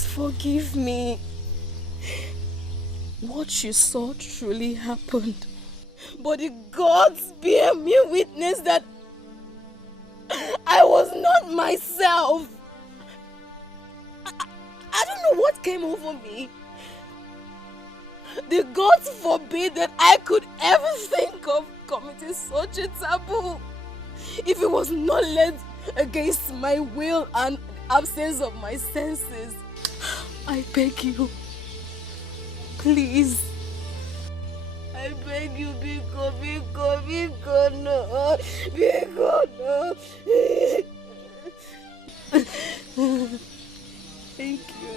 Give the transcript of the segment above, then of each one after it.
Please forgive me. What you saw truly happened. But the gods bear me witness that I was not myself. I don't know what came over me. The gods forbid that I could ever think of committing such a taboo if it was not led against my will and absence of my senses. I beg you, please. I beg you, Biko, no. Biko, no. Thank you.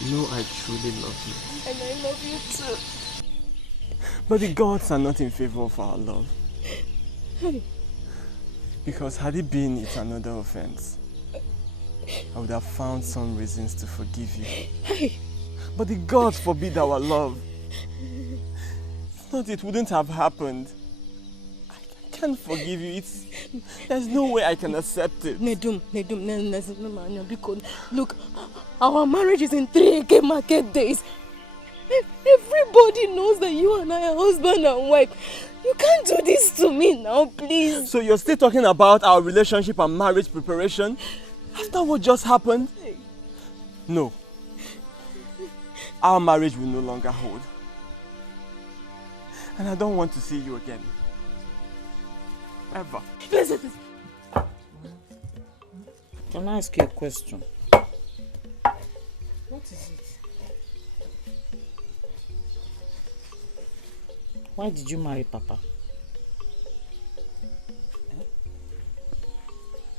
You know I truly love you. And I love you too. But the gods are not in favor of our love. Hey. Because had it been it's another offense, I would have found some reasons to forgive you. Hey. But the gods forbid our love. If not, it wouldn't have happened. I can't forgive you. There's no way I can accept it. Nedum, because look, our marriage is in 3 AK market days. Everybody knows that you and I are husband and wife. You can't do this to me now, please. So you're still talking about our relationship and marriage preparation? After what just happened? No. Our marriage will no longer hold. And I don't want to see you again. Ever. Listen. Can I ask you a question? What is it? Why did you marry Papa?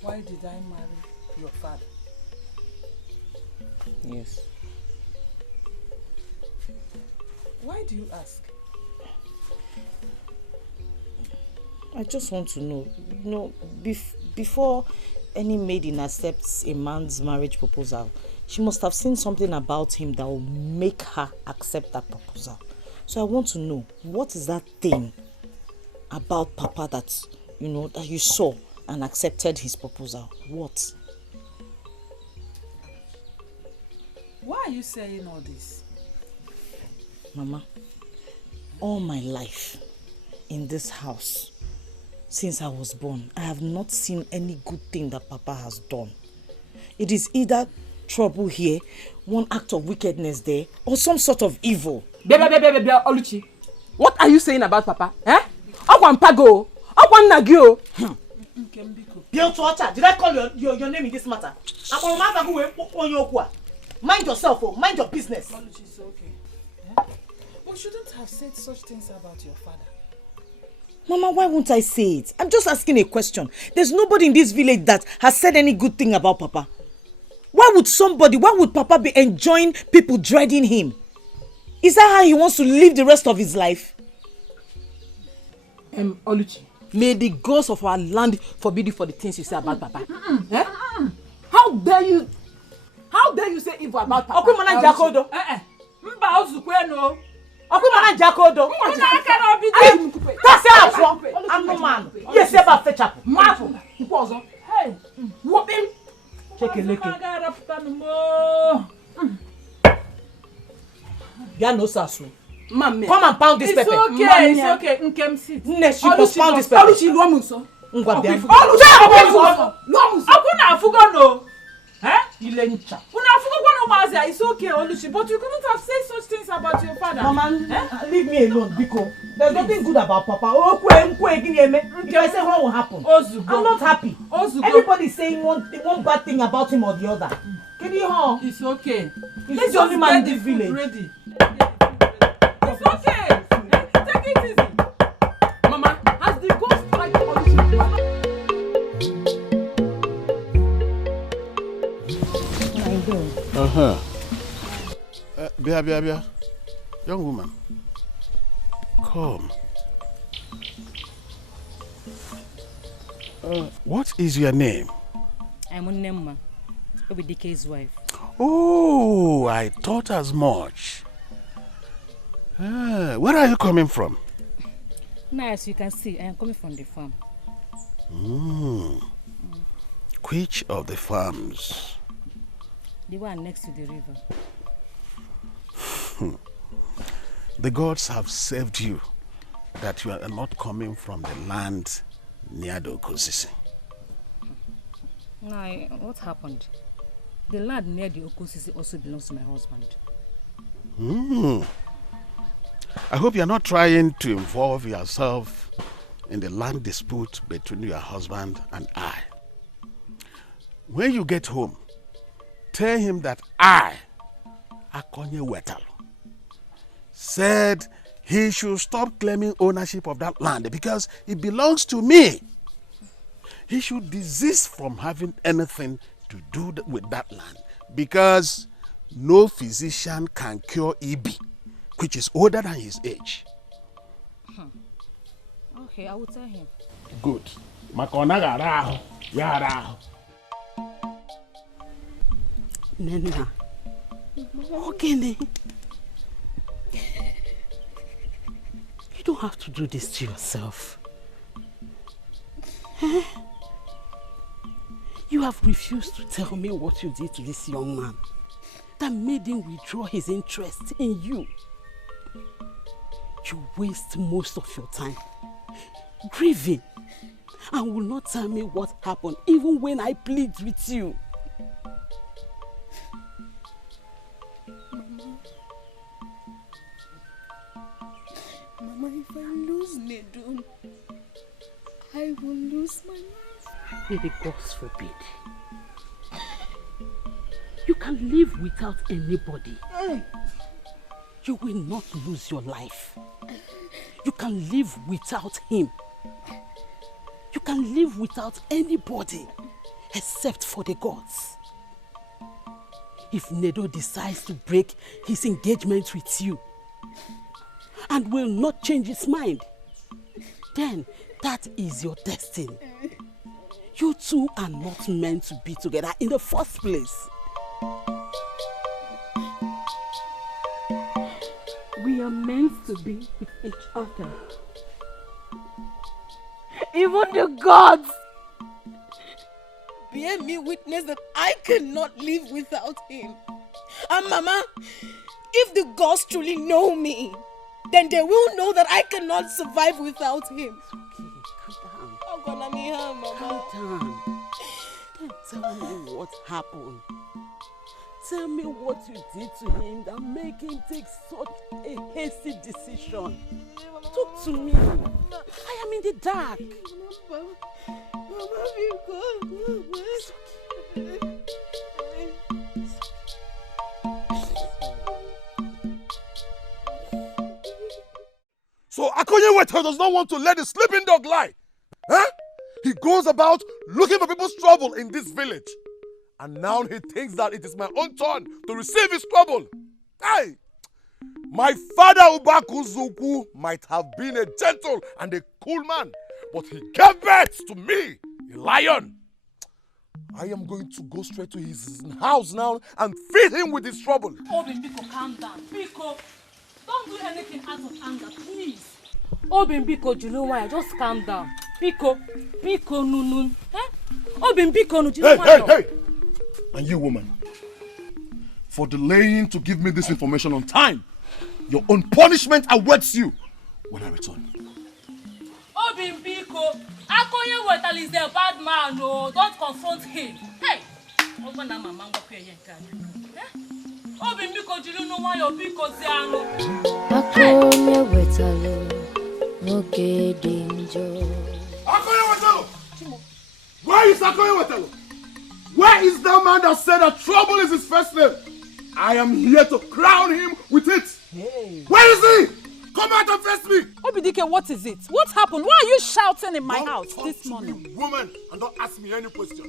Why did I marry your father? Yes. Why do you ask? I just want to know, before any maiden accepts a man's marriage proposal, she must have seen something about him that will make her accept that proposal. So I want to know, what is that thing about Papa that, that you saw and accepted his proposal? What? Why are you saying all this? Mama, all my life in this house, since I was born, I have not seen any good thing that Papa has done. It is either trouble here, one act of wickedness there, or some sort of evil. Ology, what are you saying about Papa? Eh? Pago, Nagio. Did I call your name in this matter? Mind yourself, mind your business. Ology, it's okay. We shouldn't have said such things about your father. Mama, why won't I say it? I'm just asking a question. There's nobody in this village that has said any good thing about Papa. Why would Papa be enjoying people dreading him? Is that how he wants to live the rest of his life? Ology, may the gods of our land forbid you for the things you say about Papa. How dare you say evil about Papa? Okumana Jakodo. That's I'm no man. Yes, about fetch up. Hey, what him? Check it, look. You no sasu. Come and pound this pepper. It's okay. Nkem sit. Next you must pound this pepper. Oluchi luomunso. Ngwabia. Akuna afugo no. Ilencha. Una afugo no mazia. It's okay, Oluchi, but you couldn't have said such things about your father. Mama, leave me alone, because there's nothing good about Papa. If I say what will happen, I'm not happy. Everybody's saying one bad thing about him or the other. It's okay. He's the only man in this village. Ready. It's okay. Take it easy. Mama, as the ghost fight Oluchi. Bia. Young woman. Come. What is your name? I'm Onemma. I'll be Dikeh's wife. Oh, I thought as much. Where are you coming from? Now, as you can see, I am coming from the farm. Which of the farms? The one next to the river. The gods have saved you that you are not coming from the land near the Okosisi. No, what happened? The land near the Okosisi also belongs to my husband. I hope you are not trying to involve yourself in the land dispute between your husband and I. When you get home, tell him that I, Akonye Wetalo, said he should stop claiming ownership of that land because it belongs to me. He should desist from having anything to do with that land because no physician can cure EB, which is older than his age. Okay, I will tell him. Good. Nena, okay. You don't have to do this to yourself. Eh? You have refused to tell me what you did to this young man that made him withdraw his interest in you. You waste most of your time grieving and will not tell me what happened even when I plead with you. Mama, if I lose Nedun, I will lose my life. May the gods forbid. You can live without anybody. You will not lose your life. You can live without him. You can live without anybody except for the gods. If Nedo decides to break his engagement with you and will not change his mind, then that is your destiny. You two are not meant to be together in the first place. We are meant to be with each other. Even the gods bear me witness that I cannot live without him. And Mama, if the gods truly know me, then they will know that I cannot survive without him. It's okay, calm down. I'm gonna need him, Mama. Calm down. Then tell me what happened. Tell me what you did to him that made him take such a hasty decision. Talk to me. I am in the dark. Mama, you go. It's okay. So Akonye Wetalo does not want to let the sleeping dog lie. Huh? He goes about looking for people's trouble in this village. And now he thinks that it is my own turn to receive his trouble. Hey! My father Ubakuzuku might have been a gentle and a cool man, but he gave birth to me, a lion. I am going to go straight to his house now and feed him with his trouble. Obi, Biko, calm down. Biko, don't do anything out of anger, please. Obi, Biko, you know why? Just calm down. Biko, Nunun. Obi, Biko, you know why? Hey! And you, woman, for delaying to give me this information on time, your own punishment awaits you when I return. Obi, Biko, Akonye Wetalo is a bad man, no. Don't confront him. Hey! Obi, Biko, you know why your Biko Ziano? Akonye Wetalo, no danger. Akonye Wetalo! Where is Akonye Wetalo? Where is that man that said that trouble is his first name? I am here to crown him with it. Hey. Where is he? Come out and face me. Dikeh, what is it? What happened? Why are you shouting in my house this morning? Me, woman, and don't ask me any question.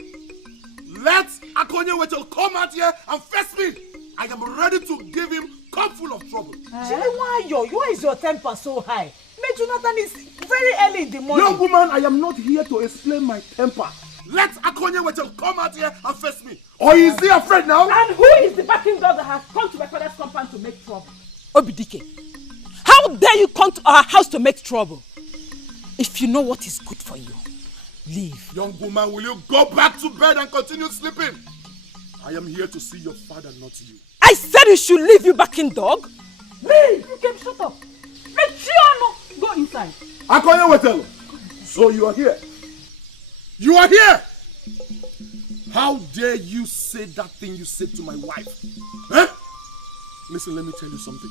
Let Akonye Wetalo come out here and face me. I am ready to give him cup full of trouble. Why is your temper so high? Jonathan is very early in the morning. Young woman, I am not here to explain my temper. Let Akonye Wetalo come out here and face me. Or is he afraid now? And who is the backing dog that has come to my father's compound to make trouble? Dikeh, how dare you come to our house to make trouble? If you know what is good for you, leave. Young woman, will you go back to bed and continue sleeping? I am here to see your father, not you. I said you should leave you backing dog. Me! You can shut up. Let Chioma go inside. Akonya Wetelo. So you are here. You are here! How dare you say that thing you said to my wife? Huh? Listen, let me tell you something.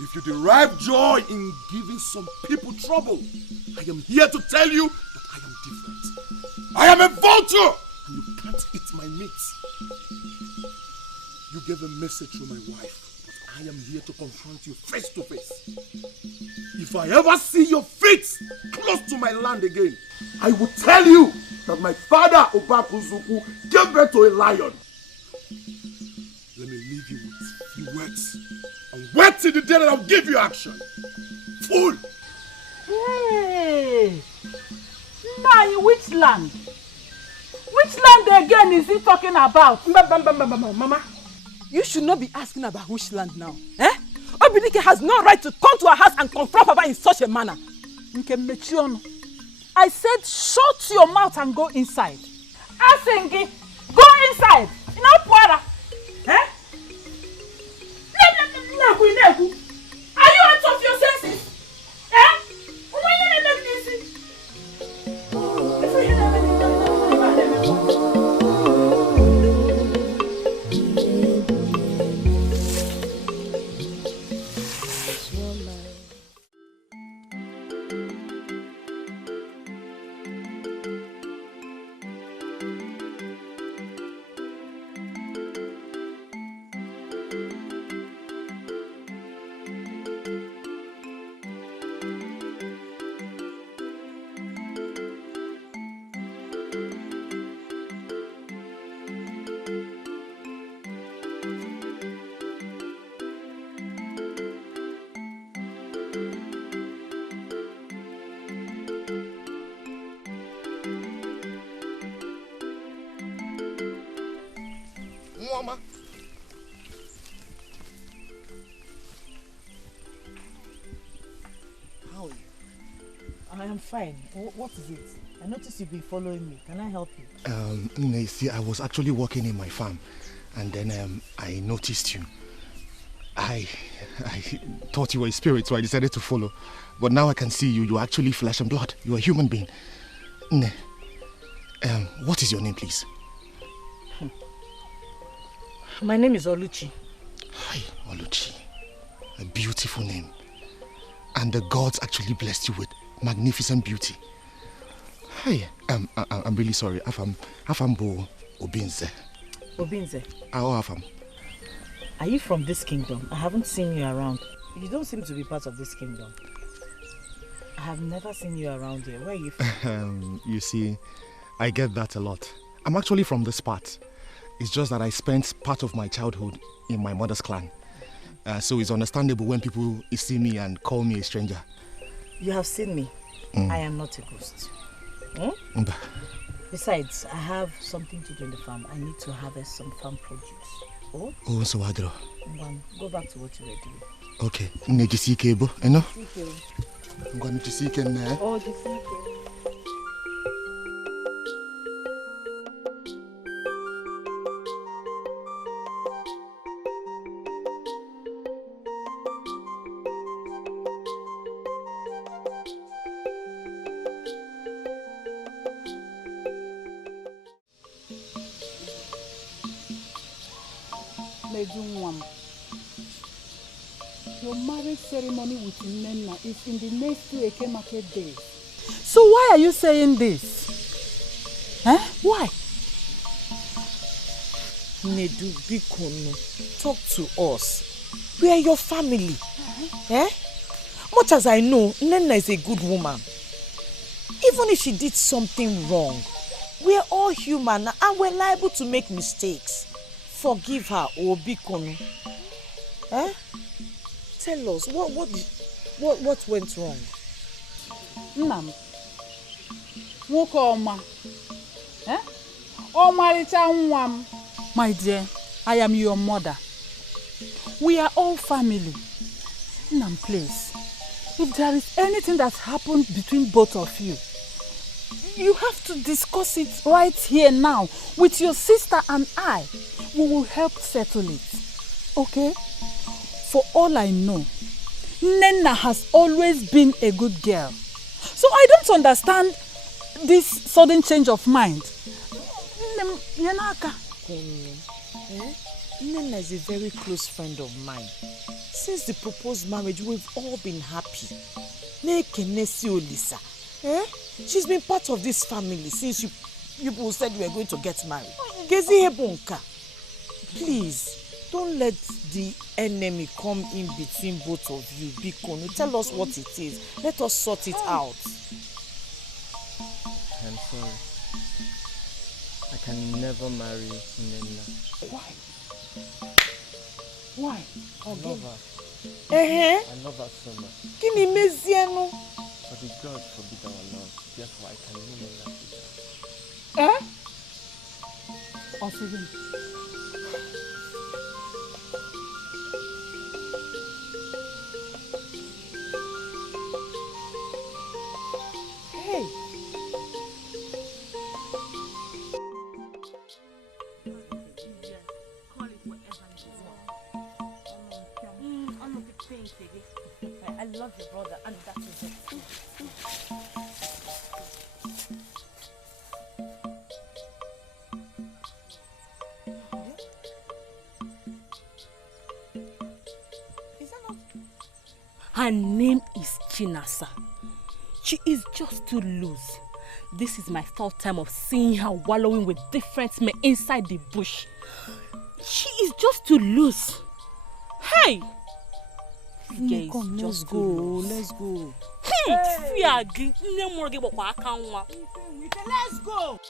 If you derive joy in giving some people trouble, I am here to tell you that I am different. I am a vulture, and you can't eat my meat. You gave a message to my wife, but I am here to confront you face to face. If I ever see your feet close to my land again, I will tell you that my father Obakuzuku gave birth to a lion. Let me leave you with a few words. And wait till the day that I'll give you action. Fool! Hey! Now in which land? Which land again is he talking about? Mama, you should not be asking about which land now. Eh? Obidike has no right to come to our house and confront Papa in such a manner. I said shut your mouth and go inside. Asengi, go inside. You know Puara. Eh? Are you out of your senses? Eh? Mama. How are you? I am fine. What is it? I noticed you've been following me. Can I help you? You see, I was actually working in my farm, and then I noticed you. I thought you were a spirit, so I decided to follow. But now I can see you. You're actually flesh and blood. You're a human being. What is your name, please? My name is Ology. Hi, Ology. A beautiful name. And the gods actually blessed you with magnificent beauty. Hi, I'm really sorry. Afambo Obinze. Obinze? Afam. Are you from this kingdom? I haven't seen you around. You don't seem to be part of this kingdom. I have never seen you around here. Where are you from? You see, I get that a lot. I'm actually from this part. It's just that I spent part of my childhood in my mother's clan. So it's understandable when people see me and call me a stranger. You have seen me. I am not a ghost. Besides, I have something to do in the farm. I need to harvest some farm produce. Oh, so Adro. Go back to what you were doing. Okay. Nejisike ebo, you know? I'm going to see you now. Oh, Jisike. Your marriage ceremony with Nenna is in the next 2 Eke market days. So why are you saying this? Eh? Why? Nedu, Bikono, talk to us. We are your family. Eh? Much as I know, Nenna is a good woman. Even if she did something wrong, we are all human and we're liable to make mistakes. Forgive her, Bikono. Eh? Tell us, what went wrong? Nam. Nwoke ọma. Eh? Ọmarịcha nwa m. My dear, I am your mother. We are all family. Nam, please. If there is anything that happened between both of you, You have to discuss it right here now with your sister and I. We will help settle it. Okay? For all I know, Nenna has always been a good girl. So I don't understand this sudden change of mind. Nenna is a very close friend of mine. Since the proposed marriage, we've all been happy. She's been part of this family since you people said you were going to get married. Please, don't let the enemy come in between both of you. Bikono, tell us what it is. Let us sort it out. I'm sorry. I can never marry Nenna. Why? Why? I love her. I love her so much. But the God forbid our love. Therefore, I can no longer see her. Hey. I love your brother, and that is it. Her name is Chinasa. She is just too loose. This is my fourth time of seeing her wallowing with different men inside the bush. She is just too loose. Hey! Yes, let's go. Let's go. Let's go.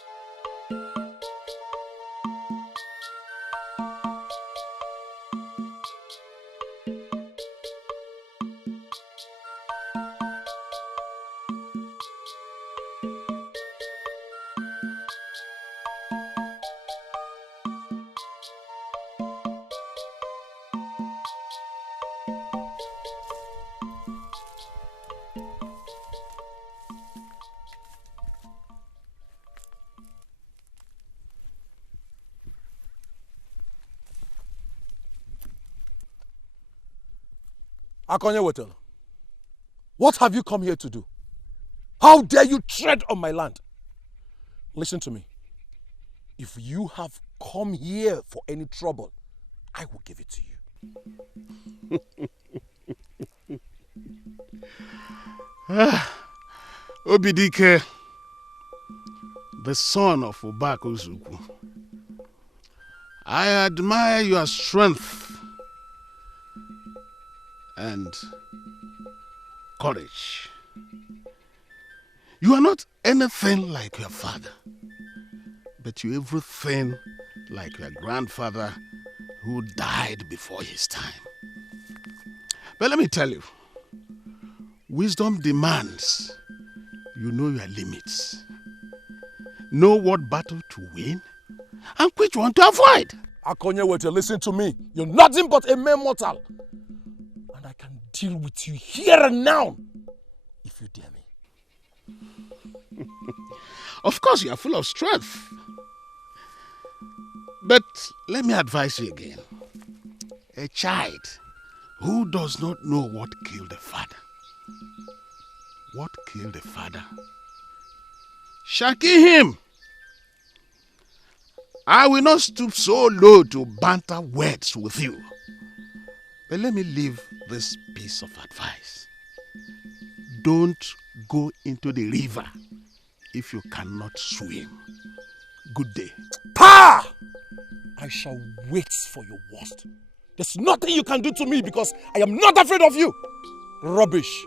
Akonye Wetel, what have you come here to do? How dare you tread on my land? Listen to me. If you have come here for any trouble, I will give it to you. Dikeh, the son of Obako Zuku, I admire your strength and courage. You are not anything like your father, but you everything like your grandfather who died before his time. But let me tell you, wisdom demands you know your limits, know what battle to win, and which one to avoid. Akonye Wetel, listen to me. You're nothing but a mere mortal. And I can deal with you here and now if you dare me. Of course, you are full of strength. But let me advise you again. A child who does not know what killed the father, what killed the father, shall kill him. I will not stoop so low to banter words with you. But let me leave this piece of advice. Don't go into the river if you cannot swim. Good day. Pa! I shall wait for your worst. There's nothing you can do to me because I am not afraid of you. Rubbish.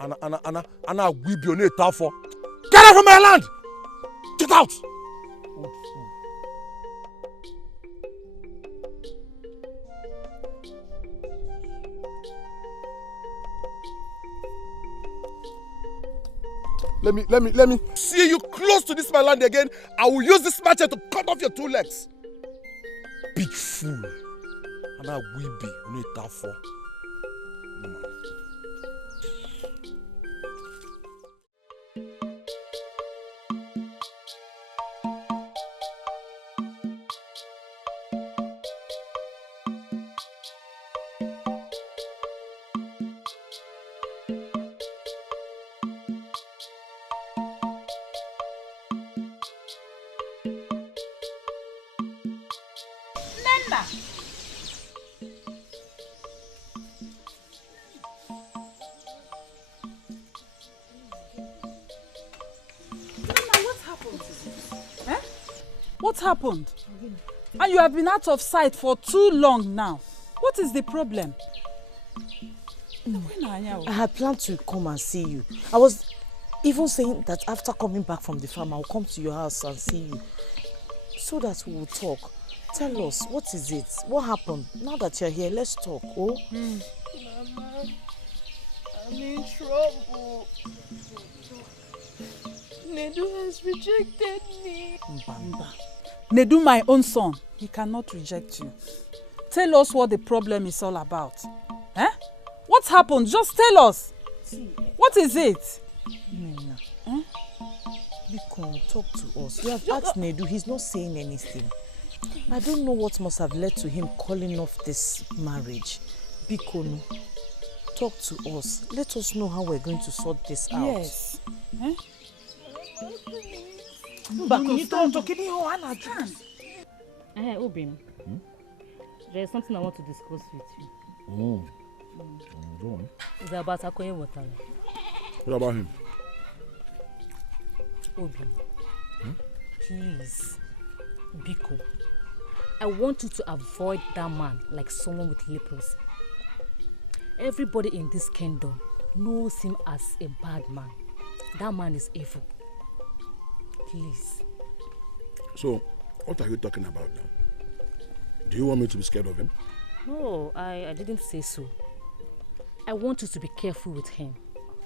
Anna, we be on it for. Get out from my land! Get out! Let me see you close to this my land again. I will use this machete to cut off your two legs. Big fool. And I will be on it for. Nena! What happened? Eh? What happened? And you have been out of sight for too long now. What is the problem? I had planned to come and see you. I was even saying that after coming back from the farm, I'll come to your house and see you. So that we will talk. Tell us, what is it? What happened? Now that you're here, let's talk, oh? Mama, I'm in trouble. Nedu has rejected me. Mbamba. Nedu, my own son, he cannot reject you. Tell us what the problem is all about. Eh? What happened? Just tell us. What is it? Nena, Biko, talk to us. You have asked Nedu, he's not saying anything. I don't know what must have led to him calling off this marriage. Biko, talk to us. Let us know how we're going to sort this out. Yes. Eh? Obin, there's something I want to discuss with you. Go on. It's about Akoye Watala. What about him? Obin, please, Biko, I want you to avoid that man like someone with leprosy. Everybody in this kingdom knows him as a bad man. That man is evil. Please. So, what are you talking about now? Do you want me to be scared of him? No, I didn't say so. I want you to be careful with him.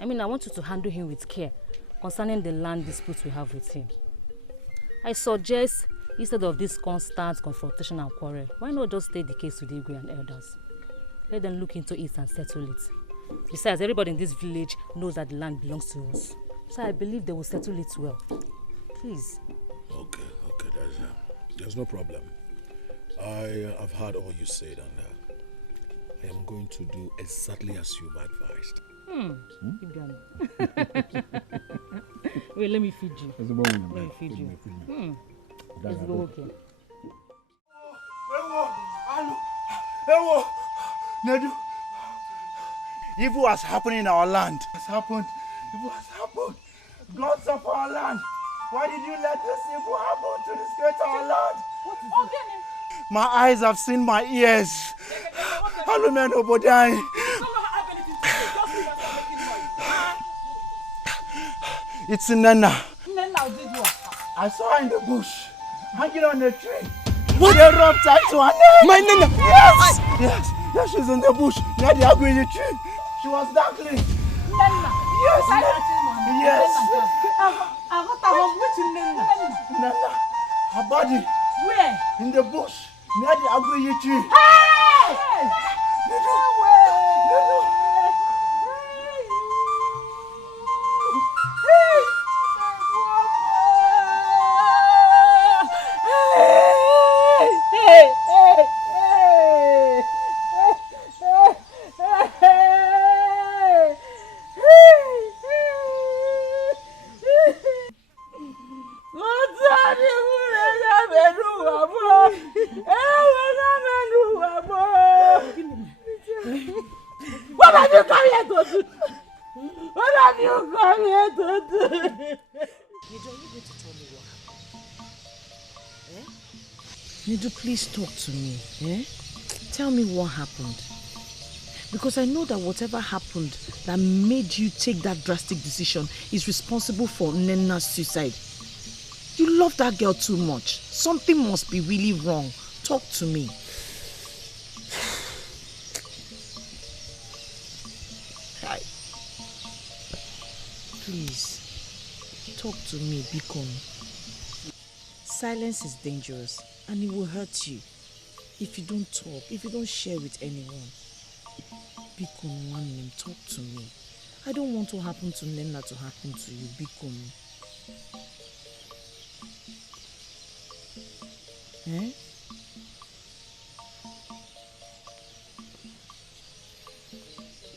I want you to handle him with care concerning the land disputes we have with him. I suggest, instead of this constant confrontation and quarrel, why not just take the case to the Igwe and elders? Let them look into it and settle it. Besides, everybody in this village knows that the land belongs to us. So I believe they will settle it well. Please. Okay, there's no problem. I have heard all you said, and I am going to do exactly as you've advised. Wait, let me feed you. Let me feed you. Let's go, okay. Nedu, evil has happened in our land. Evil has happened. Gods of our land. Why did you let this evil happen to disgrace our land? What is it? My eyes have seen my ears. Alumen Obodai. It's Nena. Nena did what? I saw her in the bush, hanging on a tree. What? With a rope tied to her neck. My Nena! Yes, she's in the bush near the agri tree. She was darkly. Nena? Yes, yes. Nena, her body. Where? In the bush near the agri tree. Hey! Nedu. What have you come here to do? What have you come here to do? Are you going to tell me what happened? Nidu, please talk to me. Tell me what happened. Because I know that whatever happened that made you take that drastic decision is responsible for Nena's suicide. You love that girl too much. Something must be really wrong. Talk to me. Please, talk to me, Bikon. Silence is dangerous and it will hurt you if you don't talk, if you don't share with anyone. Bikon, one name, talk to me. I don't want what happened to Nena to happen to you, Bikon.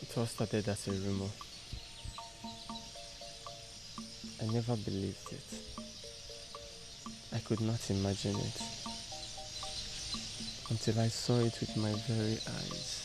It all started as a rumor. I never believed it. I could not imagine it. until I saw it with my very eyes.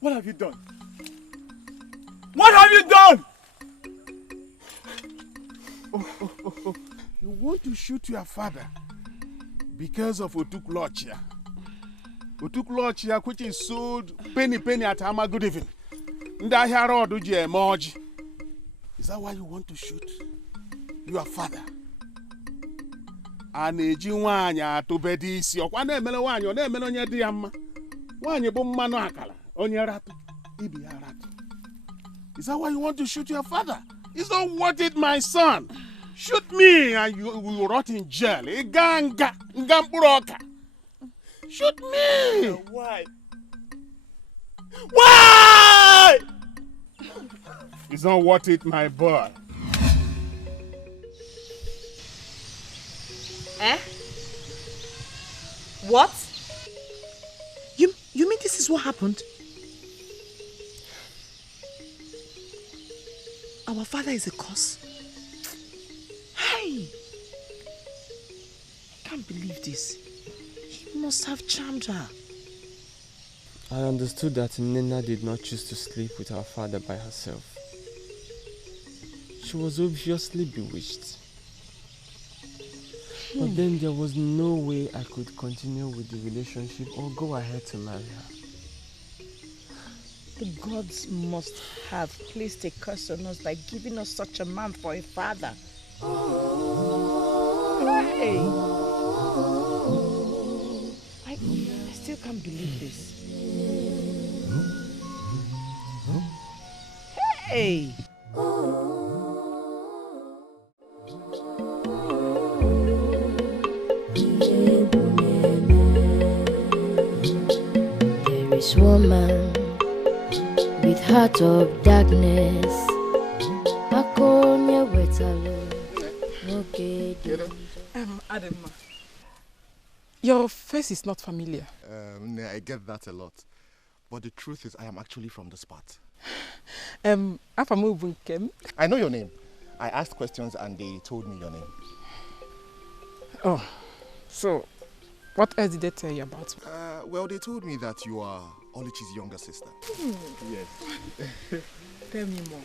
What have you done? What have you done? Oh. You want to shoot your father because of Otuklochia. Otuklochia, which is sold penny at Hama Good Evening. Is that why you want to shoot your father? Aneji wanya to bedisi okwa na emele wanya o na emele onye di ya mma. Wanya bụ mmanụ akala onye ratu ibi ya ratu. Is that why you want to shoot your father? It's not worth it, my son. Shoot me and you will rot in jail. Iganga ngampuroka. Shoot me. Why? Why? It's not worth it, my boy. Eh? What? You mean this is what happened? Our father is a curse. Hey! I can't believe this. He must have charmed her. I understood that Nena did not choose to sleep with her father by herself. She was obviously bewitched. But then there was no way I could continue with the relationship or go ahead to marry her. The gods must have placed a curse on us by giving us such a man for a father. Hey! I still can't believe this. Hey! There is woman with heart of darkness. Adema, your face is not familiar. I get that a lot. But the truth is, I am actually from the spot. I know your name. I asked questions and they told me your name. Oh, so what else did they tell you about me? Well, they told me that you are Ology's younger sister. Yes. Tell me more.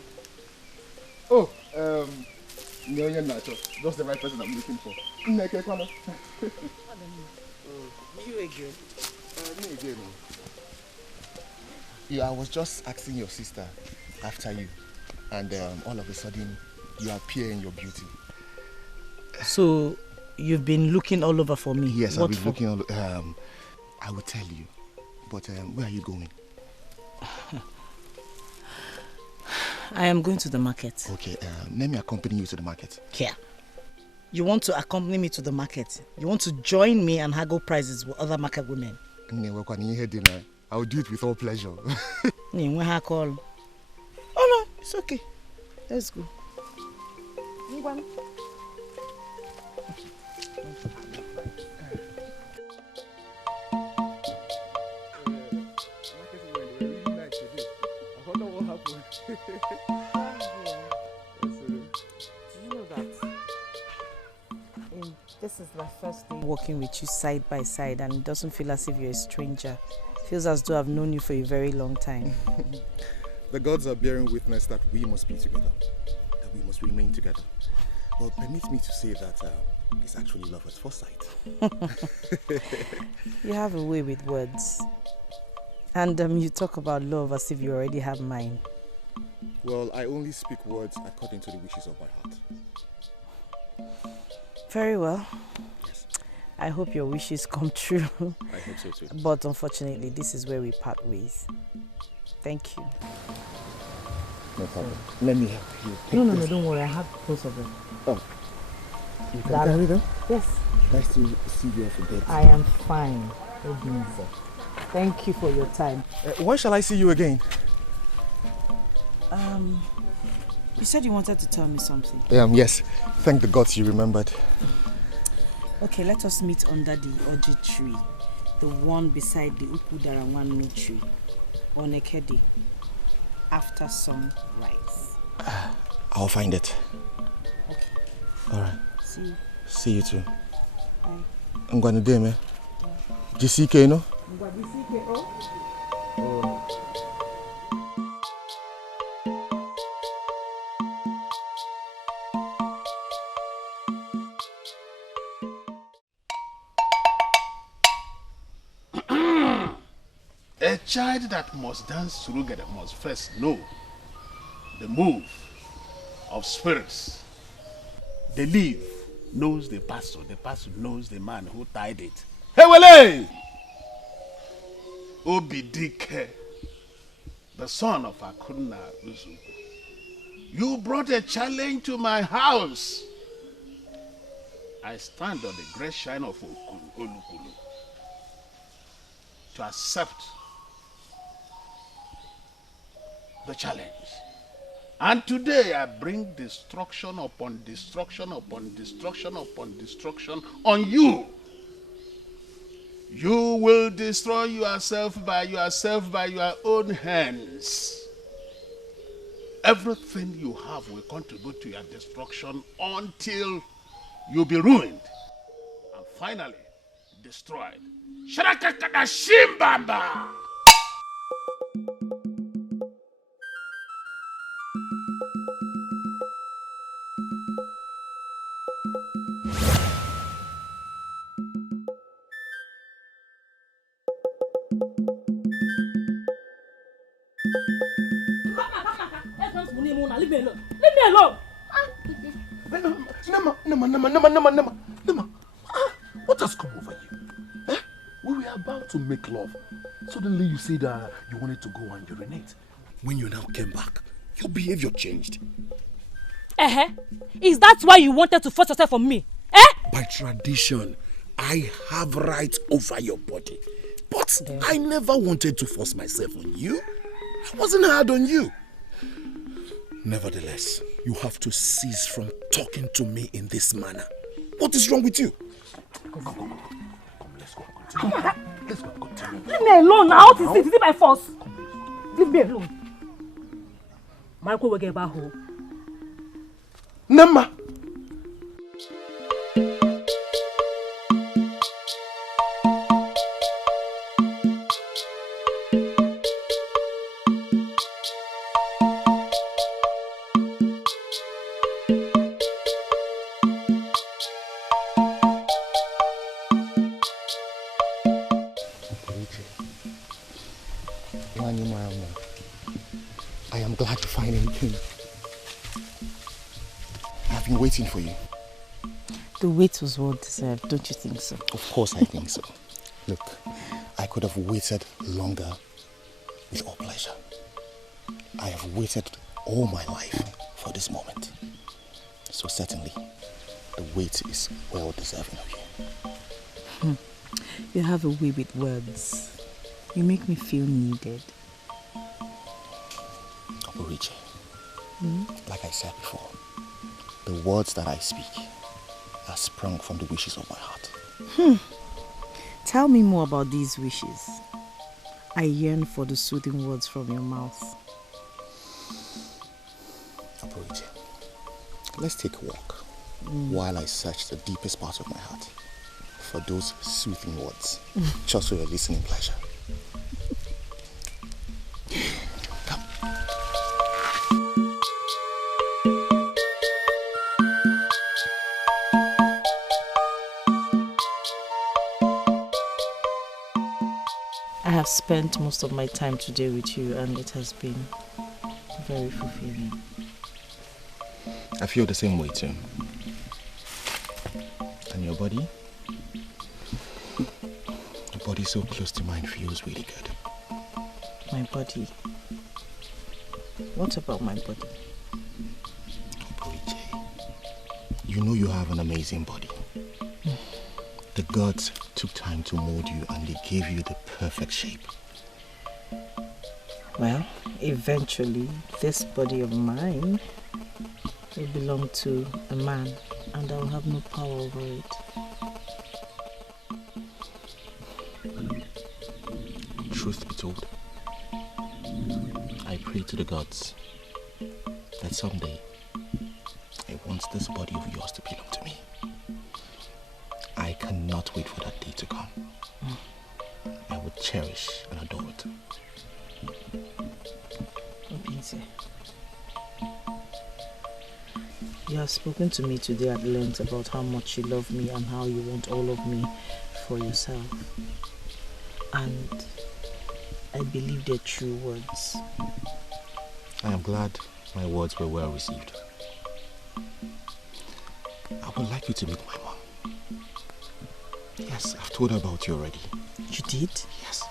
Oh, that's the right person I'm looking for. You again? Me again. Yeah, I was just asking your sister after you, and all of a sudden you appear in your beauty. So you've been looking all over for me? Yes, I've been looking all over. I will tell you, but where are you going? I am going to the market. Okay, let me accompany you to the market. Here. You want to accompany me to the market? You want to join me and haggle prices with other market women? I will do it with all pleasure. Oh no, it's okay. Let's go. This is my first day walking with you side by side, and it doesn't feel as if you're a stranger. It feels as though I've known you for a very long time. The gods are bearing witness that we must be together, that we must remain together. Well, permit me to say that it's actually love at first sight. You have a way with words. And you talk about love as if you already have mine. Well, I only speak words according to the wishes of my heart. Very well. Yes. I hope your wishes come true. I hope so too. But unfortunately, this is where we part ways. Thank you. No problem. Let me help you. No, don't worry. I have both of them. Oh. You can carry them? Yes. Nice to see you off in bed. I am fine. Thank you for your time. When shall I see you again? You said you wanted to tell me something. Yes. Thank the gods you remembered. Okay, let us meet under the Ology tree. The one beside the Ukudarawanmi tree. On Ekedi. After sunrise. I'll find it. Okay. Alright. See you. See you too. Bye. I'm going to do it, Jisike, no? A child that must dance together must first know the move of spirits. The leaf knows the pastor knows the man who tied it. Hey, Wale! Dikeh, the son of Akuna Uzu. You brought a challenge to my house. I stand on the great shine of Olukulu to accept the challenge. And today I bring destruction upon destruction upon destruction upon destruction on you. You will destroy yourself by your own hands. Everything you have will contribute to your destruction until you be ruined and finally destroyed. Sharakakada Shimbamba! Leave me alone. Leave me alone. Nema. What has come over you? Eh? We were about to make love. Suddenly you said you wanted to go and urinate. When you now came back, your behavior changed. Is that why you wanted to force yourself on me? By tradition, I have rights over your body. But I never wanted to force myself on you. I wasn't hard on you. Nevertheless, you have to cease from talking to me in this manner. What is wrong with you? Come, let's go and continue. Let's go and continue. Leave me alone now. What is it? Is it by force? Leave me alone. Marco will get back home. Nema! I am glad you finally came. I've been waiting for you. The wait was well deserved, don't you think so? Of course I think so. Look, I could have waited longer with all pleasure. I have waited all my life for this moment. So certainly, the wait is well deserving of you. You have a way with words. You make me feel needed. Ology, like I said before, the words that I speak are sprung from the wishes of my heart. Tell me more about these wishes. I yearn for the soothing words from your mouth. Ology, let's take a walk while I search the deepest part of my heart for those soothing words, just for your listening pleasure. Come. I have spent most of my time today with you and it has been very fulfilling. I feel the same way too. And your body? Your body so close to mine feels really good. My body? What about my body? You know you have an amazing body. The gods took time to mold you and they gave you the perfect shape. Well, eventually, this body of mine will belong to a man and I will have no power over it. Truth be told, I pray to the gods that someday I want this body of yours to belong to me. I cannot wait for that day to come. I would cherish and adore it. Obinze, you have spoken to me today at length about how much you love me and how you want all of me for yourself. And I believe they're true words. I am glad my words were well received. I would like you to meet my mom. Yes, I've told her about you already. You did? Yes.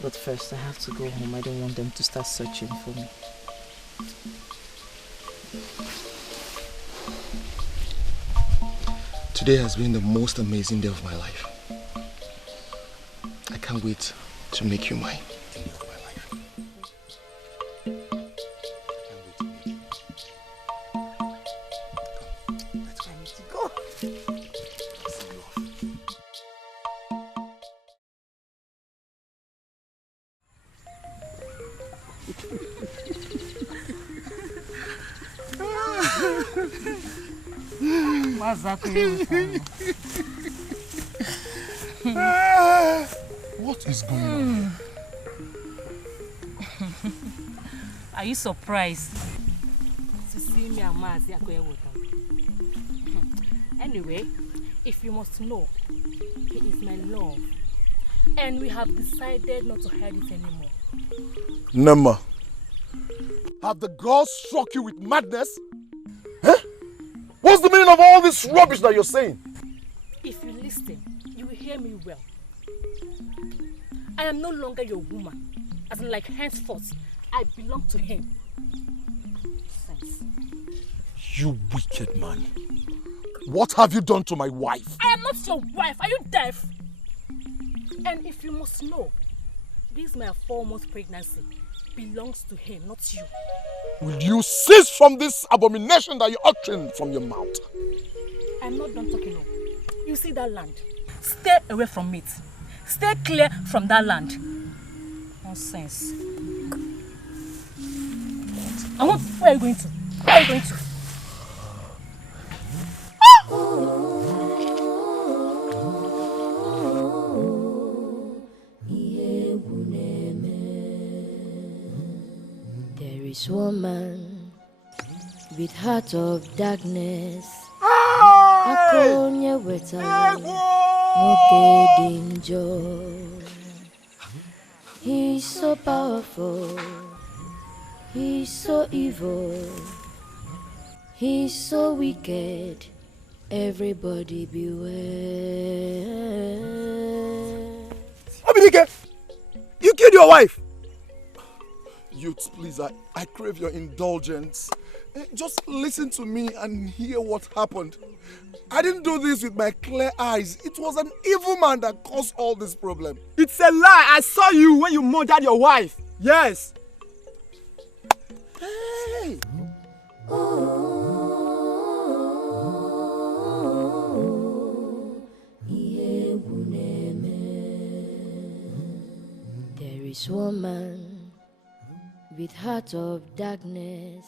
But first I have to go home. I don't want them to start searching for me. Today has been the most amazing day of my life. I can't wait to make you mine. What is going on? Are you surprised to see me and Mazi Akoyewotan? Anyway, if you must know, he is my love. And we have decided not to hide it anymore. Nema, have the gods struck you with madness? Huh? What's the meaning of all this rubbish that you're saying? If you listen, you will hear me well. I am no longer your woman. As in, like, henceforth, I belong to him. Sense. You wicked man. What have you done to my wife? I am not your wife. Are you deaf? And if you must know, this my 4-month pregnancy belongs to him, not you. Will you cease from this abomination that you're uttering from your mouth? I'm not done talking now. You see that land? Stay away from it. Stay clear from that land. Nonsense. Where are you going to? Where are you going to? There is woman with heart of darkness. Akonye weta moke danger. He's so powerful. He's so evil. He's so wicked. Everybody beware. Dikeh, you killed your wife. Youths, please, I crave your indulgence. Just listen to me and hear what happened. I didn't do this with my clear eyes. It was an evil man that caused all this problem. It's a lie. I saw you when you murdered your wife. Yes. Hey. There is woman with heart of darkness.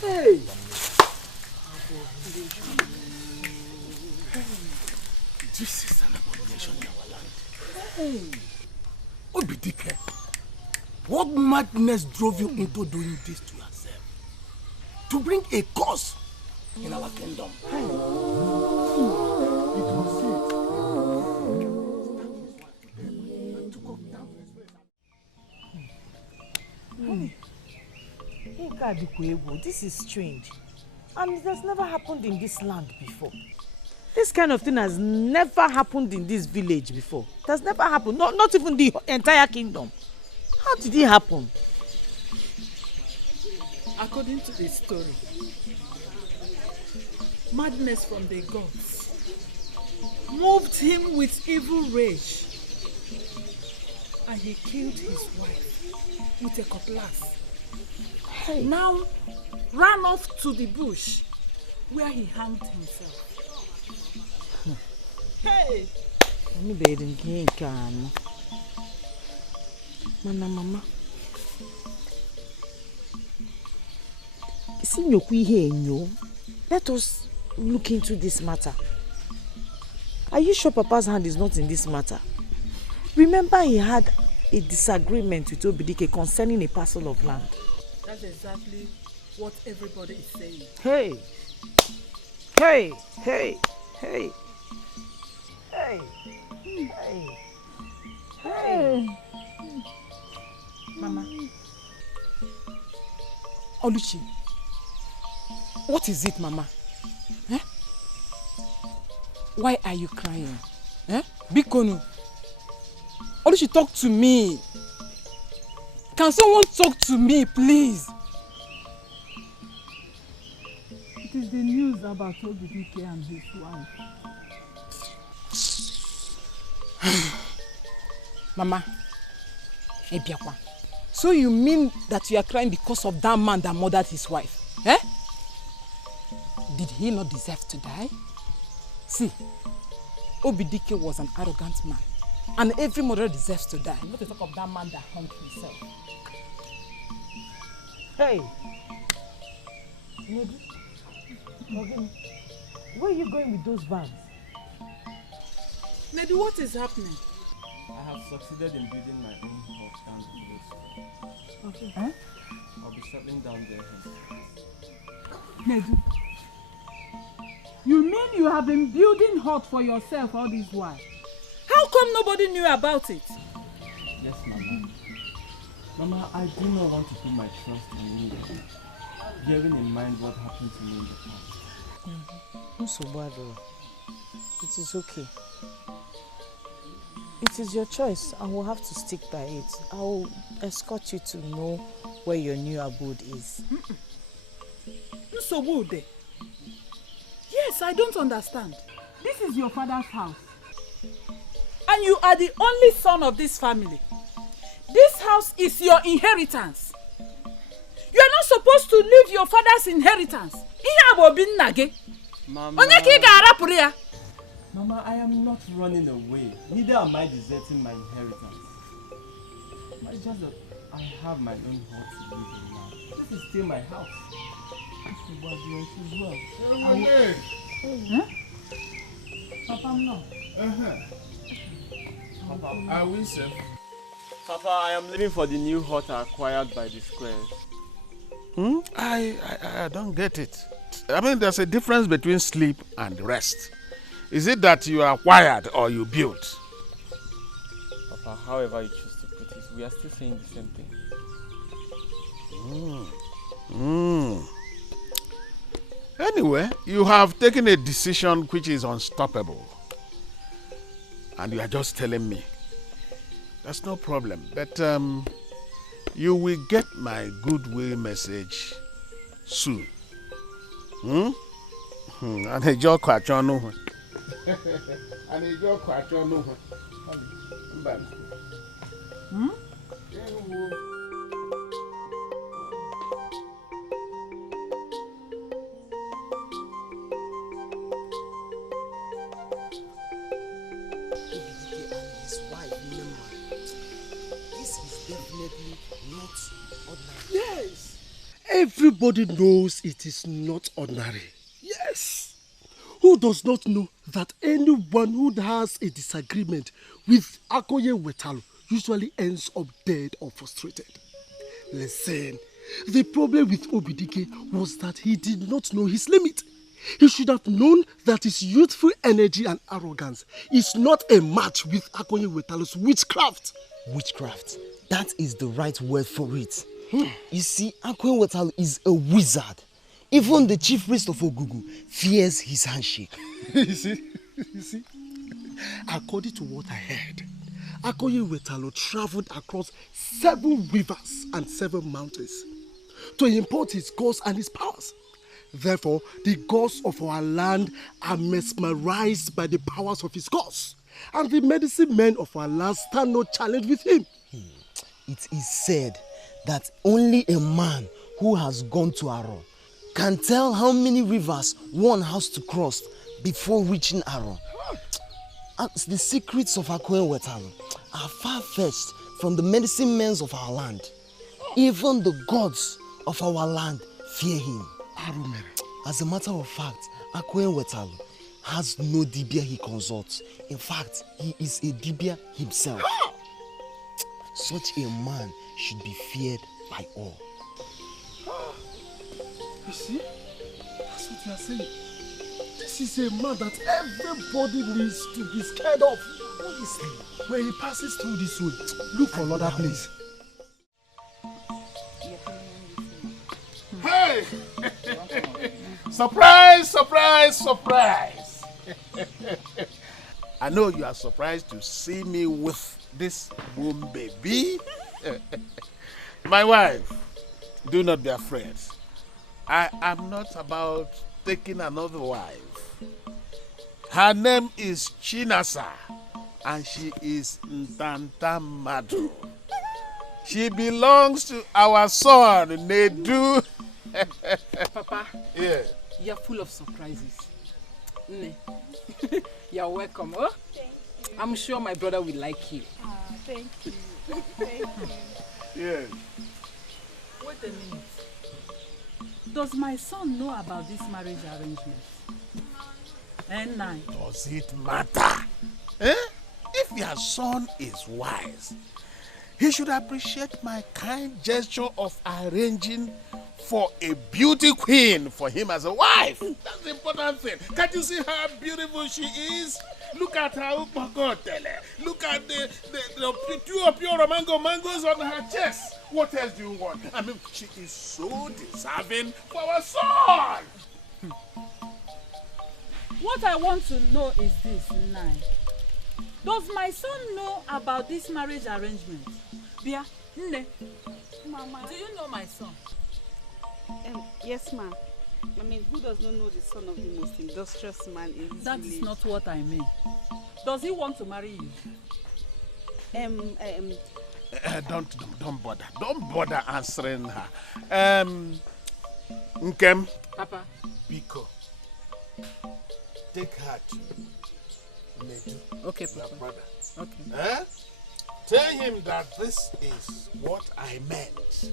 Hey. This is an abomination in our land. Hey. Dikeh, what madness drove you into doing this to yourself? To bring a curse in our kingdom. This is strange. And it has never happened in this land before. This kind of thing has never happened in this village before. It has never happened. Not even the entire kingdom. How did it happen? According to the story, madness from the gods moved him with evil rage, and he killed his wife with a cutlass. Now ran off to the bush where he hanged himself. Hey! Mama. Let us look into this matter. Are you sure Papa's hand is not in this matter? Remember he had a disagreement with Dikeh concerning a parcel of land. That's exactly what everybody is saying. Hey! Mama. Ology. What is it, Mama? Eh? Why are you crying? Eh? Bikonu. Ology, talk to me. Can someone talk to me, please? It is the news about Dikeh and his wife. Mama. Ebiakwa. So you mean that you are crying because of that man that murdered his wife? Eh? Did he not deserve to die? See, Dikeh was an arrogant man, and every murderer deserves to die. Not to talk of that man that hung himself. Hey! Where are you going with those bags? Nedu, what is happening? I have succeeded in building my own hut down the village. Okay. Huh? I'll be settling down there. Nedu, you mean you have been building hut for yourself all this while? How come nobody knew about it? Yes, Mama. Mama, I do not want to put my trust in you, bearing in mind what happened to me in the past. It is okay. It is your choice and we'll have to stick by it. I will escort you to know where your new abode is. Yes, I don't understand. This is your father's house. And you are the only son of this family. This house is your inheritance. You are not supposed to leave your father's inheritance. Mama, Mama, I am not running away. Neither am I deserting my inheritance. It's just that I have my own hut to live in now. This is still my house. Papa, no. Papa, are we safe? Papa, I am leaving for the new hut acquired by the squares. I don't get it. I mean, there's a difference between sleep and rest. Is it that you are wired or you built? Papa, however you choose to put it, we are still saying the same thing. Anyway, you have taken a decision which is unstoppable. And you are just telling me. That's no problem. But you will get my goodwill message soon. And a joke kwachonu. And a joke kwachonu. Yes, everybody knows it is not ordinary. Yes, who does not know that anyone who has a disagreement with Akoye Wetalu usually ends up dead or frustrated? Listen, the problem with Dikeh was that he did not know his limit. He should have known that his youthful energy and arrogance is not a match with Akoye Wetalu's witchcraft. Witchcraft? That is the right word for it. You see, Unwanted is a wizard. Even the chief priest of Ogugu fears his handshake. You see, according to what I heard, Unwanted traveled across 7 rivers and 7 mountains to import his gods and his powers. Therefore, the gods of our land are mesmerized by the powers of his gods, and the medicine men of our land stand no challenge with him. It is said that only a man who has gone to Aro can tell how many rivers one has to cross before reaching Aro. The secrets of Unwanted are far-fetched from the medicine men of our land. Even the gods of our land fear him. As a matter of fact, Unwanted has no Dibia he consults. In fact, he is a Dibia himself. Such a man should be feared by all. You see? That's what you are saying. This is a man that everybody needs to be scared of. Honestly, when he passes through this way, look for another place. Hey! Surprise, surprise, surprise! I know you are surprised to see me with this womb baby. My wife, do not be afraid. I am not about taking another wife. Her name is Chinasa, and she is Ntantamadu. She belongs to our son, Nedu. Papa, yeah. You're full of surprises. You're welcome. Oh? I'm sure my brother will like you. Thank you. Thank you. Yeah. Wait a minute. Does my son know about this marriage arrangement? And does it matter? Eh? If your son is wise, he should appreciate my kind gesture of arranging for a beauty queen for him as a wife. That's the important thing. Can't you see how beautiful she is? Look at her upakotele. Look at the pure mangoes on her chest. What else do you want? I mean, she is so deserving for our son. what I want to know is this, Nai. Does my son know about this marriage arrangement? Bia, Nne. Mama. Do you know my son? Yes, ma'am. I mean, who does not know the son of the most industrious man in this That village? is not what I mean. Does he want to marry you? Don't bother. Don't bother answering her. Nkem. Papa. Biko. Take her to Nedu. Okay, your Papa. brother. Okay. Eh? Tell him that this is what I meant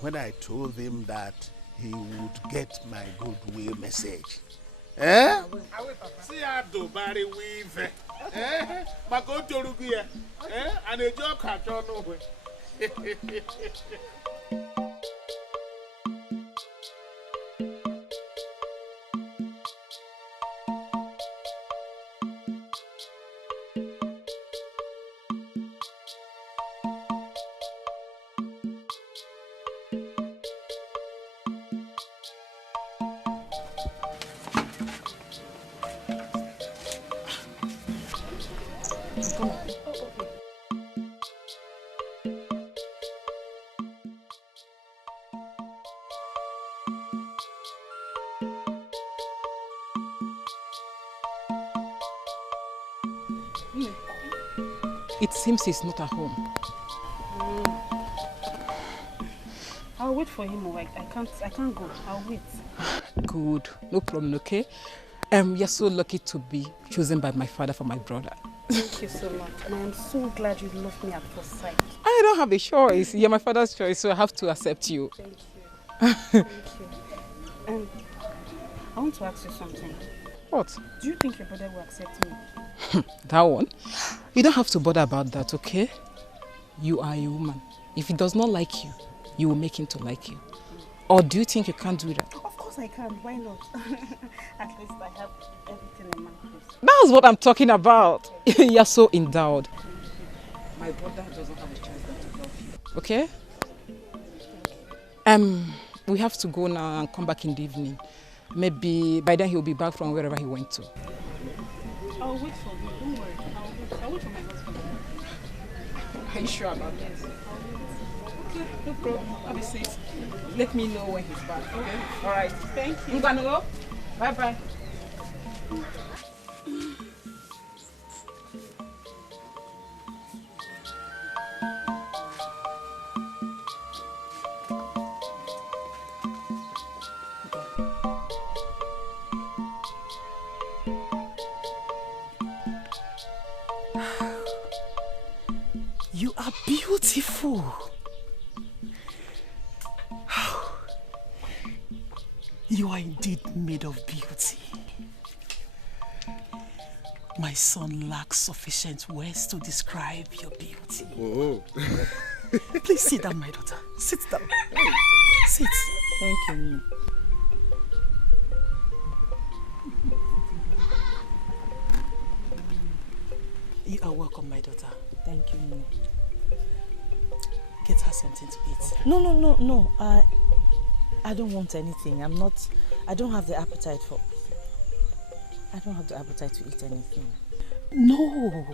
when I told him that he would get my goodwill message. Eh? See how do bari weave. Eh? Mako torugia. Eh? And a joke catch on over. It seems he's not at home. I'll wait for him. I can't go. I'll wait. Good. No problem, okay? You're so lucky to be chosen by my father for my brother. Thank you so much. And I'm so glad you loved me at first sight. I don't have a choice. You're my father's choice, so I have to accept you. Thank you. Thank you. I want to ask you something. What? Do you think your brother will accept me? That one? You don't have to bother about that, okay? You are a woman. If he does not like you, you will make him to like you. Or do you think you can't do that? Of course I can. Why not? At least I have everything in my place. That's what I'm talking about. You're so endowed. My brother doesn't have a choice than to love you. Okay? We have to go now and come back in the evening. Maybe by then he'll be back from wherever he went to. I'll wait for you. Don't worry. I'll wait for my husband. Are you sure about that? Okay, no problem. Have a seat. Let me know when he's back. Okay. All right. Thank you. I'm gonna go. Bye-bye. You are beautiful. You are indeed made of beauty. My son lacks sufficient words to describe your beauty. Oh. Please sit down, my daughter. Sit down. Sit. Thank you. You are welcome, my daughter. Thank you. Get her something to eat. No. I don't want anything. I don't have the appetite to eat anything. No.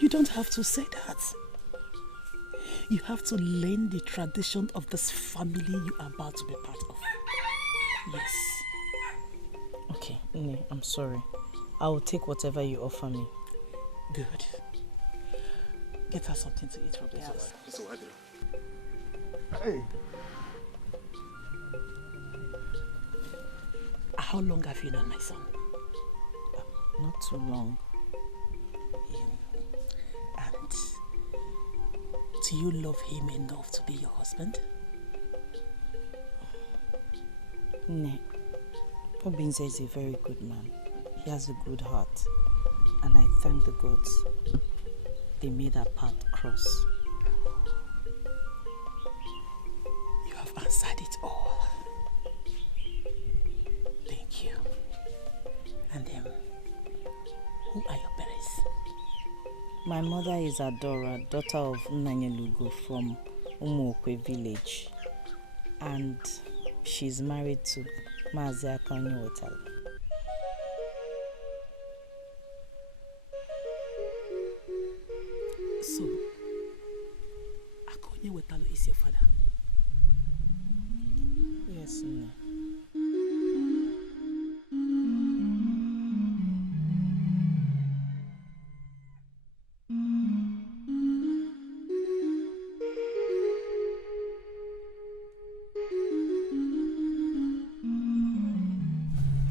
You don't have to say that. You have to learn the tradition of this family you are about to be part of. Yes. Okay, Nne, I'm sorry. I will take whatever you offer me. Good. Get her something to eat, Roberto. Hey. How long have you known my son? Not too long. And do you love him enough to be your husband? Nne, Obinze is a very good man. He has a good heart. And I thank the gods they made our path cross. You have answered it all. Thank you. And who are your parents? My mother is Adora, daughter of Nnanyelugo from Umuokwe village. And she's married to Mazi Akanyi Wetalu. So, Akonye Wetalu is your father? Yes, Nne.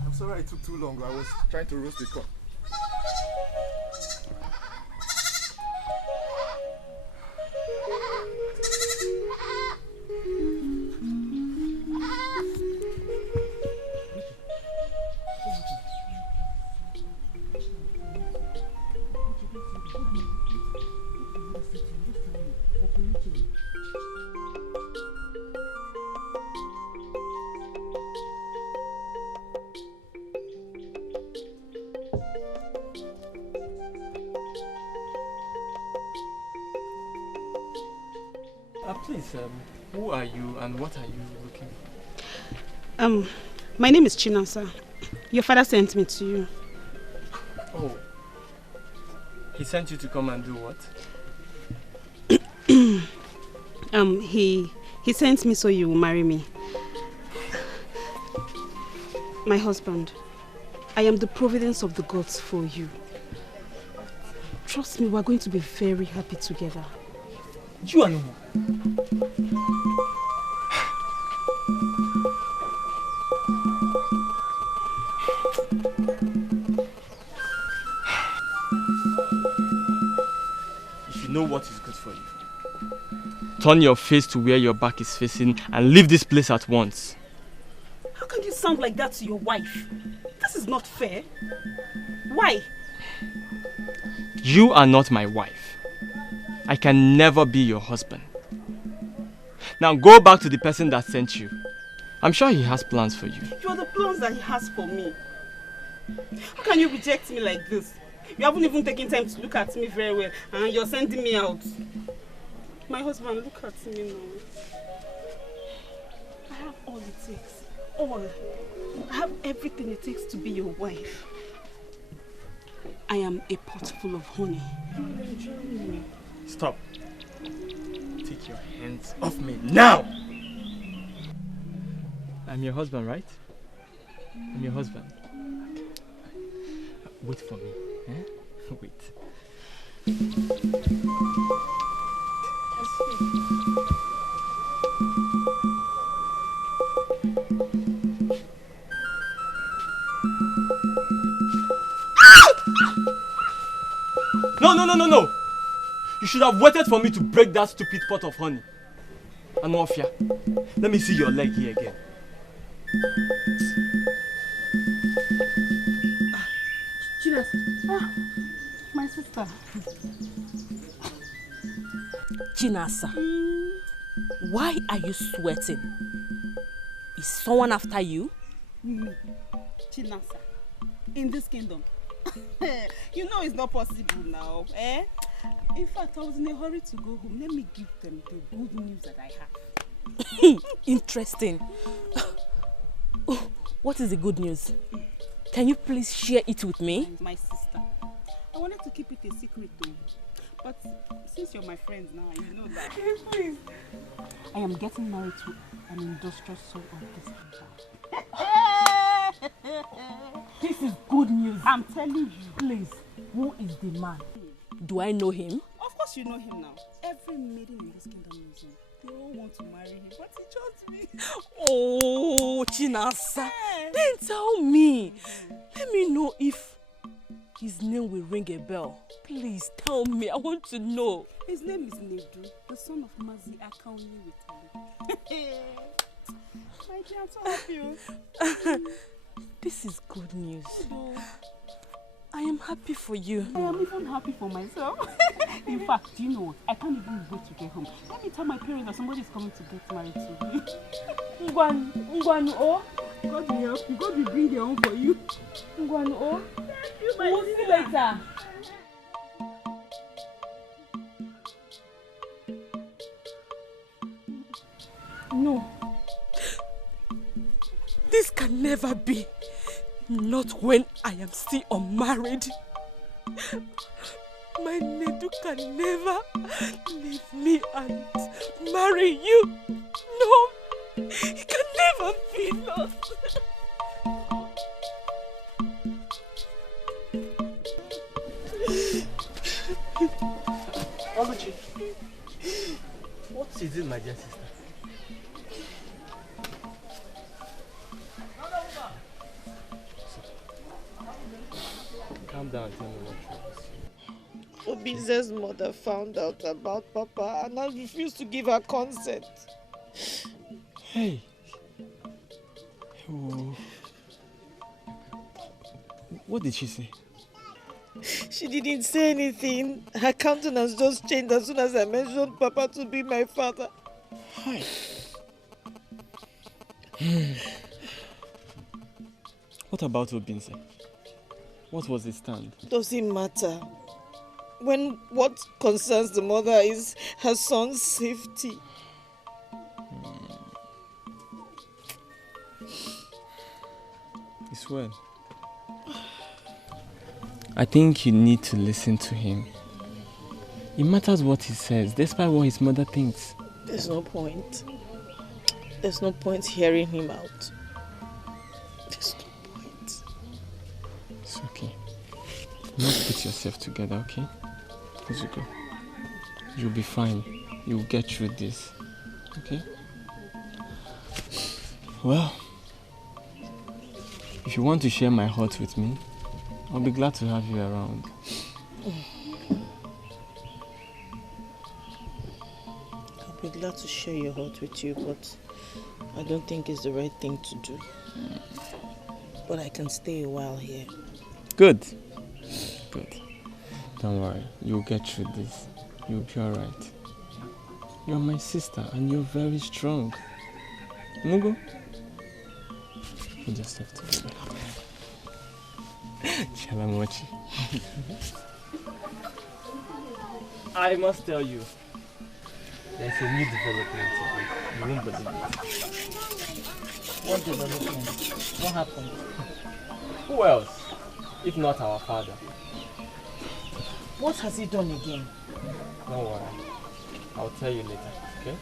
I'm sorry it took too long. I was trying to roast the corn. Please, who are you and what are you looking for? My name is Chinasa. Your father sent me to you. Oh. He sent you to come and do what? He sent me so you will marry me. My husband, I am the providence of the gods for you. Trust me, we're going to be very happy together. You are no more. If you know what is good for you, turn your face to where your back is facing and leave this place at once. How can you sound like that to your wife? This is not fair. Why? You are not my wife. I can never be your husband. Now go back to the person that sent you. I'm sure he has plans for you. You are the plans that he has for me. How can you reject me like this? You haven't even taken time to look at me very well and you're sending me out. My husband, look at me now. it takes. All. I have everything it takes to be your wife. I am a pot full of honey. Stop. Take your hands off me now! I'm your husband, right? I'm your husband. Wait for me. Eh? Wait. No! You should have waited for me to break that stupid pot of honey. Anofia, let me see your leg here again. Chinasa. My sister. Chinasa, why are you sweating? Is someone after you? Chinasa, in this kingdom. You know it's not possible now, eh? In fact, I was in a hurry to go home. Let me give them the good news that I have. Interesting. What is the good news? Can you please share it with me? My sister. I wanted to keep it a secret though. But since you're my friend now, you know that. Please. I am getting married to an industrial soul of this kingdom. This is good news. I'm telling you. Please, who is the man? Do I know him? Of course you know him now. Every maiden in this kingdom knows him. They all want to marry him, but he chose me. Oh, Chinasa, then tell me. Let me know if his name will ring a bell. Please tell me. I want to know. His name is Nedu, the son of Mazi Akauni with my dear, I'm so happy. This is good news. I am happy for you. I am even happy for myself. In fact, do you know what? I can't even wait to get home. Let me tell my parents that somebody is coming to get married to me. Ngwanu, oh. God will help you. God will bring their own for you. Ngwanu, oh. Thank you, my We'll see later. No. This can never be. Not when I am still unmarried. My Nedu can never leave me and marry you. No, he can never be lost. Ology, what is it, my dear sister? Calm down, tell me what Obize's mother found out about Papa and I refused to give her consent. Hey. Oh. What did she say? She didn't say anything. Her countenance just changed as soon as I mentioned Papa to be my father. Hi. What about Obinze? What was his stand? Doesn't matter. When what concerns the mother is her son's safety. It's well. I think you need to listen to him. It matters what he says, despite what his mother thinks. There's no point. There's no point hearing him out. There's no point. It's okay. You must put yourself together, okay? Please go. You'll be fine. You'll get through this. Okay? Well, if you want to share my heart with me, I'll be glad to have you around. I'll be glad to share your heart with you, but I don't think it's the right thing to do. But I can stay a while here. Good. Good. Don't worry. You'll get through this. You'll be alright. You're my sister and you're very strong. Mugo? You just have to do it. Chalamochi. I must tell you, there's a new development today. You won't believe it. What development? What happened? Who else, if not our father? What has he done again? Don't worry. I'll tell you later, okay?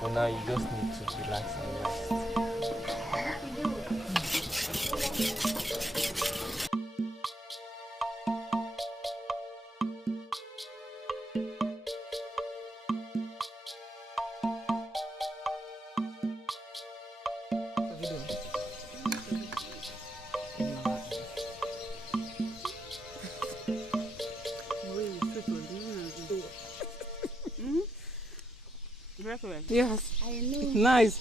For now, you just need to relax and rest. Yes. I know. Nice.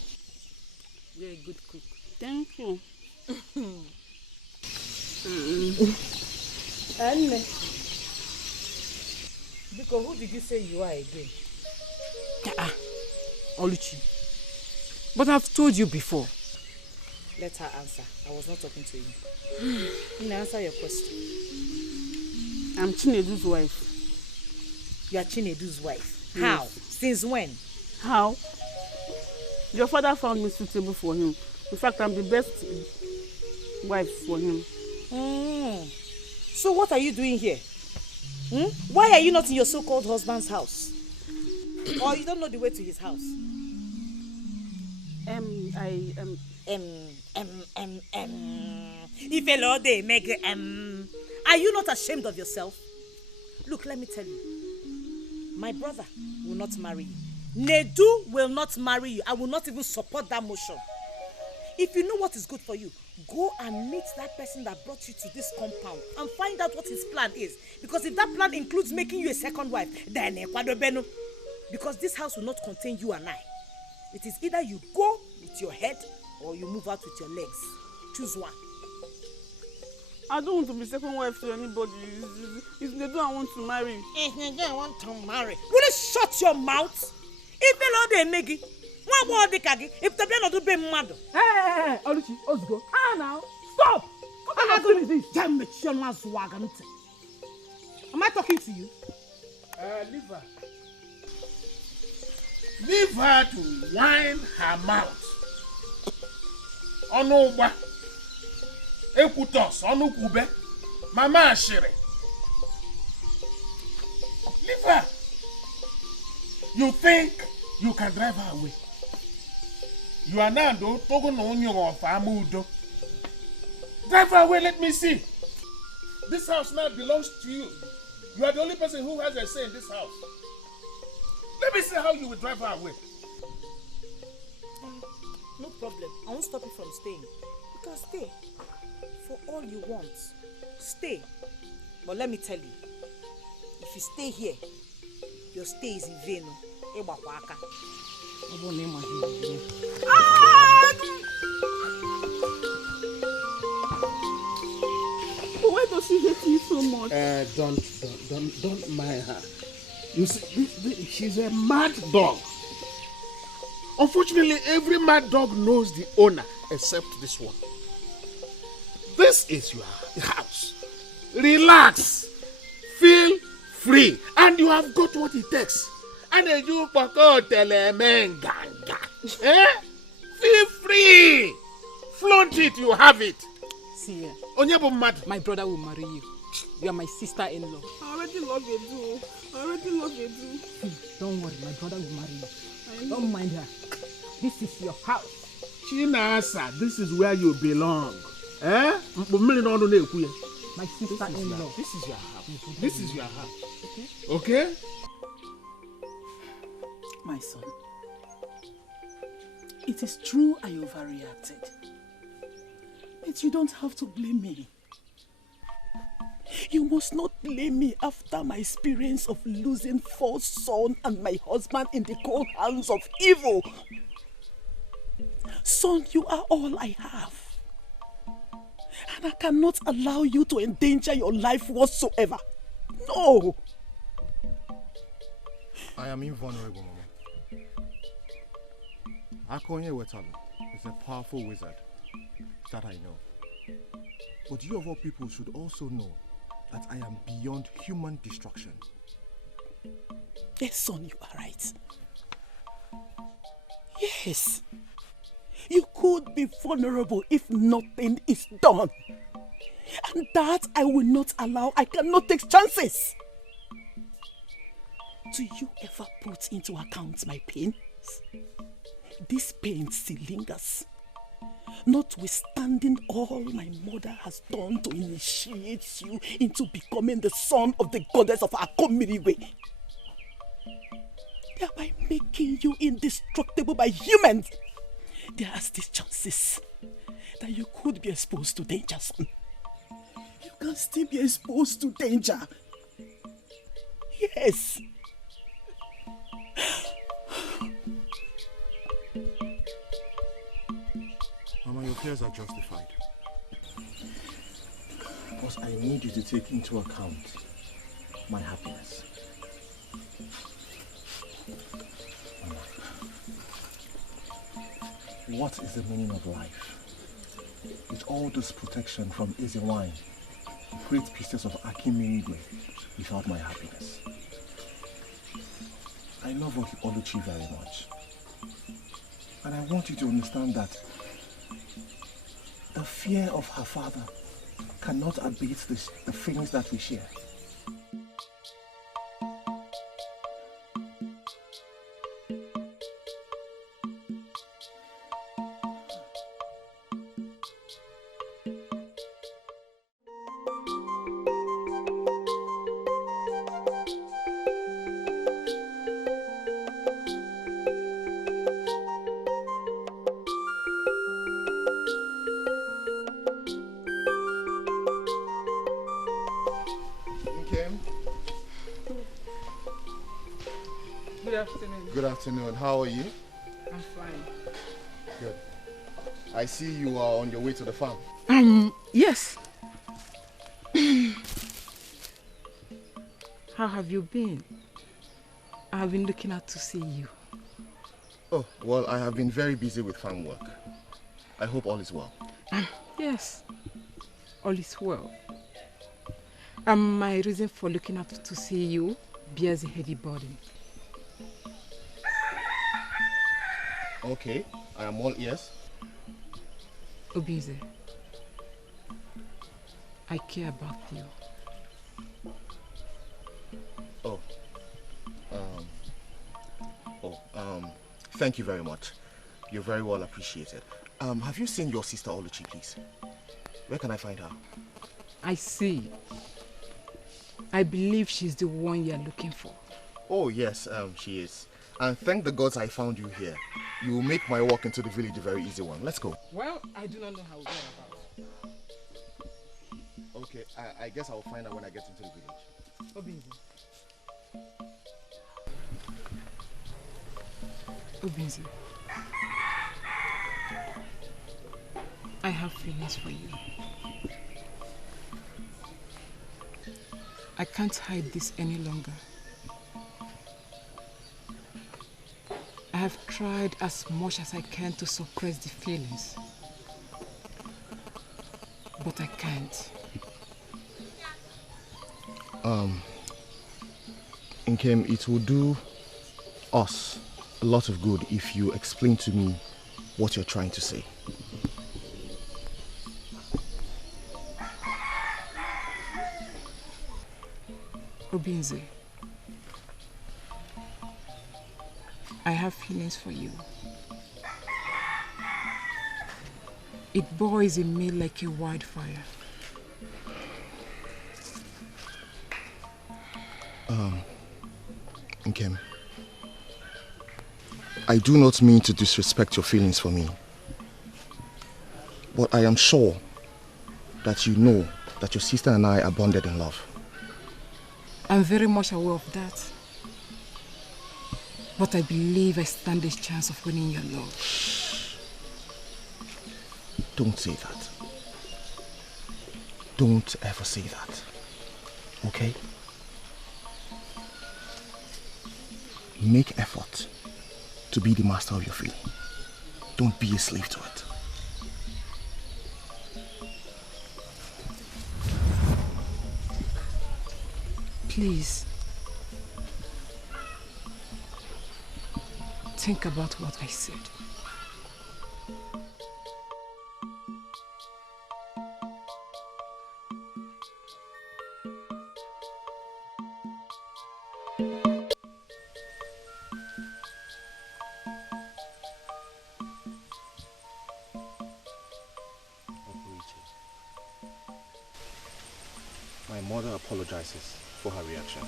You're a good cook. Thank you. Anne. Because who did you say you are again? Ology. But I've told you before. Let her answer. I was not talking to you. Can I answer your question? I'm Chinedu's wife. You are Chinedu's wife? Yes. How? Since when? How? Your father found me suitable for him. In fact, I'm the best wife for him. So what are you doing here? Why are you not in your so-called husband's house? Or you don't know the way to his house? If a Lord they make are you not ashamed of yourself? Look, let me tell you. My brother will not marry you. Nedu will not marry you. I will not even support that motion. If you know what is good for you, go and meet that person that brought you to this compound and find out what his plan is. Because if that plan includes making you a second wife, then because this house will not contain you and I. It is either you go with your head or you move out with your legs. Choose one. I don't want to be second wife to anybody. It's Nedu I want to marry. It's Nedu I want to marry. Will you shut your mouth? If you know they make it, one more Dikeh. If the plan not be mad. Hey, Ology, let's go. Now, stop. What kind of thing is this? Am I talking to you? Leave her. Leave her to whine her mouth. Onuba. Ekutos, Onukube. Mama Ashire. Leave her. You think you can drive her away? You are now talking on your famudo. Drive her away, let me see. This house now belongs to you. You are the only person who has a say in this house. Let me see how you will drive her away. No problem. I won't stop you from staying. You can stay. For all you want. Stay. But let me tell you. If you stay here, your stay is in vain. Why does she hate me so much? Don't mind her. You see, she's a mad dog. Unfortunately, every mad dog knows the owner except this one. This is your house. Relax. Feel free. And you have got what it takes. And you feel free. Flaunt it, you have it. See here. My brother will marry you. You are my sister-in-law. I already love you. Don't worry, my brother will marry you. Don't mind her. This is your house. Chinasa, this is where you belong. My sister-in-law. This is your house. This is your house. Okay? My son, it is true I overreacted. But you don't have to blame me. You must not blame me after my experience of losing 4 sons and my husband in the cold hands of evil. Son, you are all I have. And I cannot allow you to endanger your life whatsoever. No! I am invulnerable, Mama. Akonye Wetalu is a powerful wizard. That I know. But you of all people should also know that I am beyond human destruction. Yes, son, you are right. Yes. You could be vulnerable if nothing is done. And that I will not allow. I cannot take chances. Do you ever put into account my pains? This pain still lingers. Notwithstanding all my mother has done to initiate you into becoming the son of the goddess of Akomiriwe, thereby making you indestructible by humans, there are still chances that you could be exposed to danger, son. You can still be exposed to danger. Yes. Mama, your fears are justified. Because I need you to take into account my happiness. Mama, what is the meaning of life? With all this protection from easy wine, great pieces of Akimirigwe without my happiness. I love Ology very much. And I want you to understand that the fear of her father cannot abate the feelings that we share. Good afternoon. How are you? I'm fine. Good. I see you are on your way to the farm. Yes. How have you been? I have been looking out to see you. Oh, well, I have been very busy with farm work. I hope all is well. Yes, all is well. My reason for looking out to see you bears a heavy burden. Okay, I am all ears. Obize, I care about you. Thank you very much. You're very well appreciated. Have you seen your sister Ology, please? Where can I find her? I see. I believe she's the one you're looking for. Oh yes, she is. And thank the gods I found you here. You will make my walk into the village a very easy one. Let's go. Well, I do not know how we'll go about. Okay, I guess I'll find out when I get into the village. Obize, I have feelings for you. I can't hide this any longer. I have tried as much as I can to suppress the feelings, but I can't. Nkem, it will do us a lot of good if you explain to me what you're trying to say. Obinze, I have feelings for you. It boils in me like a wildfire. Nkem, I do not mean to disrespect your feelings for me, but I am sure that you know that your sister and I are bonded in love. I'm very much aware of that. But I believe I stand a chance of winning your love. Don't say that. Don't ever say that. Okay? Make effort to be the master of your feeling. Don't be a slave to it. Please. Think about what I said. My mother apologizes for her reaction.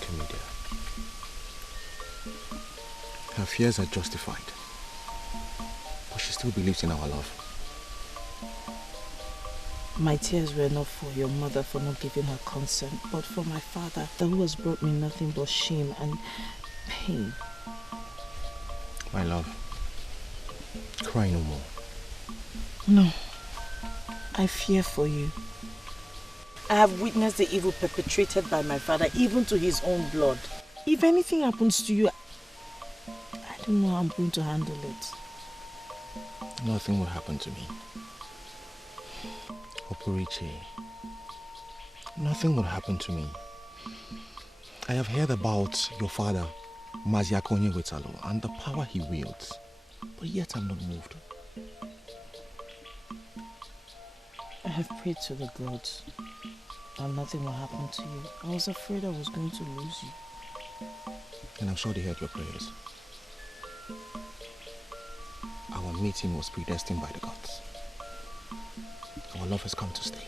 Come dear. Her fears are justified, but she still believes in our love. My tears were not for your mother for not giving her consent, but for my father, who has brought me nothing but shame and pain. My love, cry no more. No, I fear for you. I have witnessed the evil perpetrated by my father, even to his own blood. If anything happens to you, I don't know how I'm going to handle it. Nothing will happen to me. Oporiche, nothing will happen to me. I have heard about your father, Maziakonye Wetalo, and the power he wields, but yet I'm not moved. I have prayed to the gods that nothing will happen to you. I was afraid I was going to lose you. And I'm sure they heard your prayers. Our meeting was predestined by the gods. Our love has come to stay.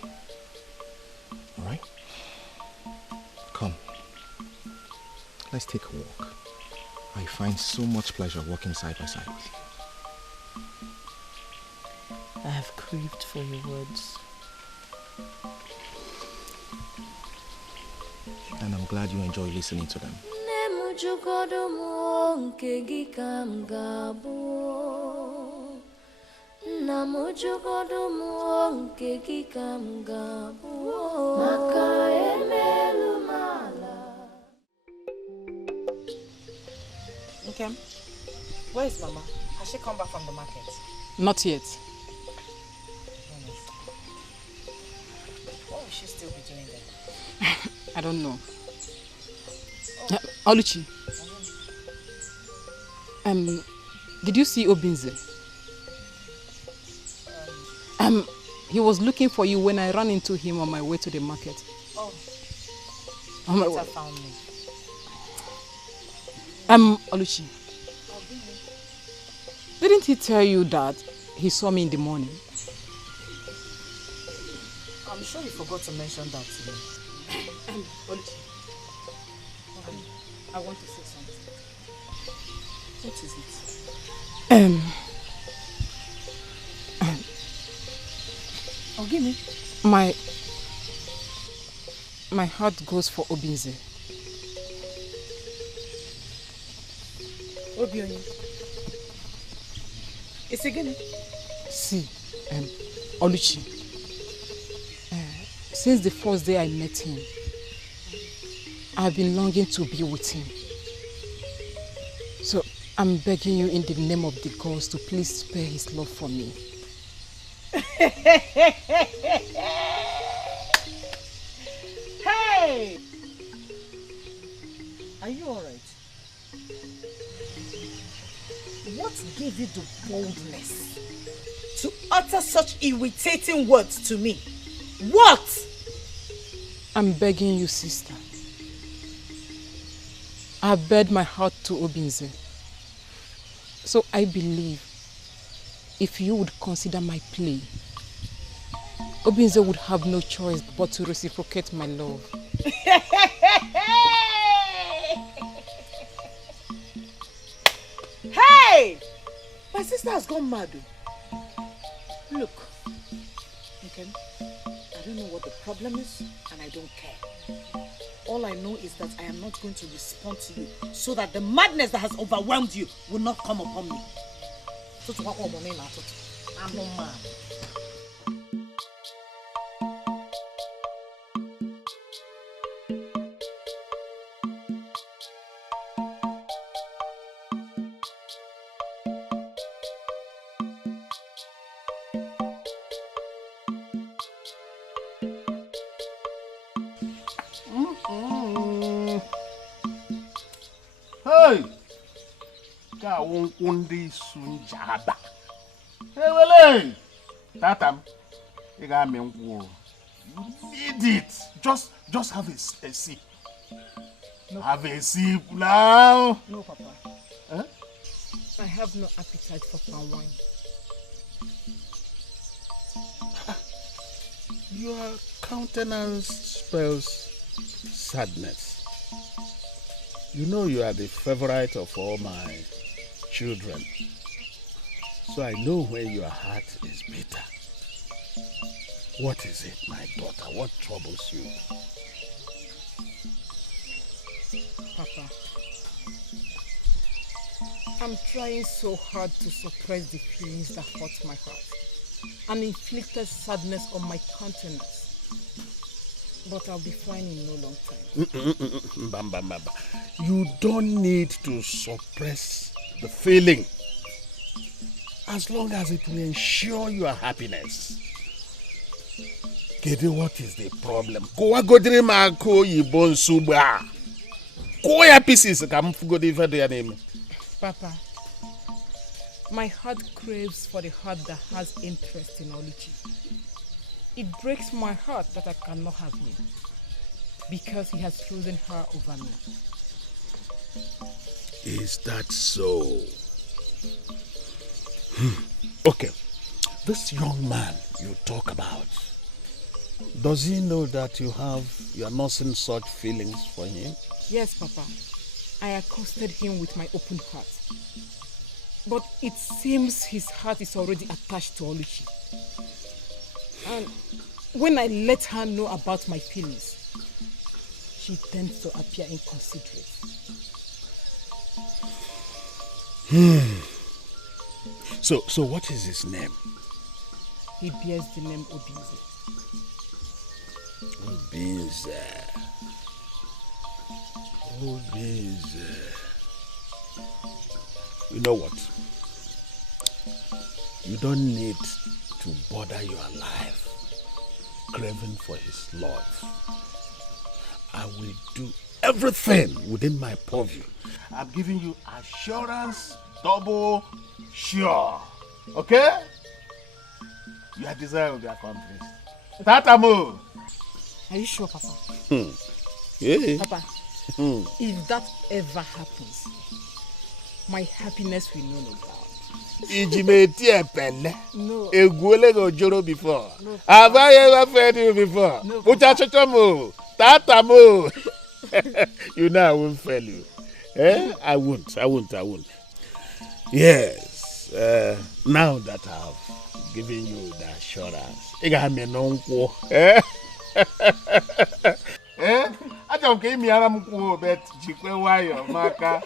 Alright? Come. Let's take a walk. I find so much pleasure walking side by side with you. I have craved for your words. And I'm glad you enjoy listening to them. Okay. Where is Mama? Has she come back from the market? Not yet. What will she still be doing there? I don't know. Oluchi. Did you see Obinze? He was looking for you when I ran into him on my way to the market. Oh. On my Peter way. found me. Oluchi. Didn't he tell you that he saw me in the morning? I'm sure you forgot to mention that to me. Oluchi. I want to say something. What is it? Oh, give me. My heart goes for Obinze. Obionyi. It's again. See, Oluchi. Since the first day I met him, I've been longing to be with him. So I'm begging you in the name of the gods to please spare his love for me. Hey! Are you alright? What gave you the boldness to utter such irritating words to me? What? I'm begging you, sister. I bared my heart to Obinze. So I believe if you would consider my plea, Obinze would have no choice but to reciprocate my love. Hey! My sister has gone mad. Look, okay, I don't know what the problem is and I don't care. All I know is that I am not going to respond to you so that the madness that has overwhelmed you will not come upon me. I'm not mad. Hey! Ka wonkundi sunjaba. Hey, wele! Tatam, ị ga-amị nkwụ. You need it. Just have a sip. No. Have a sip now. No, Papa. Huh? I have no appetite for palm wine. Your countenance spells sadness. You know you are the favorite of all my children. So I know when your heart is bitter. What is it, my daughter? What troubles you? Papa, I'm trying so hard to suppress the feelings that hurt my heart and inflicted sadness on my countenance. But I'll be fine in no long time. You don't need to suppress the feeling as long as it will ensure your happiness. Kede, what is the problem? Kowa godiri ma ko yibon suba. Koya pieces kam fugodi fa do ya name. Papa, my heart craves for the heart that has interest in Ology. It breaks my heart that I cannot have him because he has chosen her over me. Is that so? Okay, this young man you talk about, does he know that you are nursing such feelings for him? Yes, Papa. I accosted him with my open heart. But it seems his heart is already attached to Ology. And when I let her know about my feelings, she tends to appear inconsiderate. So what is his name? He bears the name Obinze. Obinze. You know what? You don't need to bother your life craving for his love. I will do everything within my purview. I'm giving you assurance, double sure. Okay? Your desire will be accomplished. Tatamo! Are you sure, Papa? Yeah. Papa, if that ever happens, my happiness will know no bounds. No. Egwele before. No. Have I ever fed you before? No. Tatamo. You know I won't fail you. I won't. Yes. Now that I've given you the assurance, I got me no uncle. I don't give me a bet jikwe wayo maka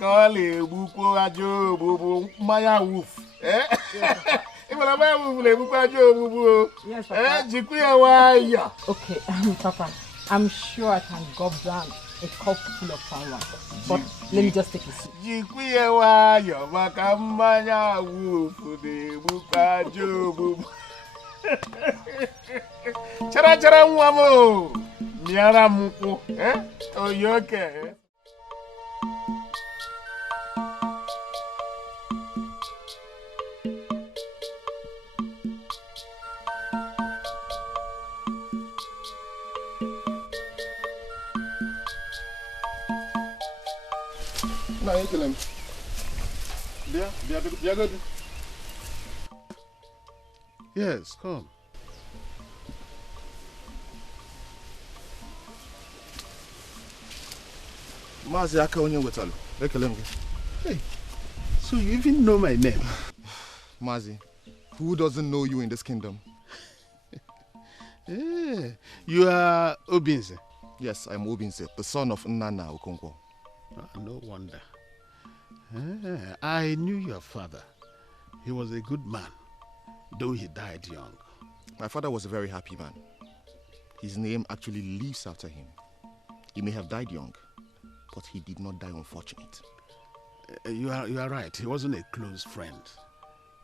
ole buko ajo bubu maya woof. Imala maya woof le buko ajo bubu. Yes, Papa. Jikwe wayo. Okay, Papa, I'm sure I can gob down a cup full of power. But let me just take a sip. Jikwe wayo maka maya woof le buko ajo bubu. Chara mwamo. Miara muko, Oyoke. No, you kill him. They're good. Yes, come. Mazi aka onye wetalu. Ekele m. Hey, so you even know my name? Mazi, who doesn't know you in this kingdom? Hey, you are Obinze? Yes, I'm Obinze, the son of Nnanna Okonkwo. No wonder. I knew your father. He was a good man, though he died young. My father was a very happy man. His name actually lives after him. He may have died young, but he did not die unfortunate. You are right. He wasn't a close friend.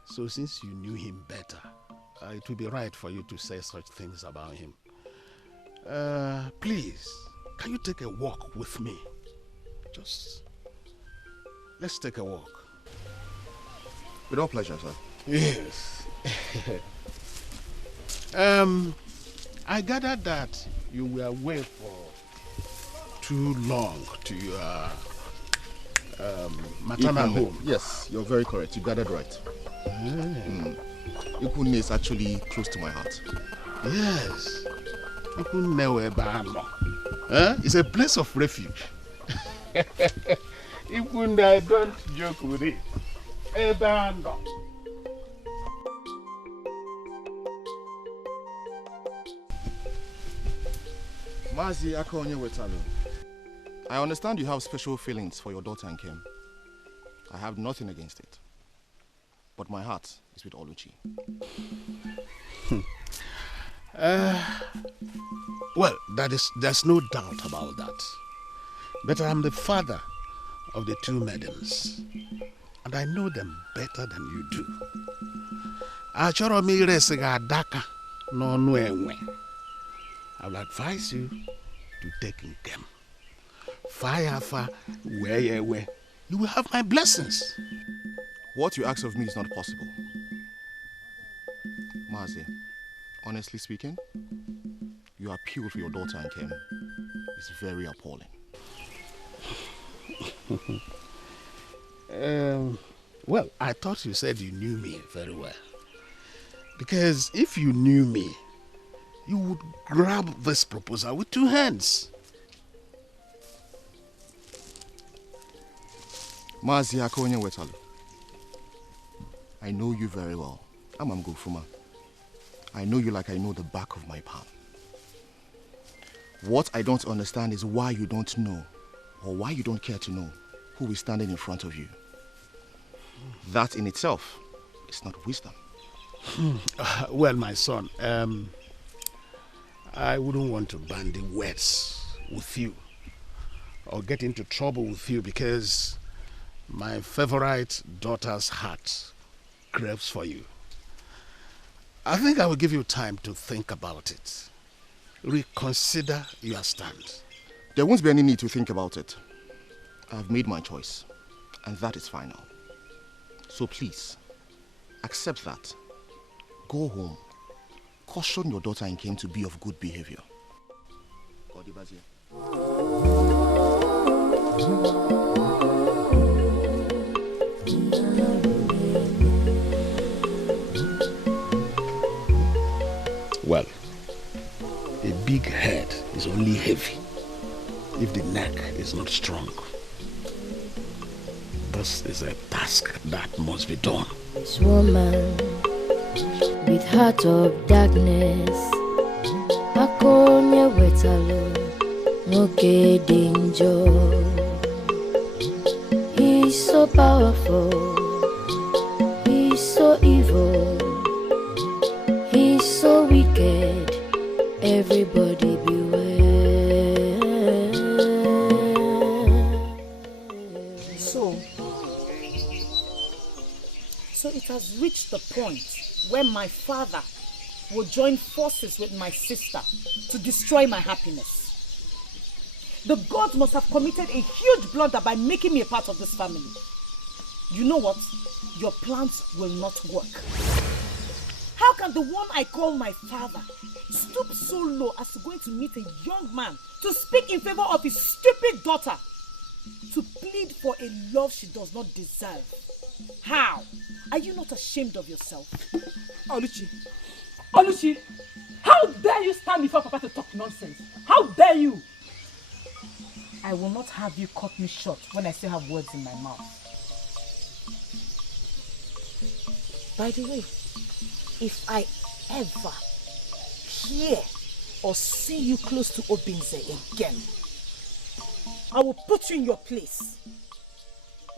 So since you knew him better, it would be right for you to say such things about him. Please, can you take a walk with me? Let's take a walk. With all pleasure, sir. Yes. I gathered that you were away for too long to your maternal home. Yes, you're very correct. You gathered right. Ikune is actually close to my heart. Yes. It's a place of refuge. Ikune, I don't joke with it. Ebano. Mazi Akonye Wetalu, I understand you have special feelings for your daughter and Kim. I have nothing against it. But my heart is with Ology. Well, there's no doubt about that. But I'm the father of the two maidens, and I know them better than you do. I will advise you to take them. Fire, where you will have my blessings. What you ask of me is not possible. Mazi, honestly speaking, your appeal for your daughter and Kim is very appalling. Well, I thought you said you knew me very well. Because if you knew me, you would grab this proposal with two hands. Mazi Akonye Wetalu, I know you very well. I'm Gufuma. I know you like I know the back of my palm. What I don't understand is why you don't know, or why you don't care to know, who is standing in front of you. That in itself is not wisdom. Well, my son, I wouldn't want to bandy words with you or get into trouble with you because my favorite daughter's heart craves for you. I think I will give you time to think about it. Reconsider your stand. There won't be any need to think about it. I've made my choice, and that is final. So please, accept that. Go home. Caution your daughter and Kim to be of good behavior. Well, a big head is only heavy if the neck is not strong. This is a task that must be done. This woman with heart of darkness, Akonye Wetalu, Noke danger. He's so powerful, he's so evil, he's so wicked. Everybody beware. So it has reached the point where my father will join forces with my sister to destroy my happiness. The gods must have committed a huge blunder by making me a part of this family. You know what? Your plans will not work. How can the one I call my father stoop so low as to going to meet a young man to speak in favor of his stupid daughter, to plead for a love she does not deserve? How? Are you not ashamed of yourself? Oluchi, how dare you stand before Papa to talk nonsense? How dare you? I will not have you cut me short when I still have words in my mouth. By the way, if I ever hear or see you close to Obinze again, I will put you in your place.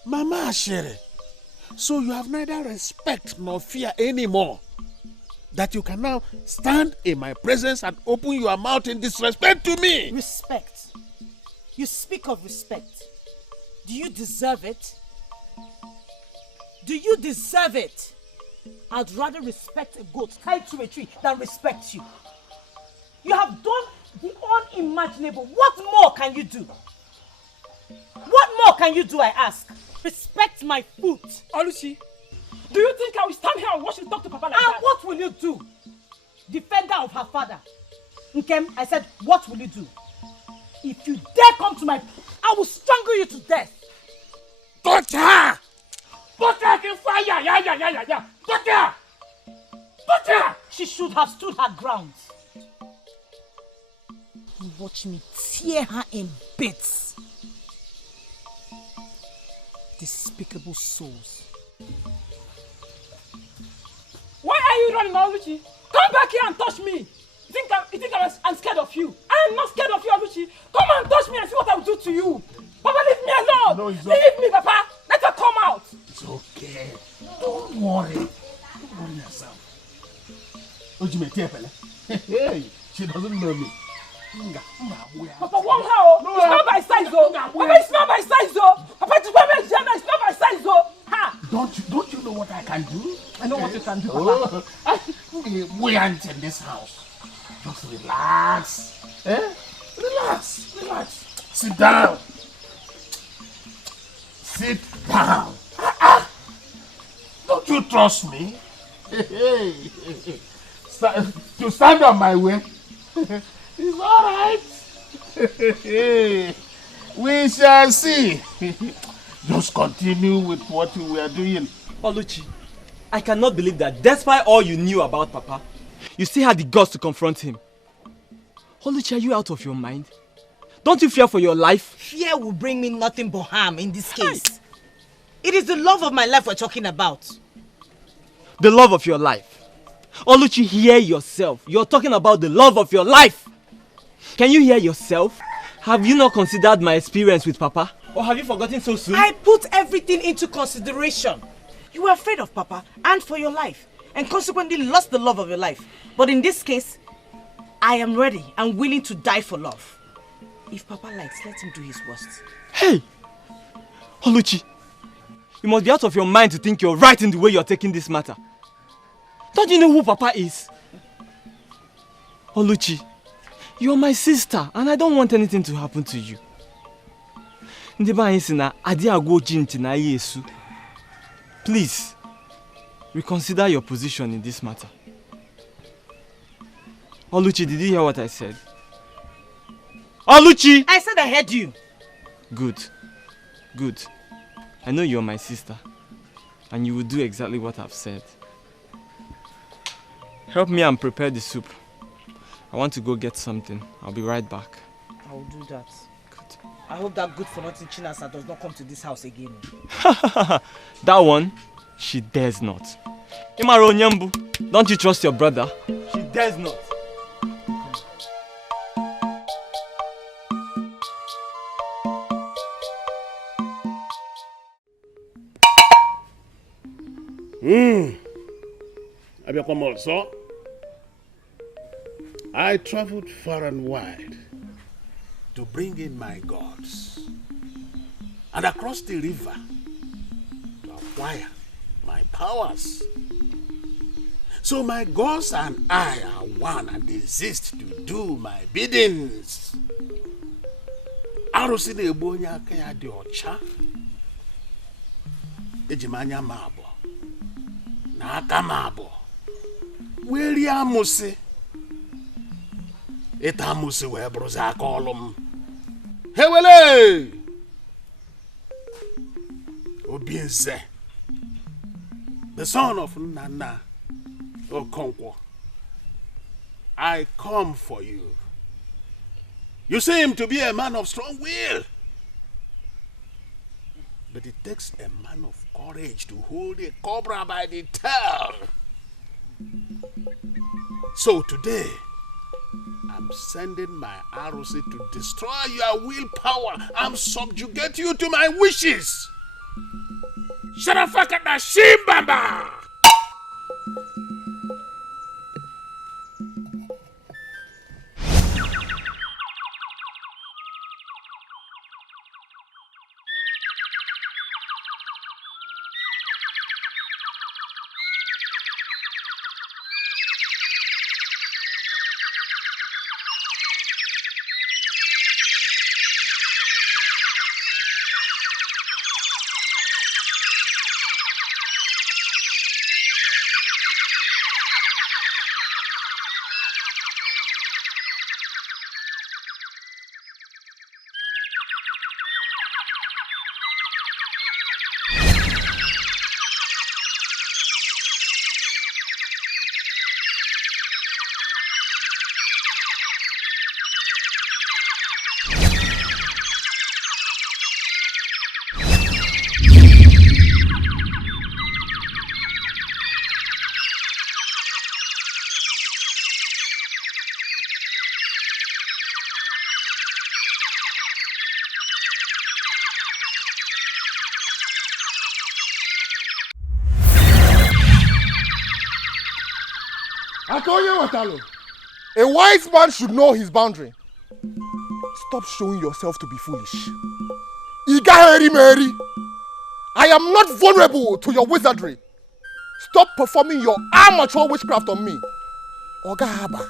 Mama Ashere, so you have neither respect nor fear anymore. That you can now stand in my presence and open your mouth in disrespect to me. Respect? You speak of respect. Do you deserve it? Do you deserve it? I'd rather respect a goat tied to a tree than respect you. You have done the unimaginable. What more can you do? What more can you do, I ask? Respect my foot. Oluchi, do you think I will stand here and watch you talk to Papa like that? And what will you do? Defender of her father. Nkem, I said, what will you do? If you dare come to my... I will strangle you to death. Touch her! Touch her in fire! Yeah. Touch her! Touch her! She should have stood her ground. You watch me tear her in bits. Despicable souls. Why are you running, Ology? Come back here and touch me. You think I'm scared of you? I am not scared of you, Ology. Come and touch me and see what I will do to you. Papa, leave me alone. No, it's leave me, Papa. Let her come out. It's okay. Don't worry. Don't worry yourself. Hey, she doesn't know me. Papa, one how? No, it's not by size, though. Papa, it's not by size, though. Papa, it's not by size, though. Ha! Don't you know what I can do? I know what you can do, Papa. We aren't in this house. Just relax. Relax. Sit down. Sit down. Don't you trust me? To stand on my way. It's all right. We shall see. Just continue with what you were doing. Ology, I cannot believe that despite all you knew about Papa, you still had the guts to confront him. Ology, are you out of your mind? Don't you fear for your life? Fear will bring me nothing but harm in this case. It is the love of my life we're talking about. The love of your life. Ology, hear yourself. You're talking about the love of your life. Can you hear yourself? Have you not considered my experience with Papa? Or have you forgotten so soon? I put everything into consideration. You were afraid of Papa and for your life, and consequently lost the love of your life. But in this case, I am ready and willing to die for love. If Papa likes, let him do his worst. Hey! Ology, you must be out of your mind to think you're right in the way you're taking this matter. Don't you know who Papa is? Ology, you're my sister and I don't want anything to happen to you. Please, reconsider your position in this matter. Ology, did you hear what I said? Ology! I said I heard you. Good. I know you're my sister and you will do exactly what I've said. Help me and prepare the soup. I want to go get something. I'll be right back. I will do that. Good. I hope that good-for-nothing Chinasa does not come to this house again. That one, she dares not. Imaro Nyambu, don't you trust your brother? She dares not. I traveled far and wide to bring in my gods and across the river to acquire my powers. So my gods and I are one and exist to do my biddings. Arusi de ebonya kaya di ocha ejimanya mabo na aka mabo weri amusi ita amusi we bruza aka olum hewele Obiense, the son of Nana Okonkwo. I come for you. You seem to be a man of strong will. But it takes a man of courage to hold a cobra by the tail. So today, I'm sending my arrows to destroy your willpower and subjugate you to my wishes. Sharafaka na Shimbamba! A wise man should know his boundary. Stop showing yourself to be foolish. Igaheri Mary, I am not vulnerable to your wizardry. Stop performing your amateur witchcraft on me. Oga Haba.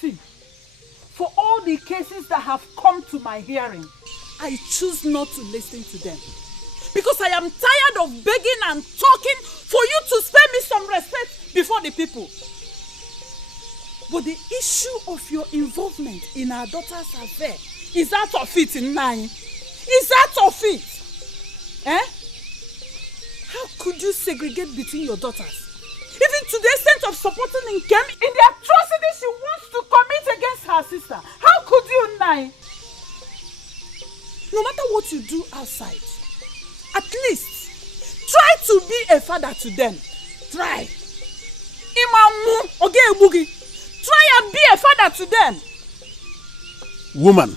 See, for all the cases that have come to my hearing, I choose not to listen to them. Because I am tired of begging and talking for you to spare me some respect before the people. But the issue of your involvement in our daughter's affair is out of it in mine. Is out of it. Eh? How could you segregate between your daughters? Even to the extent of supporting Nkem in the atrocities she wants to commit against her sister. How could you, Nai? No matter what you do outside, at least try to be a father to them. Try. Imamu Oge Bugi. Try and be a father to them. Woman,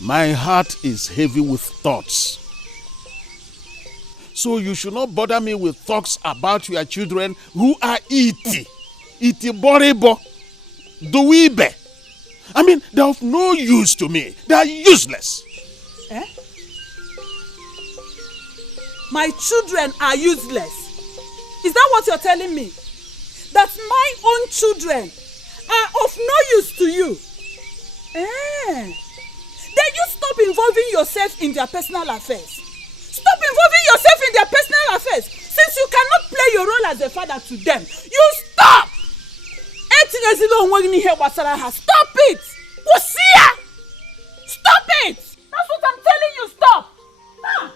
my heart is heavy with thoughts. So you should not bother me with thoughts about your children who are iti boribo, duibe. I mean, they're of no use to me. They are useless. Eh? My children are useless. Is that what you're telling me? That my own children are of no use to you? Eh? Then you stop involving yourself in their personal affairs. Stop involving yourself in their personal affairs. Since you cannot play your role as a father to them, you stop! Stop it! Stop it! That's what I'm telling you, stop! Ah.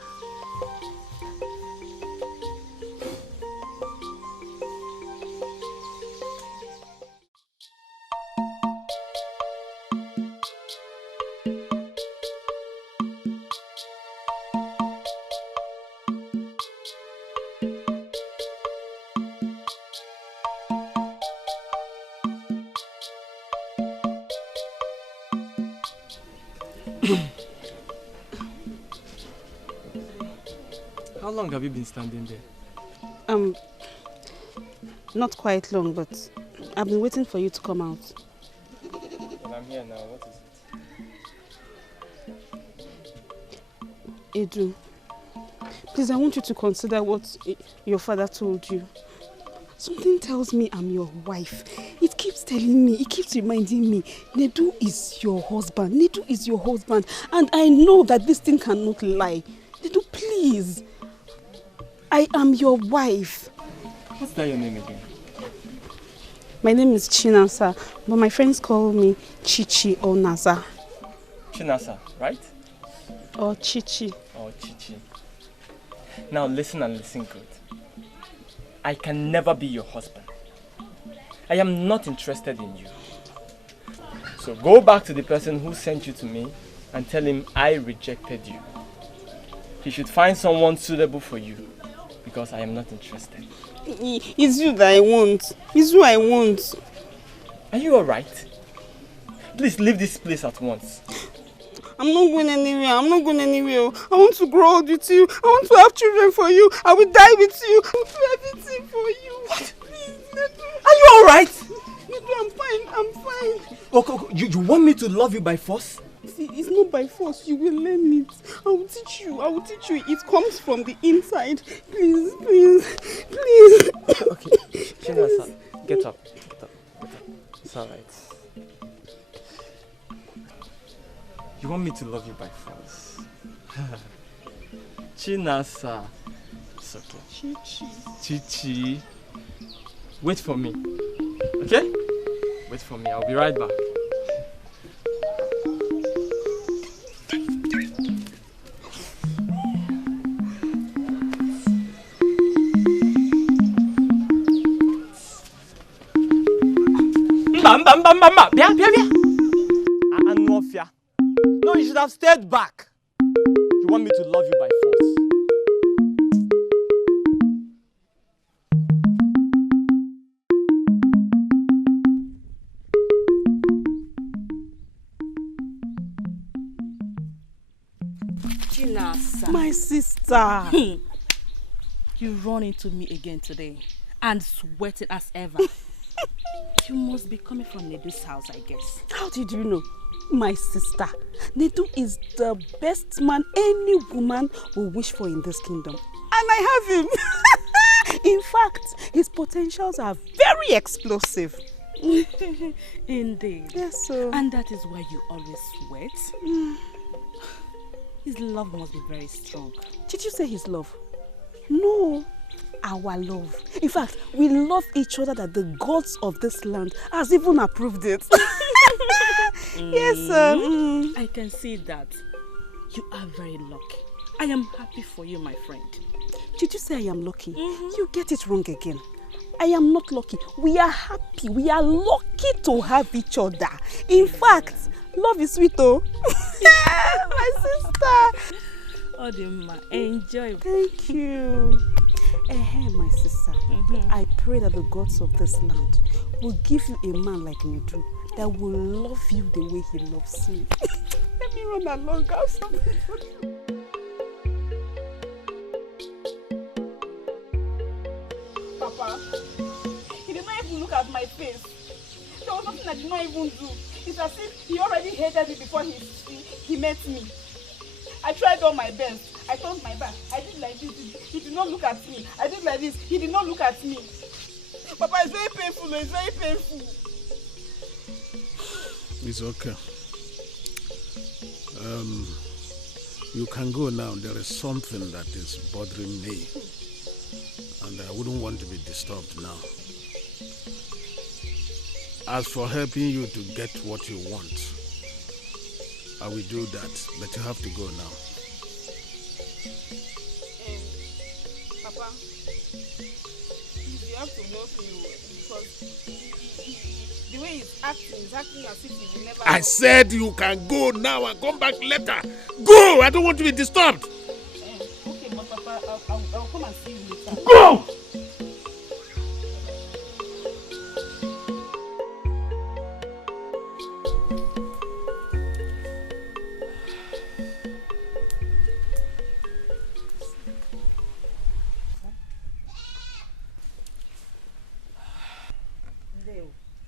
How long have you been standing there? Not quite long, but I've been waiting for you to come out. Well, I'm here now. What is it? Edu, please, I want you to consider what your father told you. Something tells me I'm your wife. It keeps telling me, it keeps reminding me, Nedu is your husband. Nedu is your husband. And I know that this thing cannot lie. Nedu, please. I am your wife. What's that your name again? My name is Chinasa, but my friends call me Chichi or Nasa. Chinasa, right? Or Chichi. Or Chichi. Now listen and listen good. I can never be your husband. I am not interested in you. So go back to the person who sent you to me and tell him I rejected you. He should find someone suitable for you because I am not interested. It's you that I want. It's you I want. Are you alright? Please leave this place at once. I'm not going anywhere. I'm not going anywhere. I want to grow old with you. I want to have children for you. I will die with you. I will do everything for you. What? Please, Nedu. Are you alright? Nedu, I'm fine. I'm fine. Okay, you want me to love you by force? See, it's not by force. You will learn it. I will teach you. I will teach you. It comes from the inside. Please, please, please. Okay, Chinasa, get up. Get up. It's alright. You want me to love you by force? Chinasa. It's okay. Chichi. Chichi. Wait for me. Okay? Wait for me. I'll be right back. No, you should have stayed back. You want me to love you by force. sister. You run into me again today and sweating as ever. You must be coming from Nedu's house, I guess. How did you know? My sister, Nedu is the best man any woman will wish for in this kingdom. And I have him. In fact, his potentials are very explosive. Indeed. Yes, sir. And that is why you always sweat? His love must be very strong. Did you say his love? No, our love. In fact, we love each other that the gods of this land has even approved it. Yes, sir. I can see that. You are very lucky. I am happy for you, my friend. Did you say I am lucky? You get it wrong again. I am not lucky. We are happy. We are lucky to have each other. In fact, love is sweet, oh. My sister. Odima, enjoy. Thank you. My sister, I pray that the gods of this land will give you a man like Nedu that will love you the way he loves me. Let me run along. I have something for you. Papa, he did not even look at my face. There was nothing I did not even do. It's as if he already hated me before he met me. I tried all my best. I turned my back. I did like this. He did not look at me. I did like this. He did not look at me. Papa, it's very painful. It's very painful. It's okay. You can go now. There is something that is bothering me. And I wouldn't want to be disturbed now. As for helping you to get what you want, I will do that, but you have to go now. Papa, you have to help me because the way he's acting as if he will never. I said you can go now and come back later. Go! I don't want to be disturbed. Okay, but Papa, I'll come and see you later. Go!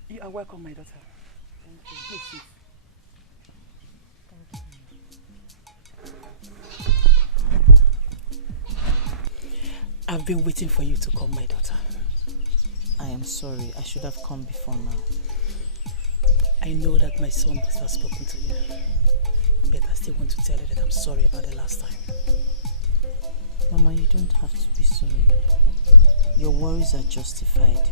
You are welcome, my daughter. Thank you. Please sit. I've been waiting for you to come, my daughter. I am sorry. I should have come before now. I know that my son must have spoken to you. But I still want to tell you that I'm sorry about the last time. Mama, you don't have to be sorry. Your worries are justified.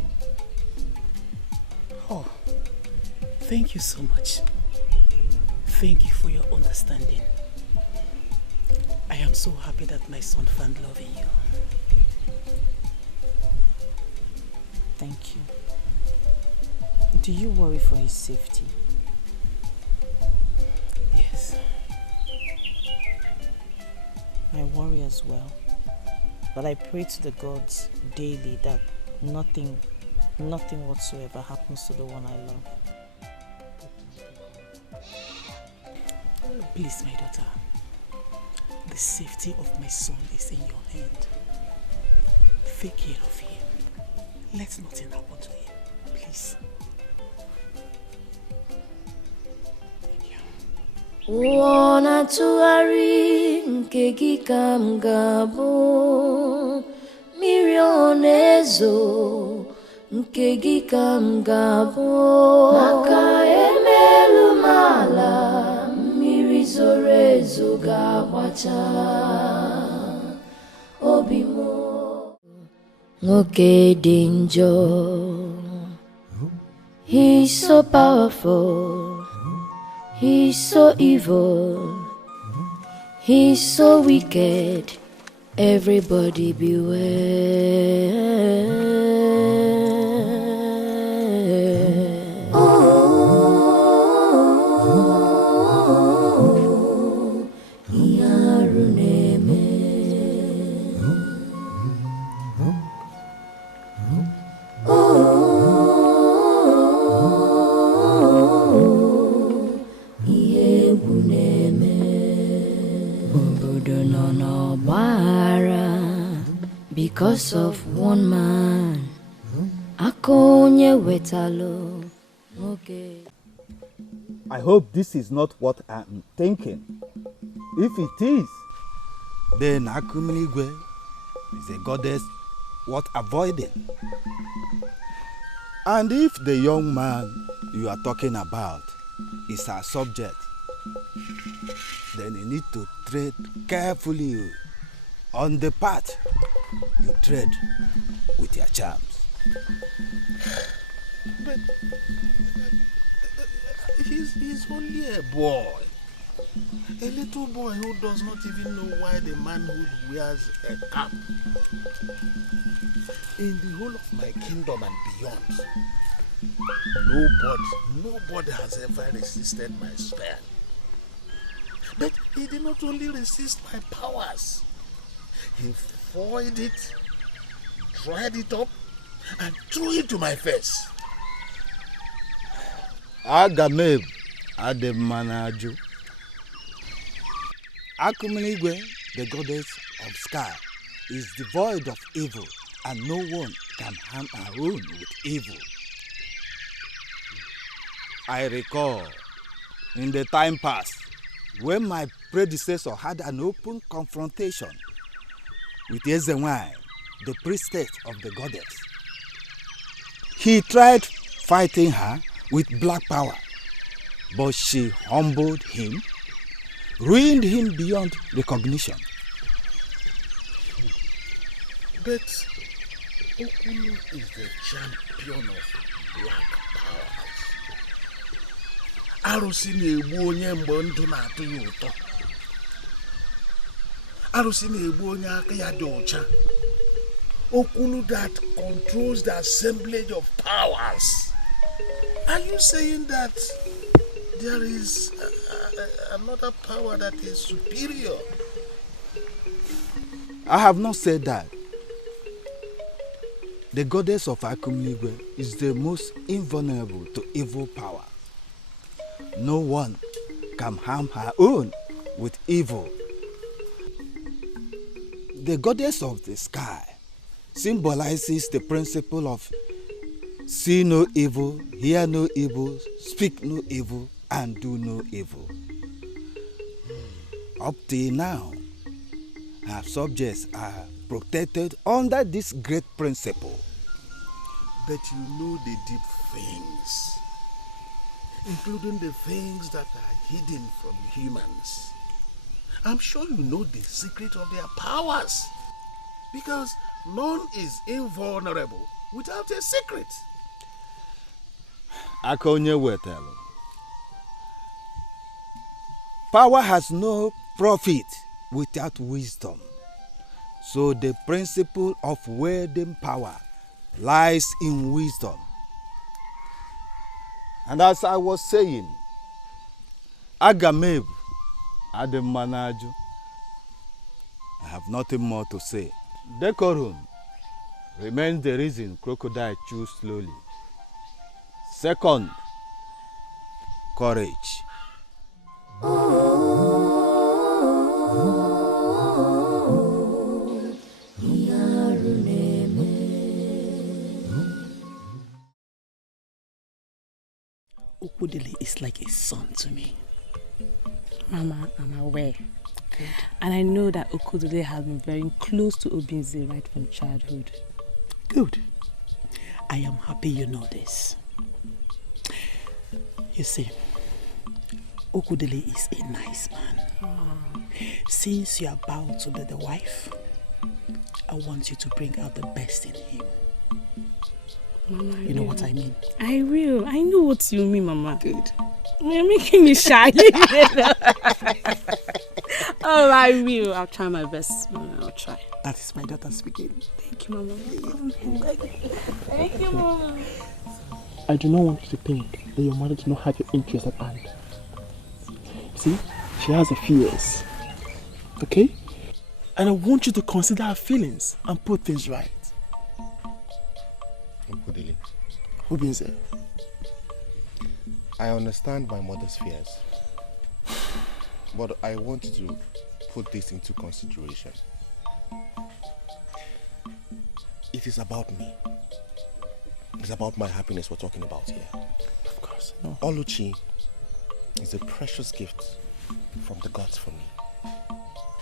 Oh, thank you so much. Thank you for your understanding. I am so happy that my son found love in you. Thank you. Do you worry for his safety? Yes. I worry as well. But I pray to the gods daily that nothing whatsoever happens to the one I love. Please, my daughter, the safety of my son is in your hand. Take care of him. Let nothing happen to him, please. Wana tuari nke gị ka m ga-abụ, mmiri ọ na-ezo nke gị ka m ga-abụ, maka emelu m ala mmiri zoro ezo ga-agbacha obi m. Nwoke dị njọ, he's so powerful, he's so evil, he's so wicked, everybody beware. Why? because of one man. Akonye wetalo. Okay. I hope this is not what I'm thinking. If it is, then Akumiligwe is a goddess worth avoiding. And if the young man you are talking about is our subject, then you need to tread carefully on the path you tread with your charms. But he's only a boy. A little boy who does not even know why the manhood wears a cap. In the whole of my kingdom and beyond, nobody has ever resisted my spell. But he did not only resist my powers, he foiled it, dried it up, and threw it to my face. Agameb Ademanaju. Akumiligwe, the goddess of sky, is devoid of evil, and no one can harm her own with evil. I recall in the time past when my predecessor had an open confrontation with Ezenwai, the priestess of the goddess. He tried fighting her with black power, but she humbled him, ruined him beyond recognition. But Okulu is the champion of black powers. Arụsị na-egbu onye mgbe ndụ na-atụ ya ụtọ. Arụsị na-egbu onye aka ya dị ọcha. Okulu that controls the assemblage of powers. Are you saying that there is another power that is superior? I have not said that. The goddess of Akumiligwe is the most invulnerable to evil power. No one can harm her own with evil. The goddess of the sky symbolizes the principle of see no evil, hear no evil, speak no evil, and do no evil. Up till now, her subjects are protected under this great principle. But you know the deep things, including the things that are hidden from humans. I'm sure you know the secret of their powers, because none is invulnerable without a secret. Akonye wetelu. Power has no profit without wisdom. So the principle of wielding power lies in wisdom. And as I was saying, Agameb Ademanaju, I have nothing more to say. Decorum remains the reason crocodile chews slowly. Second, courage. Okudili is like a son to me. Mama, I'm aware. Good. And I know that Okudili has been very close to Obinze right from childhood. Good. I am happy you know this. You see, Okudili is a nice man. Since you are about to be the wife, I want you to bring out the best in him. Mama, you know what I mean? I will. I know what you mean, Mama. Good. You're making me shy. Oh, I will. I'll try my best, Mama. I'll try. That is my daughter speaking. Thank you, Mama. Thank you, Mama. I do not want you to think that your mother does not have your interest at hand. See, she has her fears. Okay? And I want you to consider her feelings and put things right. Okudili, Obinze, I understand my mother's fears, but I want you to put this into consideration. It is about me. It's about my happiness we're talking about here. Of course, no. Ology is a precious gift from the gods for me.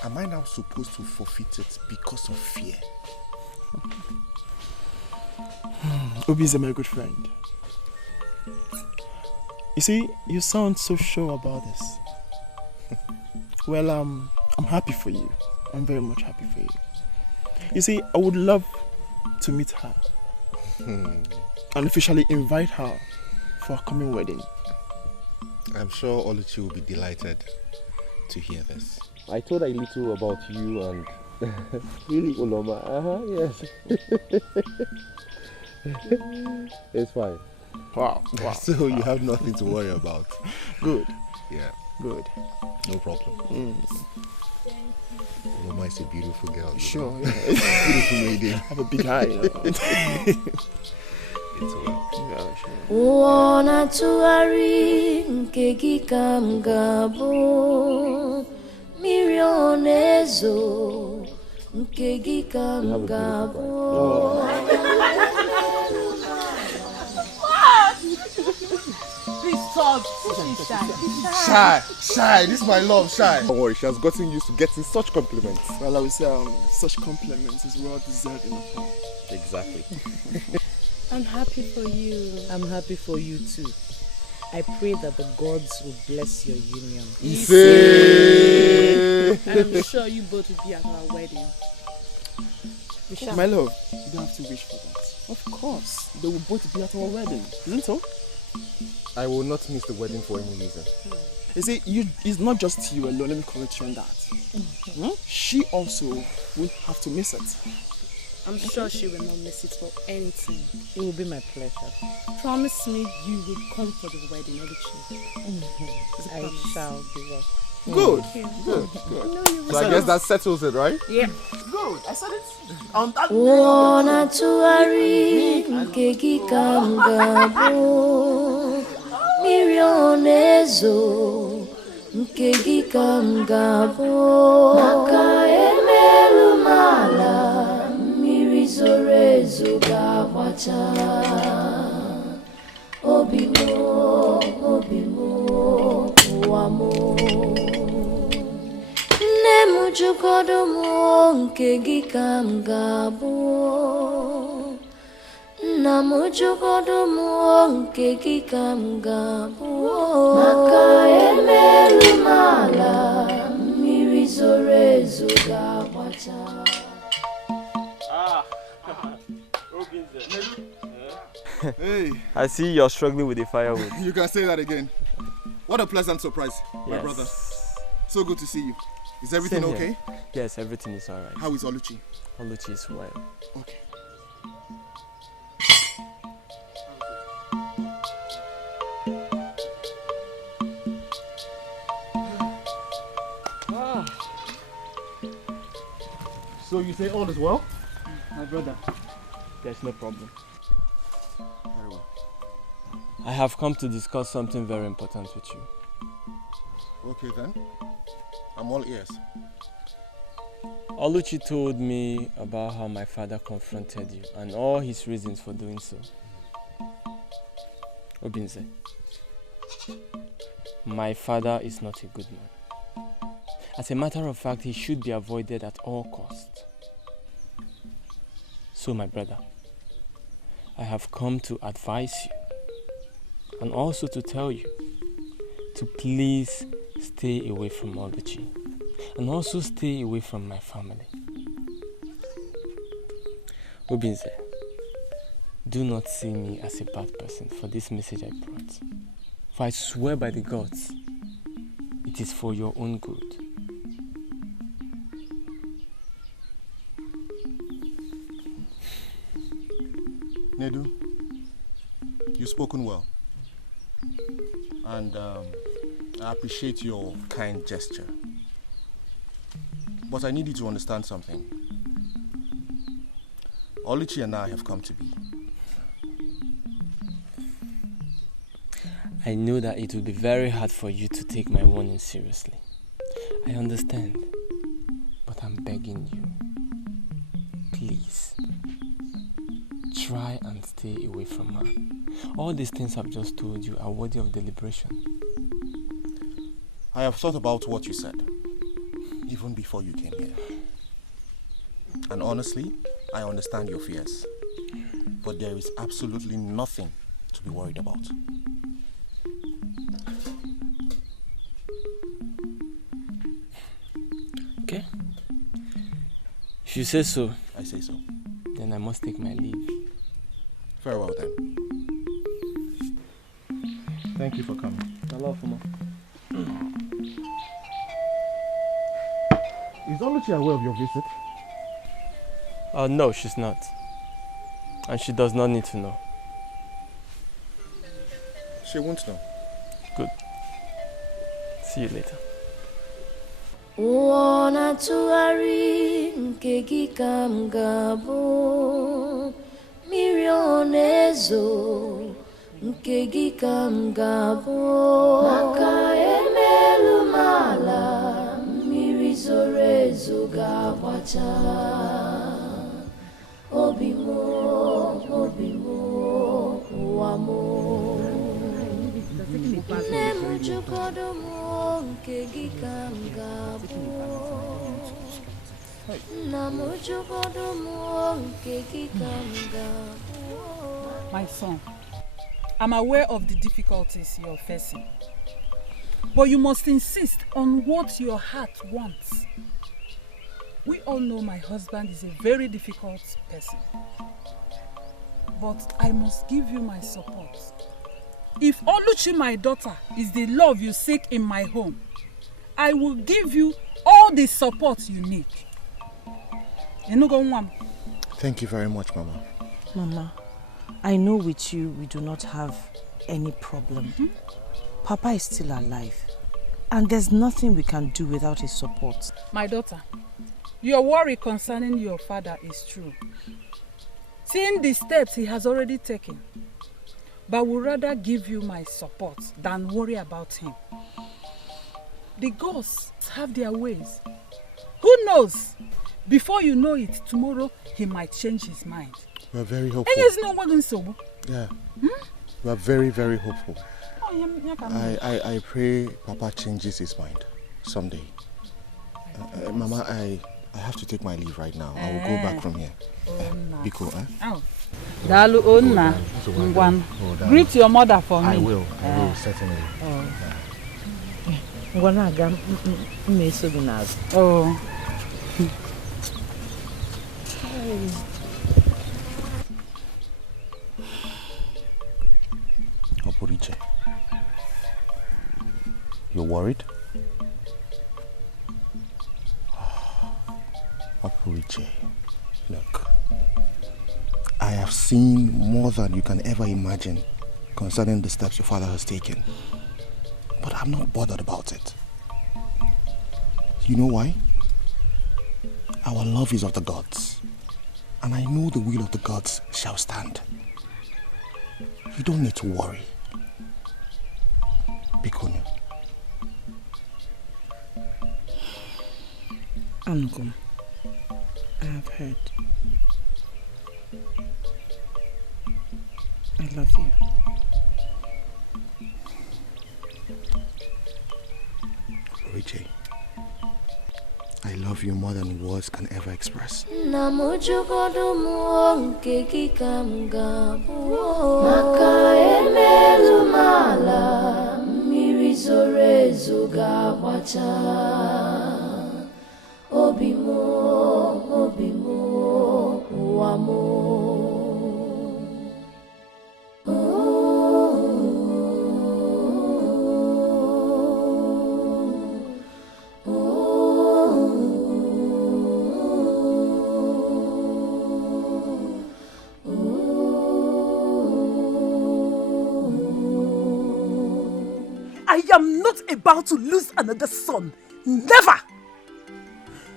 Am I now supposed to forfeit it because of fear? Obi is my good friend. You see, you sound so sure about this. Well, I'm happy for you. I'm very much happy for you. You see, I would love to meet her and officially invite her for a coming wedding. I'm sure Ology will be delighted to hear this. I told her a little about you and really Uloma. Yes. It's fine. Wow. So you have nothing to worry about. Good. Yeah. Good. No problem. Uloma is a beautiful girl. Sure. Yeah. Beautiful lady. Have a big eye. It's well. Yeah, sure. Wanna tuari nkegi kamgabo Mirionezo nkegi kamgabo. Please stop. Shy. This is my love, Shy. Don't worry, she has gotten used to getting such compliments. Well, I would say such compliments is well deserving of her. Exactly. I'm happy for you. I'm happy for you too. I pray that the gods will bless your union. And I'm sure you both will be at our wedding. My love, you don't have to wish for that. Of course, they will both be at our wedding, isn't so? I will not miss the wedding for any reason. You see, it's not just you alone. Let me correct you on that. She also will have to miss it. I'm sure she will not miss it for anything. It will be my pleasure. Promise me you will come for the wedding, Ology. I shall be there. Good. Good. So I guess that settles it, right? Yeah. Good. I said it. On that Wanna tuari nkegi kamgabo Mirionezo nkegi kamgabo Maka emelu mala mirizorezo gabacha Obimo wamo Nemu jukodomo nkegi kamgabo Namu jukodomo nkegi kamgabo Maka emelu mala mirizorezo gabacha. Hey. I see you're struggling with the firewood. You can say that again. What a pleasant surprise, my Yes. brother. So good to see you. Is everything Same okay? here. Yes, everything is alright. How is Ology? Ology is well. Okay. So you say all is well? My brother, there's no problem. Very well. I have come to discuss something very important with you. Okay then. I'm all ears. Ology told me about how my father confronted you and all his reasons for doing so. Obinze, my father is not a good man. As a matter of fact, he should be avoided at all costs. So, my brother, I have come to advise you and also to tell you to please stay away from Ology and also stay away from my family. Obinze, do not see me as a bad person for this message I brought. For I swear by the gods, it is for your own good. Nedu, you've spoken well. And I appreciate your kind gesture. But I need you to understand something. Ology and I have come to be. I know that it will be very hard for you to take my warning seriously. I understand. But I'm begging you. Please. try and stay away from her. All these things I've just told you are worthy of deliberation. I have thought about what you said, even before you came here. And honestly, I understand your fears. But there is absolutely nothing to be worried about. Okay. If you say so. I say so. Then I must take my leave. Very well then. Thank you for coming. Hello, Fuma. Is Ology aware of your visit? No, she's not. And she does not need to know. She won't know. Good. See you later. Wana tuari nke gị ka m ga-abụ, mmiri onezo nke gị ka m ga-abụ, maka emelu m ala, mmiri zoro ezo ga-agbacha. Obi m, ụwa m, nne m jụgodo m nke gị ka m ga-abụ, nna m jụgodo m nke gị ka m ga-abụ. My son, I'm aware of the difficulties you're facing, but you must insist on what your heart wants. We all know my husband is a very difficult person, but I must give you my support. If Ology, my daughter, is the love you seek in my home, I will give you all the support you need. Thank you very much, Mama. Mama, I know with you we do not have any problem. Papa is still alive, and there's nothing we can do without his support. My daughter, your worry concerning your father is true. Seeing the steps he has already taken, but would rather give you my support than worry about him. The gods have their ways. Who knows? Before you know it, tomorrow he might change his mind. We are very hopeful. Yeah. We are very, very hopeful. I pray Papa changes his mind someday. Mama, I have to take my leave right now. I will go back from here. Biko, Dalu Onna, Ngwan. Greet your mother for me. I will certainly. Oh. Oporiche, you're worried? Oporiche, look, I have seen more than you can ever imagine concerning the steps your father has taken. But I'm not bothered about it. You know why? Our love is of the gods, and I know the will of the gods shall stand. You don't need to worry. Bikono. Anukum, I have heard. I love you. Richie, I love you more than words can ever express. Namujugodo mu nke gị ka m ga-abụ, maka emelu m ala, mmiri zoro ezo ga-agbacha. Obi m, ụwa m. I am not about to lose another son. Never!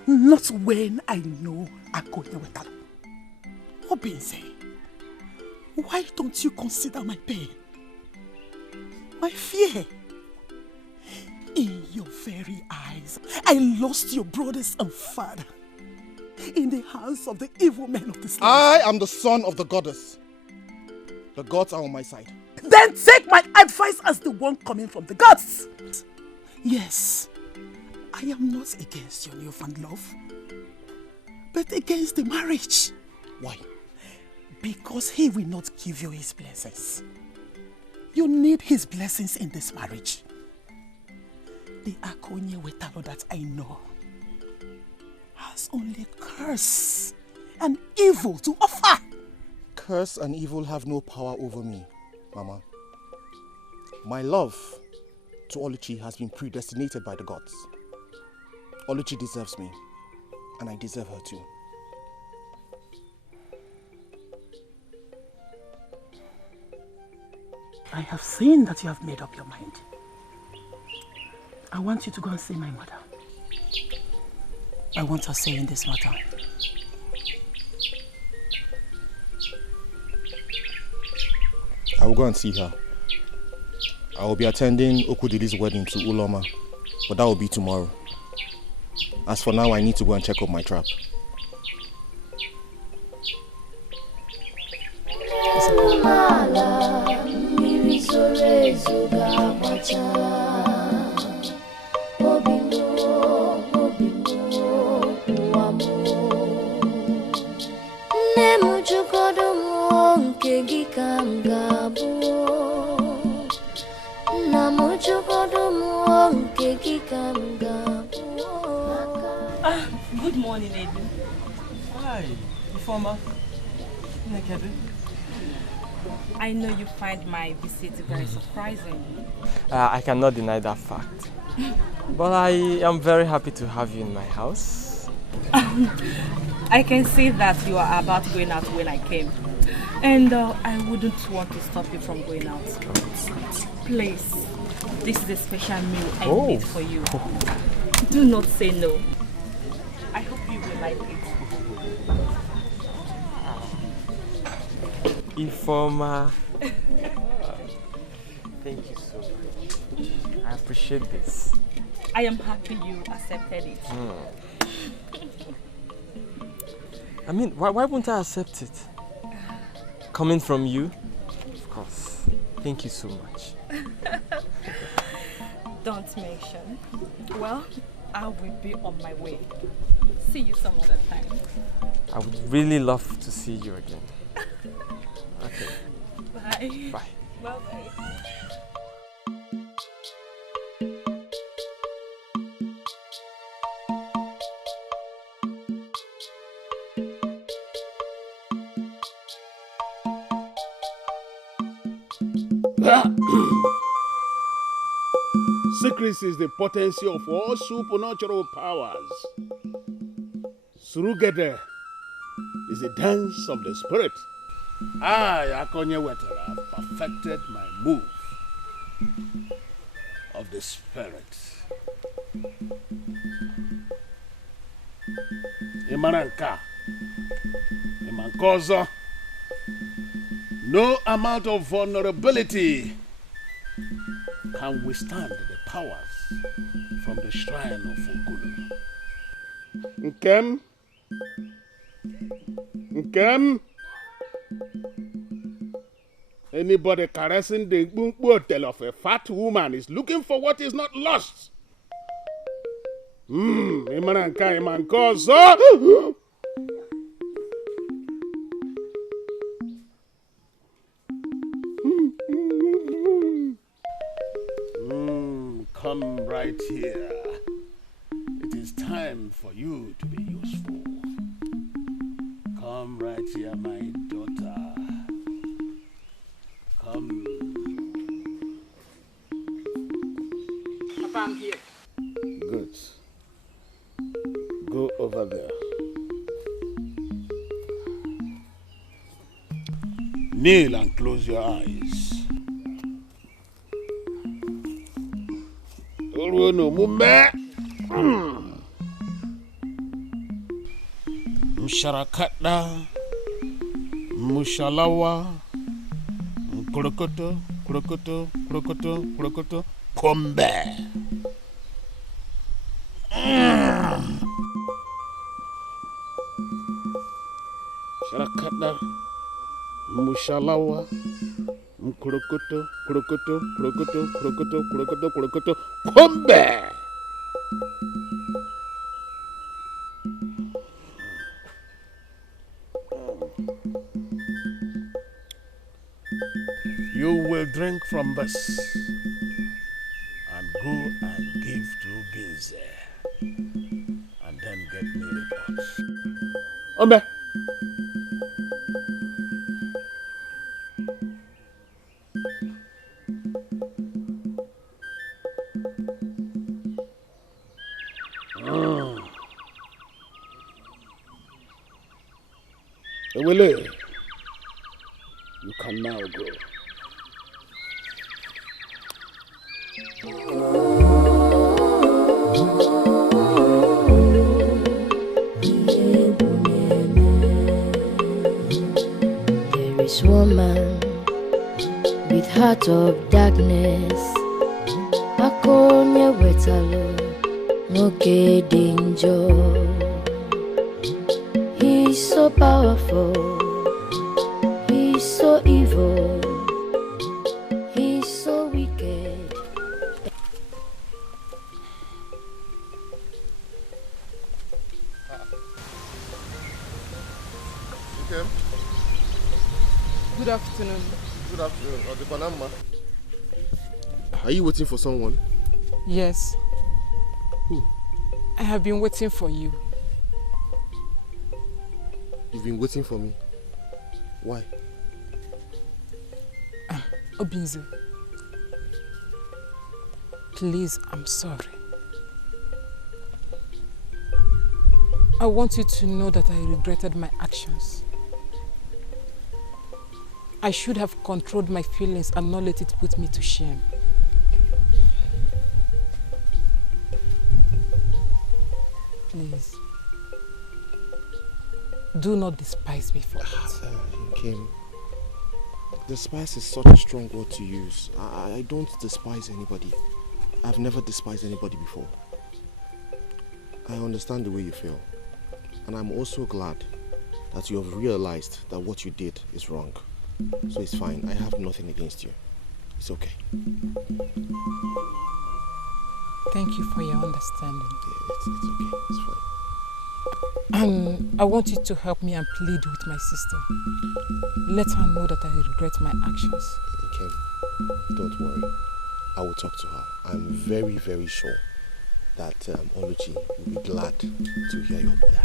Not when I know I'm going with that. Obinze, why don't you consider my pain? My fear? In your very eyes, I lost your brothers and father in the hands of the evil men of this land. I am the son of the goddess. The gods are on my side. Then take my advice as the one coming from the gods. Yes, I am not against your newfound love, but against the marriage. Why? Because he will not give you his blessings. You need his blessings in this marriage. The Akonye Wetalo that I know has only curse and evil to offer. Curse and evil have no power over me, Mama. My love to Ology has been predestinated by the gods. Ology deserves me, and I deserve her too. I have seen that you have made up your mind. I want you to go and see my mother. I want her say in this matter. I will go and see her. I will be attending Okudili's wedding to Uloma, but that will be tomorrow. As for now, I need to go and check up my trap. Good morning, Edu. Hi, Ifoma. I know you find my visit very surprising. I cannot deny that fact. But I am very happy to have you in my house. I can see that you are about going out when I came. And I wouldn't want to stop you from going out. Please, this is a special meal I made for you. Do not say no. I hope you will like it. Ifoma. Thank you so much. I appreciate this. I am happy you accepted it. I mean, why won't I accept it? Coming from you? Of course. Thank you so much. Don't mention. Well, I will be on my way. See you some other time. I would really love to see you again. Okay. Bye. Bye. Bye-bye. Secrecy is the potency of all supernatural powers. Surugede is the dance of the spirit. I, Akonye Wetara, perfected my move of the spirit. Imananka, Imankozo, no amount of vulnerability can withstand the powers from the shrine of Okulu. Nkem? Anybody caressing the hotel of a fat woman is looking for what is not lost. Imananka, Imankozo. Come right here. It is time for you to be useful. Come right here, my daughter. Come. Papa, I'm here. Good. Go over there. Kneel and close your eyes. No mumbe. Msharakata, Mushalawa, Krokoto, Krokoto, Krokoto, Krokoto, Kombe. Sharakata, Mushalawa. Mkurokoto, kurokoto, kurokoto, kurokoto, kurokoto, kurokoto, kombe! You will drink from this and go and give to Ginze and then get me reports. Ombe! Ewele, you can now go. There is woman with heart of darkness. Akonye wetalo moke danger. He's so powerful. He's so evil. He's so wicked. Okay. Good afternoon. Good afternoon. Are you waiting for someone? Yes. Who? I have been waiting for you. You've been waiting for me. Why? Obinze, please, I'm sorry. I want you to know that I regretted my actions. I should have controlled my feelings and not let it put me to shame. Please, do not despise me for it. Kim, despise is such a strong word to use. I don't despise anybody. I've never despised anybody before. I understand the way you feel. And I'm also glad that you have realized that what you did is wrong. So it's fine. I have nothing against you. It's okay. Thank you for your understanding. It's okay. It's fine. And I want you to help me and plead with my sister. Let her know that I regret my actions. Kim, don't worry. I will talk to her. I'm very, very sure that Ology will be glad to hear your plea.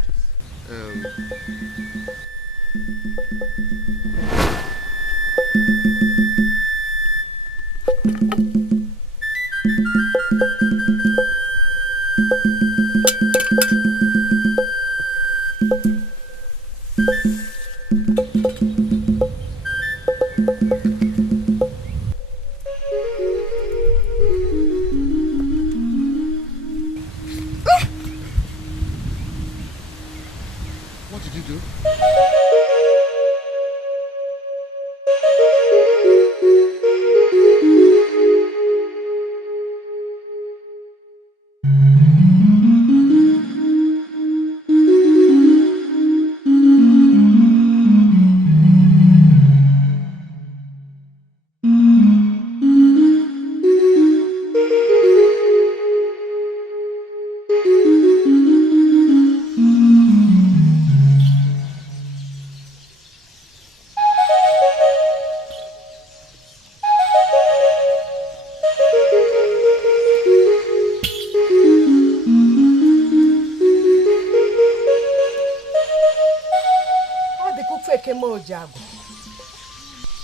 What did you do?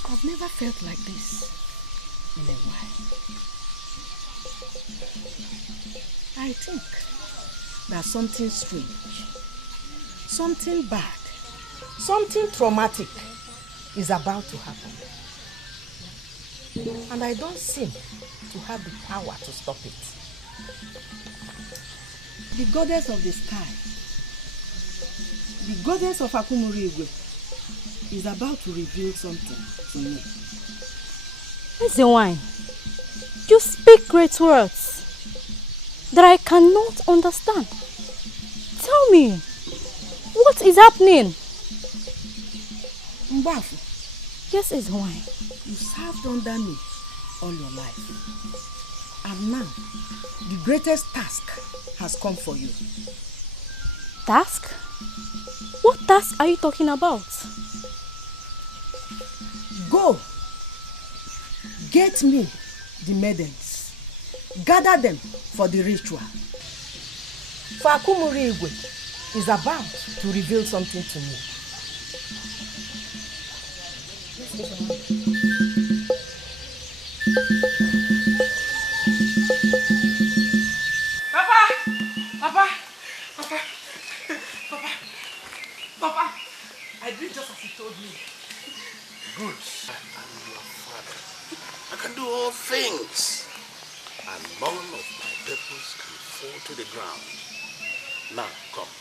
I've never felt like this in a while. I think that something strange, something bad, something traumatic is about to happen. And I don't seem to have the power to stop it. The goddess of the sky, the goddess of Akumuriigwe, is about to reveal something to me. Ezewine, you speak great words that I cannot understand. Tell me, what is happening? Mbafu, Yes, it's why. You served under me all your life. And now, the greatest task has come for you. Task? What task are you talking about? Go. Get me the maidens. Gather them for the ritual. Fakumuri Igwe is about to reveal something to me. Papa, I did just as he told me. Good. I'm your father. I can do all things. And none of my purpose can fall to the ground. Now, come.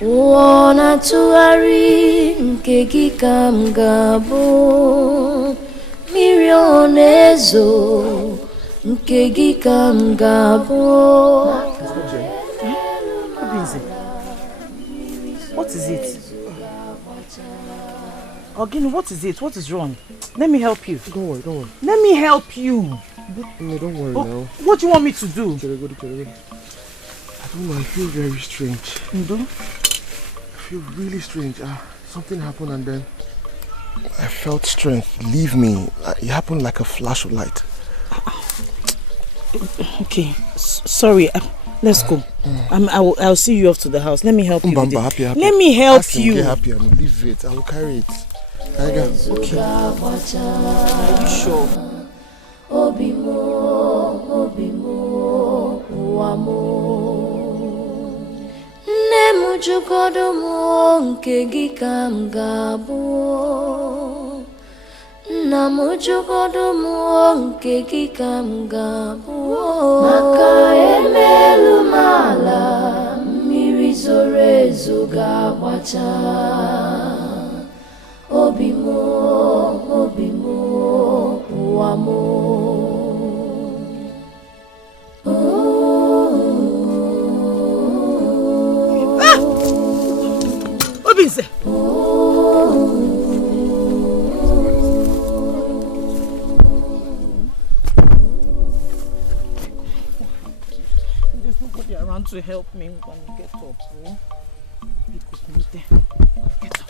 Wana tuari nke gị ka m ga-abụ, mmiri onezo nke gị ka m ga-abụ. What is it? Ogini, what is it? What is wrong? Let me help you. Don't worry, don't worry. Let me help you. No, don't worry now. What do you want me to do? I don't know, I feel very strange. You do? I feel really strange. Something happened and then I felt strength leave me. It happened like a flash of light. Okay, sorry. Let's go. I'll see you off to the house. Let me help you. Happy. Let me help you. Get happy and leave it. I will carry it. Okay. Are you sure? Nne m jụgodo m nke gị ka m ga-abụ, nna m jụgodo m nke gị ka m ga-abụ, maka emelu m ala mmiri zoro ezo ga-agbacha obi m ụwa m. Obinze! There's nobody around to help me when I get up, bro. Get up.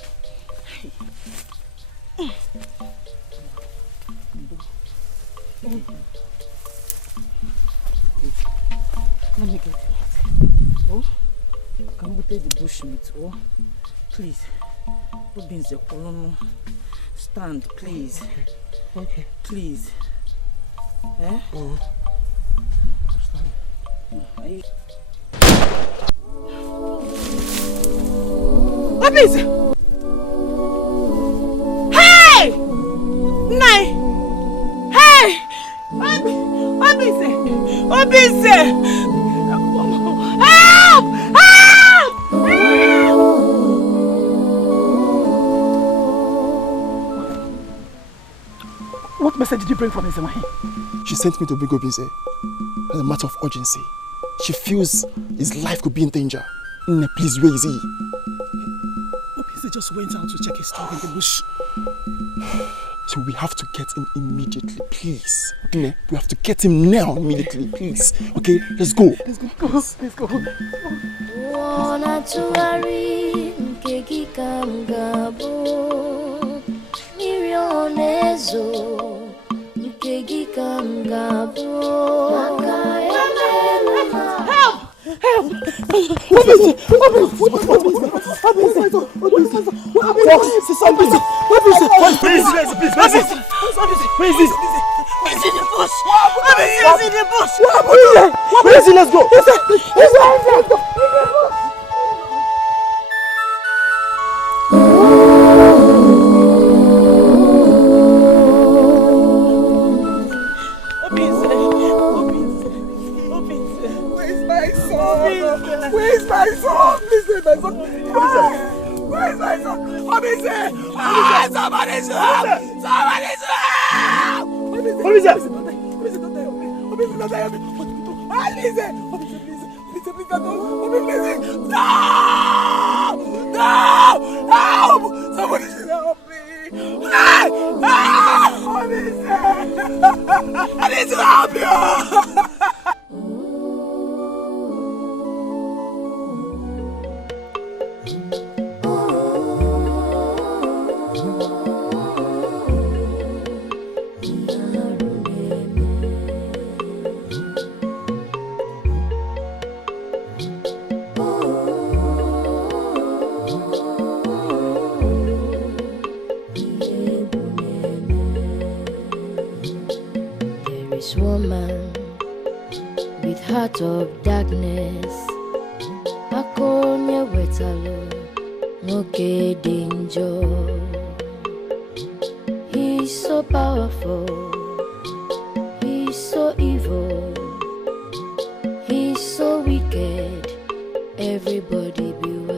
Let me get it. Oh, can we take the bushmeat? Oh, please. Obinze, stand, please. Okay. Please. Eh? Oh. Obinze! Hey! Nai! Hey! Obinze! Obinze! Help! Help! What message did you bring from Nzemahi? She sent me to bring Obinze as a matter of urgency. She feels his life could be in danger. Please, where is he? Obinze just went out to check his dog in the bush. So we have to get him immediately, please. We have to get him now, immediately, please. Okay, let's go. Let's go. Let's go. Wana tuari nke gị ka m ga-abụ, mmiri onezo nke gị ka m ga-abụ, maka emelu m ala. Help! Help! Let's go. Where's my son? Listen, my son. Somebody should help! Somebody should help! Police! No! No! Help! Somebody should help me! Hey! I need to help you! Woman with heart of darkness, akonye wetalo nwoke danger. He's so powerful, he's so evil, he's so wicked. Everybody beware.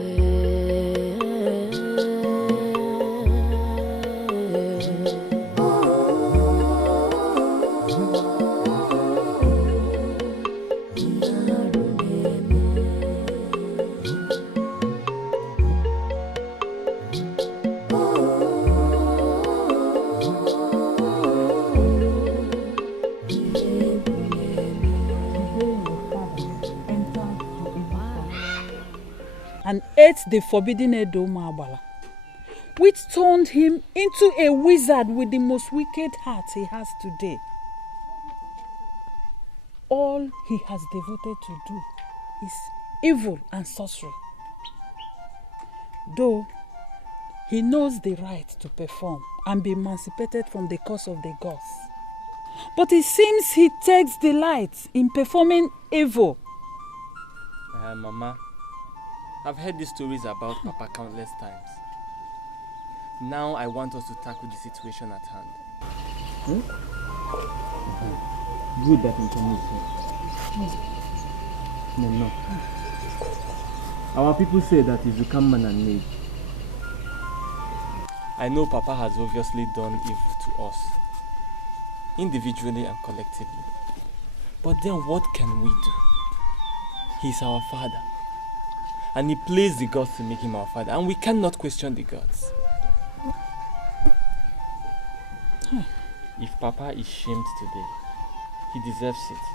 And ate the forbidden Edo Mabala, which turned him into a wizard with the most wicked heart he has today. All he has devoted to do is evil and sorcery. Though he knows the right to perform and be emancipated from the curse of the gods, but it seems he takes delight in performing evil. Mama, I've heard these stories about Papa countless times. Now I want us to tackle the situation at hand. Good that information. No. Our people say that he's become man and maid. I know Papa has obviously done evil to us, individually and collectively. But then what can we do? He's our father. And he pleased the gods to make him our father, and we cannot question the gods. If Papa is shamed today, he deserves it.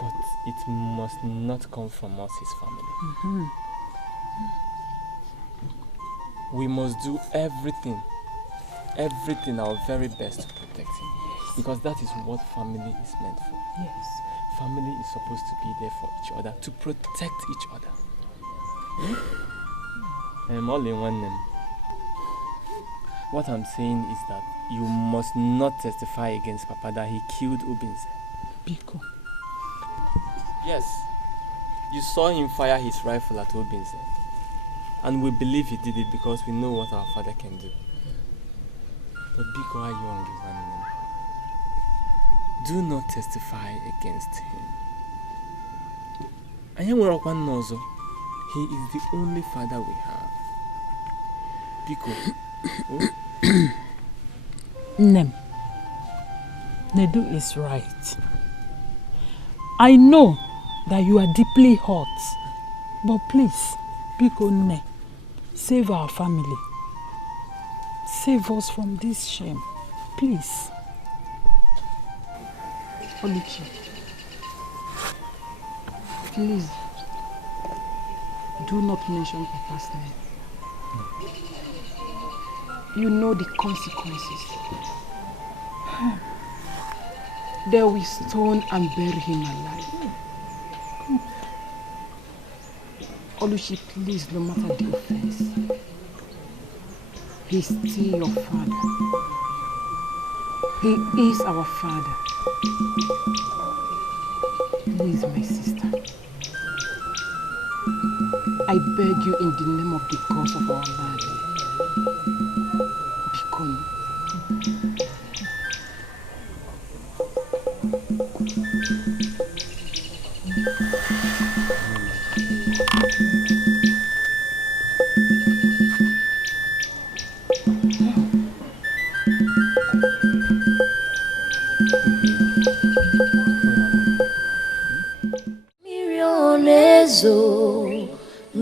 But it must not come from us, his family. We must do everything our very best to protect him. Because that is what family is meant for. Yes. Family is supposed to be there for each other, to protect each other. All in one name. What I'm saying is that you must not testify against Papa that he killed Obinze. Biko. Yes, you saw him fire his rifle at Obinze. And we believe he did it because we know what our father can do. But Biko Ayong, do not testify against him. He is the only father we have. Biko. Nem. Nedu is right. I know that you are deeply hurt. But please, Biko Ne, save our family. Save us from this shame. Please. Ology, please do not mention Papa's name. You know the consequences. They will stone and bury him alive. Ology, please, no matter the offense, he's still your father. He is our father. Please, my sister, I beg you in the name of the gods of our land, Bikon.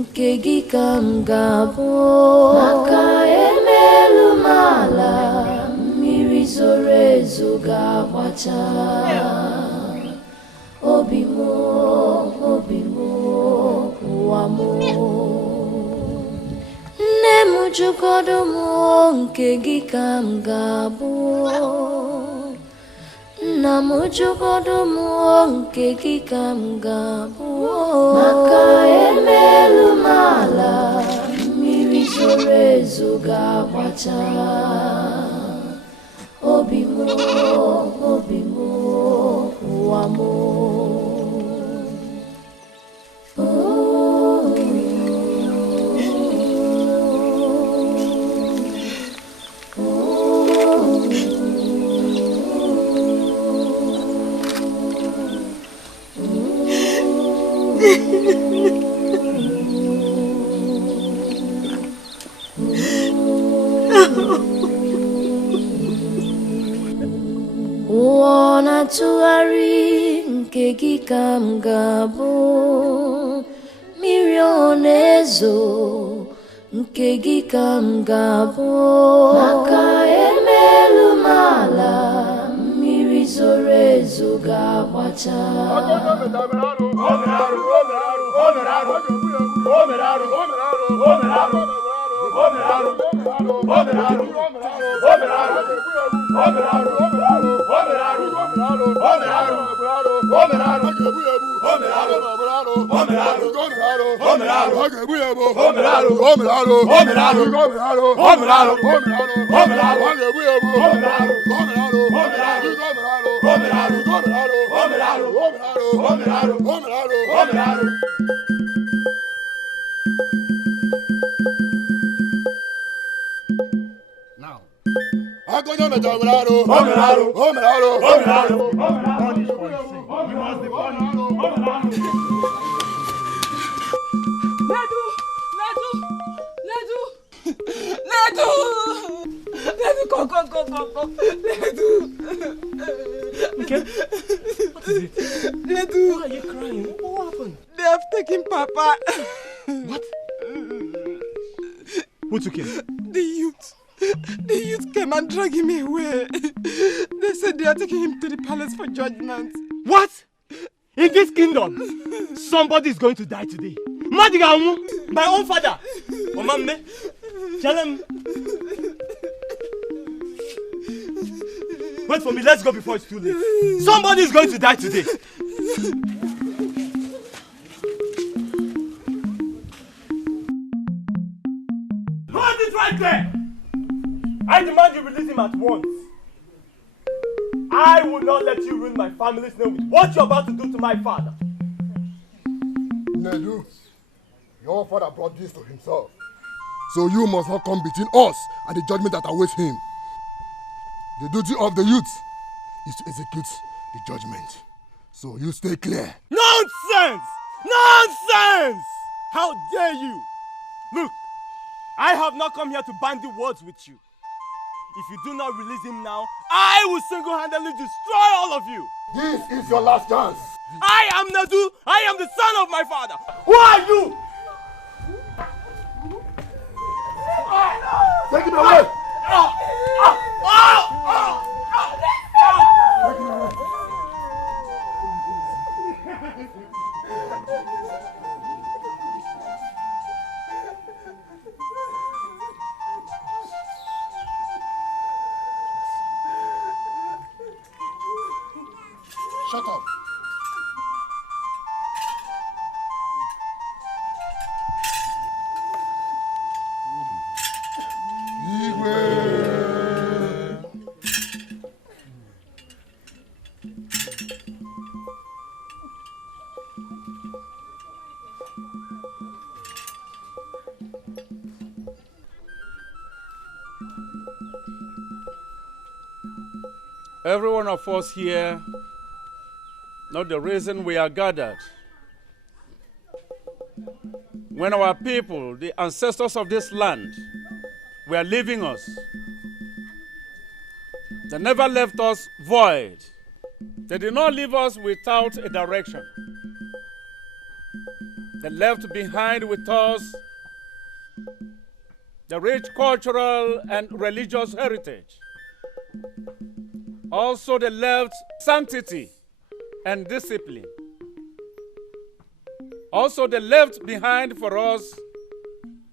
nke gị ka m ga-abụ maka emelu m ala mmiri zoro ezo ga-agbacha obi m ụwa m nne m jụgodo m nke gị ka m ga-abụ nna m jụgodo m nke gị ka m ga-abụ maka emelu m ala mmiri zoro ezo ga-agbacha obi m ụwa m ụwa na-atụgharị nke gị ka m ga-abụ mmiri ọ na-ezo nke gị ka m ga-abụ maka emelu m ala mmiri zoro ezo ga-agbacha Okay? What is it? Nedu. Why are you crying? What happened? They have taken Papa. What? Who took him? The youth came and dragged him away. They said they are taking him to the palace for judgment. What? In this kingdom, somebody is going to die today. Madigamu, my own father. Omame, tell him. Wait for me, let's go before it's too late. Somebody is going to die today. Hold it right there! I demand you release him at once. I will not let you ruin my family's name with what you're about to do to my father. Nedu, your father brought this to himself. So you must not come between us and the judgment that awaits him. The duty of the youth is to execute the judgment. So you stay clear. Nonsense! Nonsense! How dare you! Look, I have not come here to bandy words with you. If you do not release him now, I will single-handedly destroy all of you. This is your last chance. I am Nadu. I am the son of my father. Who are you? Take him away. Shut up. Every one of us here know the reason we are gathered. When our people, the ancestors of this land, were leaving us, they never left us void. They did not leave us without a direction. They left behind with us the rich cultural and religious heritage. Also, they left sanctity and discipline. Also, they left behind for us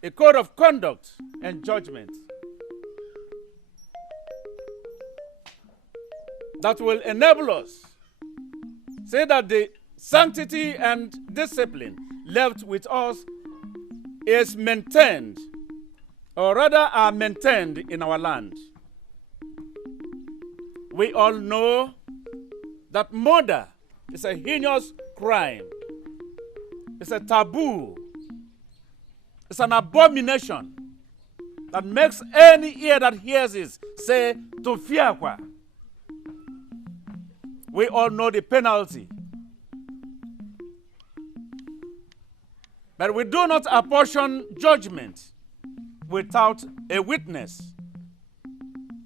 a code of conduct and judgment that will enable us say that the sanctity and discipline left with us is maintained, or rather are maintained in our land. We all know that murder is a heinous crime. It's a taboo. It's an abomination that makes any ear that hears it say, to fear kwa. We all know the penalty. But we do not apportion judgment without a witness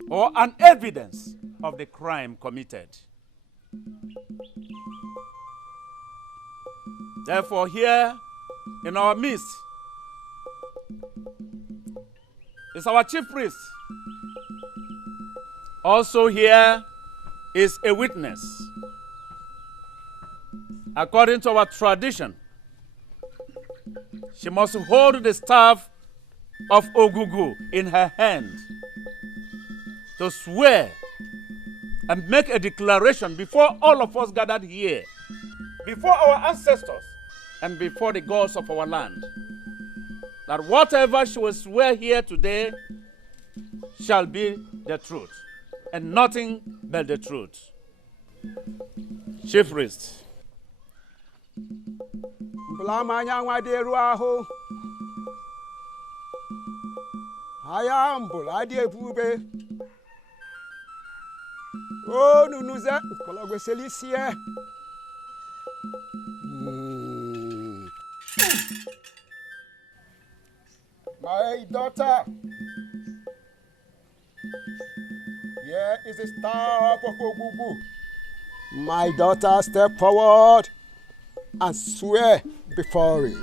or an evidence of the crime committed. Therefore, here in our midst is our chief priest. Also here is a witness. According to our tradition, she must hold the staff of Ogugu in her hand to swear and make a declaration before all of us gathered here, before our ancestors and before the gods of our land, that whatever she will swear here today shall be the truth, and nothing but the truth. Chief priest. Oh, nunuze, kologwe selisie. My daughter, here is the staff of Ogugu. My daughter, step forward and swear before it.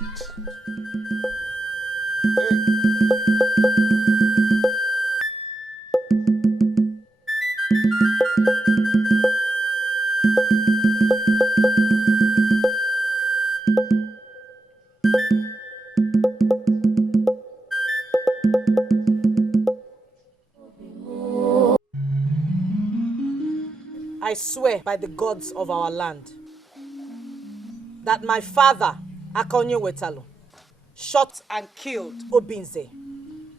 I swear by the gods of our land that my father, Akonye Wetalu, shot and killed Obinze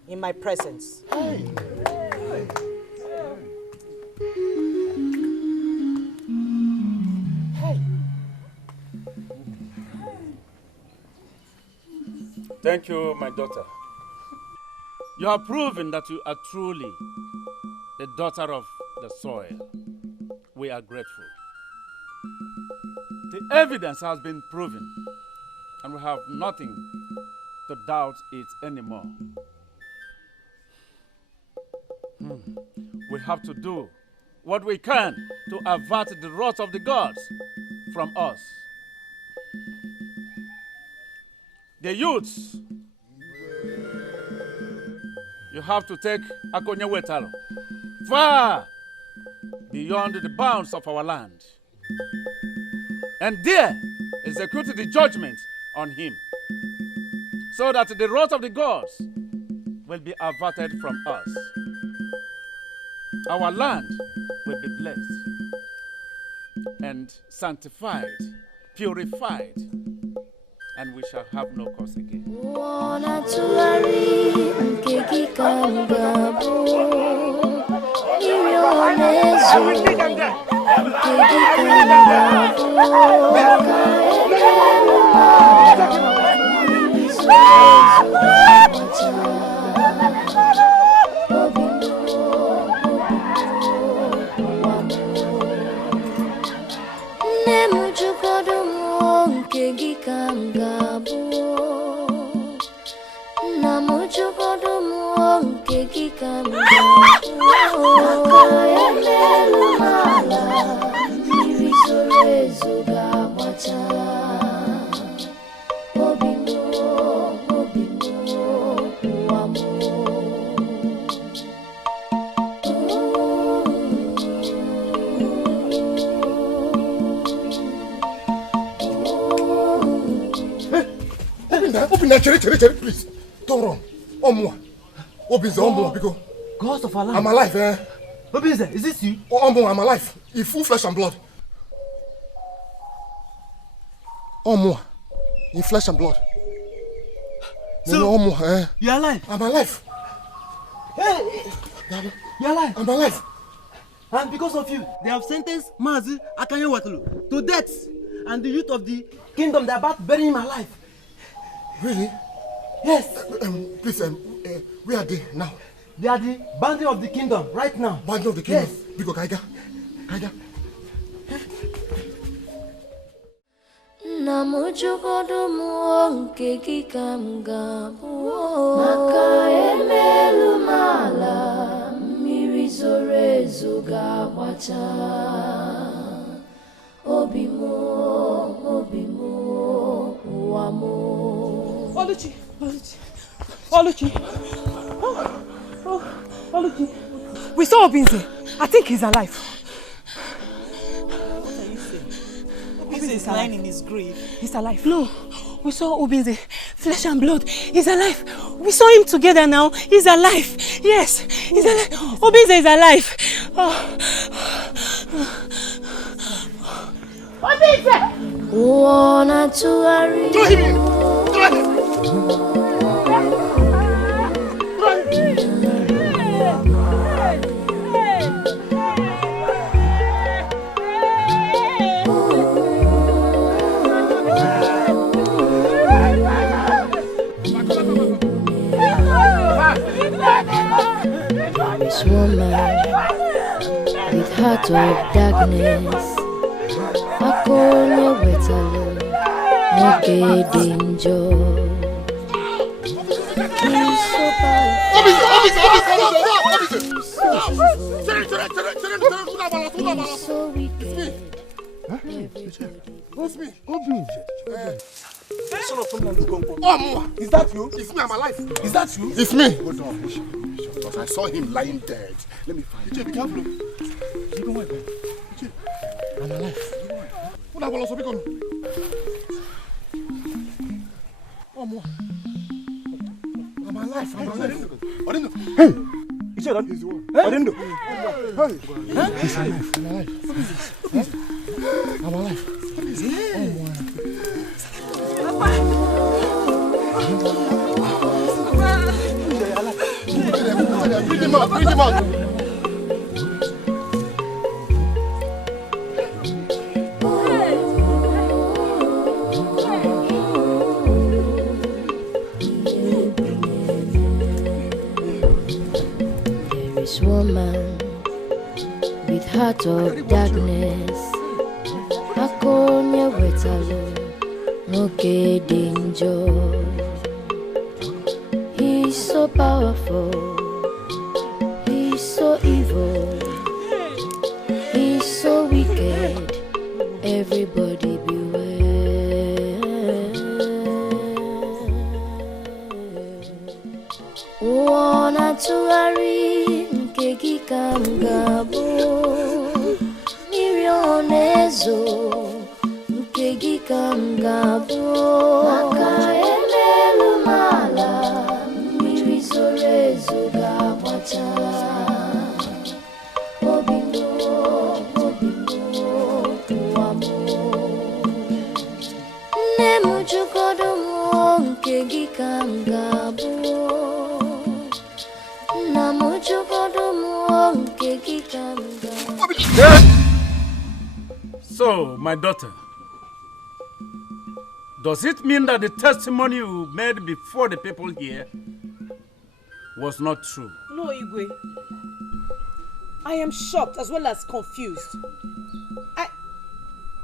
in my presence. Thank you, my daughter. You have proven that you are truly the daughter of the soil. We are grateful. The evidence has been proven, and we have nothing to doubt it anymore. We have to do what we can to avert the wrath of the gods from us. The youths, you have to take Akonye Wetalu far beyond the bounds of our land, and there execute the judgment on him, so that the wrath of the gods will be averted from us. Our land will be blessed and sanctified, purified, and we shall have no cause again. Obi Cherry, please. Don't run. Omwa. Obinze, Omwa, because Gods of Allah. I'm alive, eh? Obinze, is this you? Omwa, I'm alive. In full flesh and blood. Omwa. In flesh and blood. So, Omwa, eh? You're alive? I'm alive. Hey! You're alive? I'm alive. And because of you, they have sentenced Mazi Akanyewatulu to death. And the youth of the kingdom, they're about to bury him alive. Really? Yes. Please, where are they now? They are the boundary of the kingdom right now. Boundary of the kingdom? Yes. Biko Kaiga. Namujugodo muonke kikamgabu maka emelu mala mirizorezo gawacha obimo wamo. Ology. Ology. We saw Obinze. I think he's alive. What are you saying? Obinze is lying in his grave. He's alive. No, we saw Obinze. Flesh and blood. He's alive. We saw him together now. He's alive. Yes, he's alive. Obinze is alive. Obinze! Wanna to hurry. This woman with heart of darkness, Akonya wetalo, no danger. So wicked. What's me? Is that you? It's me, I'm alive. Is that you? It's me. Hold on. Because I saw him lying dead. Let me find him. Be careful. I'm alive. What will also become? I'm alive. I'm alive. Hey! He's the one. Hey! I'm alive. Bring him out. There is woman with heart of darkness, Akonya wetalo, no danger. He's so powerful, he's so evil, he's so wicked. Everybody beware. Wanna to hurry, keki kamgabo, mirionezo, keki kamgabo, makaemelu mala, mirizorezo gawacha, obimo, wamo. Nemujugodo muonke gikamgabo. So, my daughter, does it mean that the testimony you made before the people here was not true? No, Igwe. I am shocked as well as confused.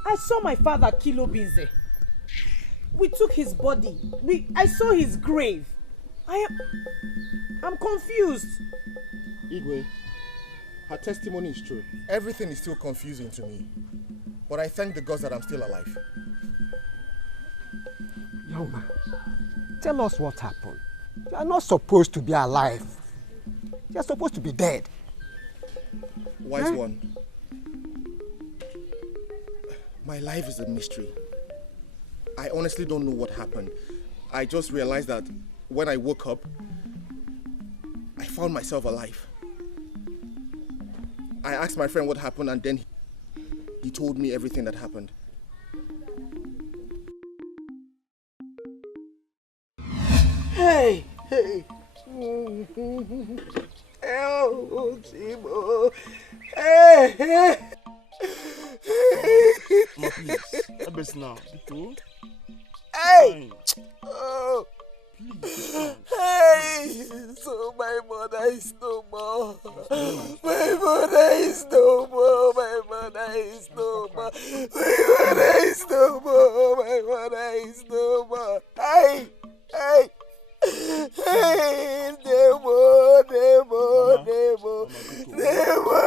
I saw my father kill Obinze. We took his body. I saw his grave. I'm confused. Igwe, her testimony is true. Everything is still confusing to me. But I thank the gods that I'm still alive. Chioma, tell us what happened. You are not supposed to be alive. You are supposed to be dead. Wise one. My life is a mystery. I honestly don't know what happened. I just realized that when I woke up, I found myself alive. I asked my friend what happened, and then he told me everything that happened. Hey! Oh, Timo! Hey! Mama, please. Help us now. Hey! Oh! Hey! So my mother is no more. My mother is no more. My mother is no more. My mother is no more. My mother is no more. Hey! Hey! Hey! Nemo! Nemo! Nemo! Nemo!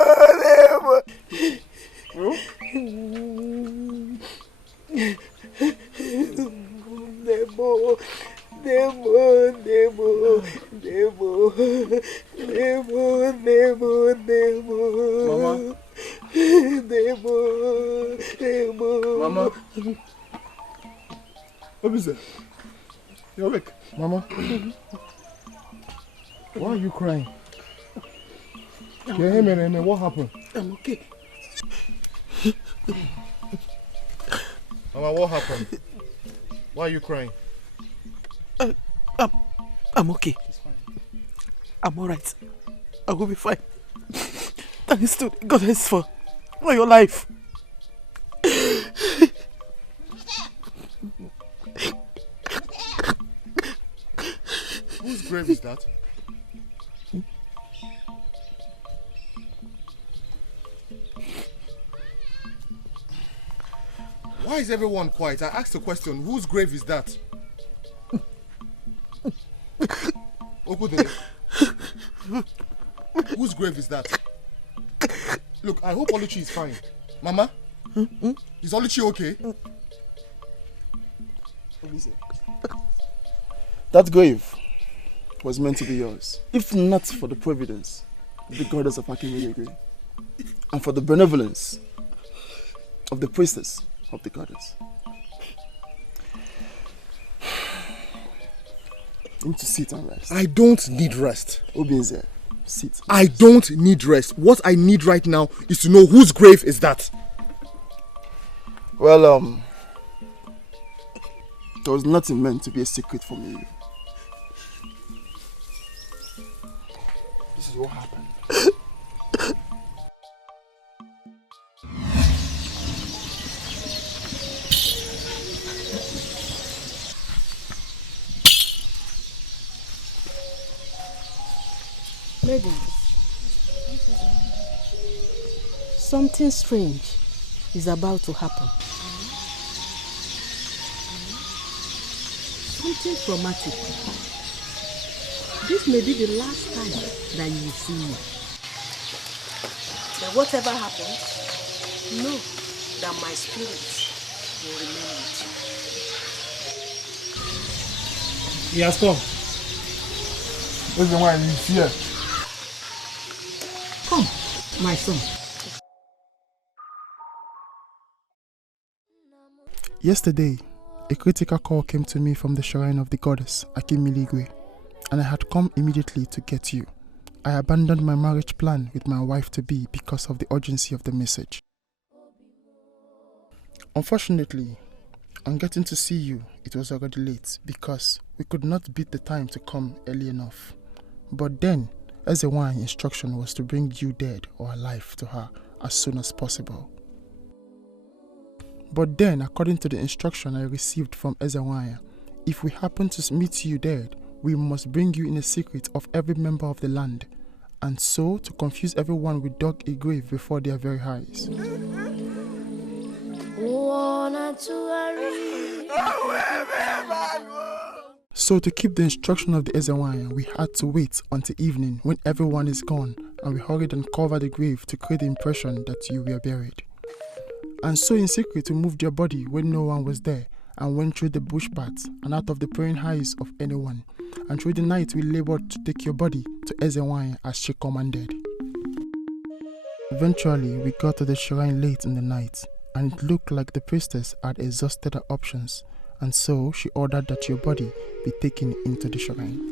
Nemo! Nemo, Nemo, Nemo, Nemo, Nemo, Nemo. Mama. Nemo, Nemo. Mama. What is it? You're awake. Mama. Why are you crying? What happened? I'm okay. Mama, what happened? Why are you crying? I'm okay. I'm alright. I will be fine. Thanks to the goddess for your life. Whose grave is that? Why is everyone quiet? I asked a question. Whose grave is that? Whose grave is that? Look, I hope Ology is fine. Mama? Is Ology okay? That grave was meant to be yours, if not for the providence of the goddess of Akimiligwe, and for the benevolence of the priestess of the goddess. You need to sit and rest. I don't need rest. Obinze, sit. I don't need rest. What I need right now is to know whose grave is that. Well, there was nothing meant to be a secret from you. This is what happened. Ladies, something strange is about to happen. Something traumatic. This may be the last time that you will see me. But whatever happens, know that my spirit will remain with you. He has come. This is why he's here. Come, my son. Yesterday, a critical call came to me from the shrine of the goddess Akimiligwe, and I had come immediately to get you. I abandoned my marriage plan with my wife-to-be because of the urgency of the message. Unfortunately, on getting to see you, it was already late because we could not beat the time to come early enough. But then, Ezewan's instruction was to bring you dead or alive to her as soon as possible. But then, according to the instruction I received from Ezewan, if we happen to meet you dead, we must bring you in a secret of every member of the land, and so to confuse everyone we dug a grave before their very eyes. So to keep the instruction of the Ezewan, we had to wait until evening when everyone is gone, and we hurried and covered the grave to create the impression that you were buried. And so in secret we moved your body when no one was there, and went through the bush paths and out of the praying eyes of anyone, and through the night we labored to take your body to Ezewan as she commanded. Eventually we got to the shrine late in the night, and it looked like the priestess had exhausted her options, and so she ordered that your body be taken into the shrine.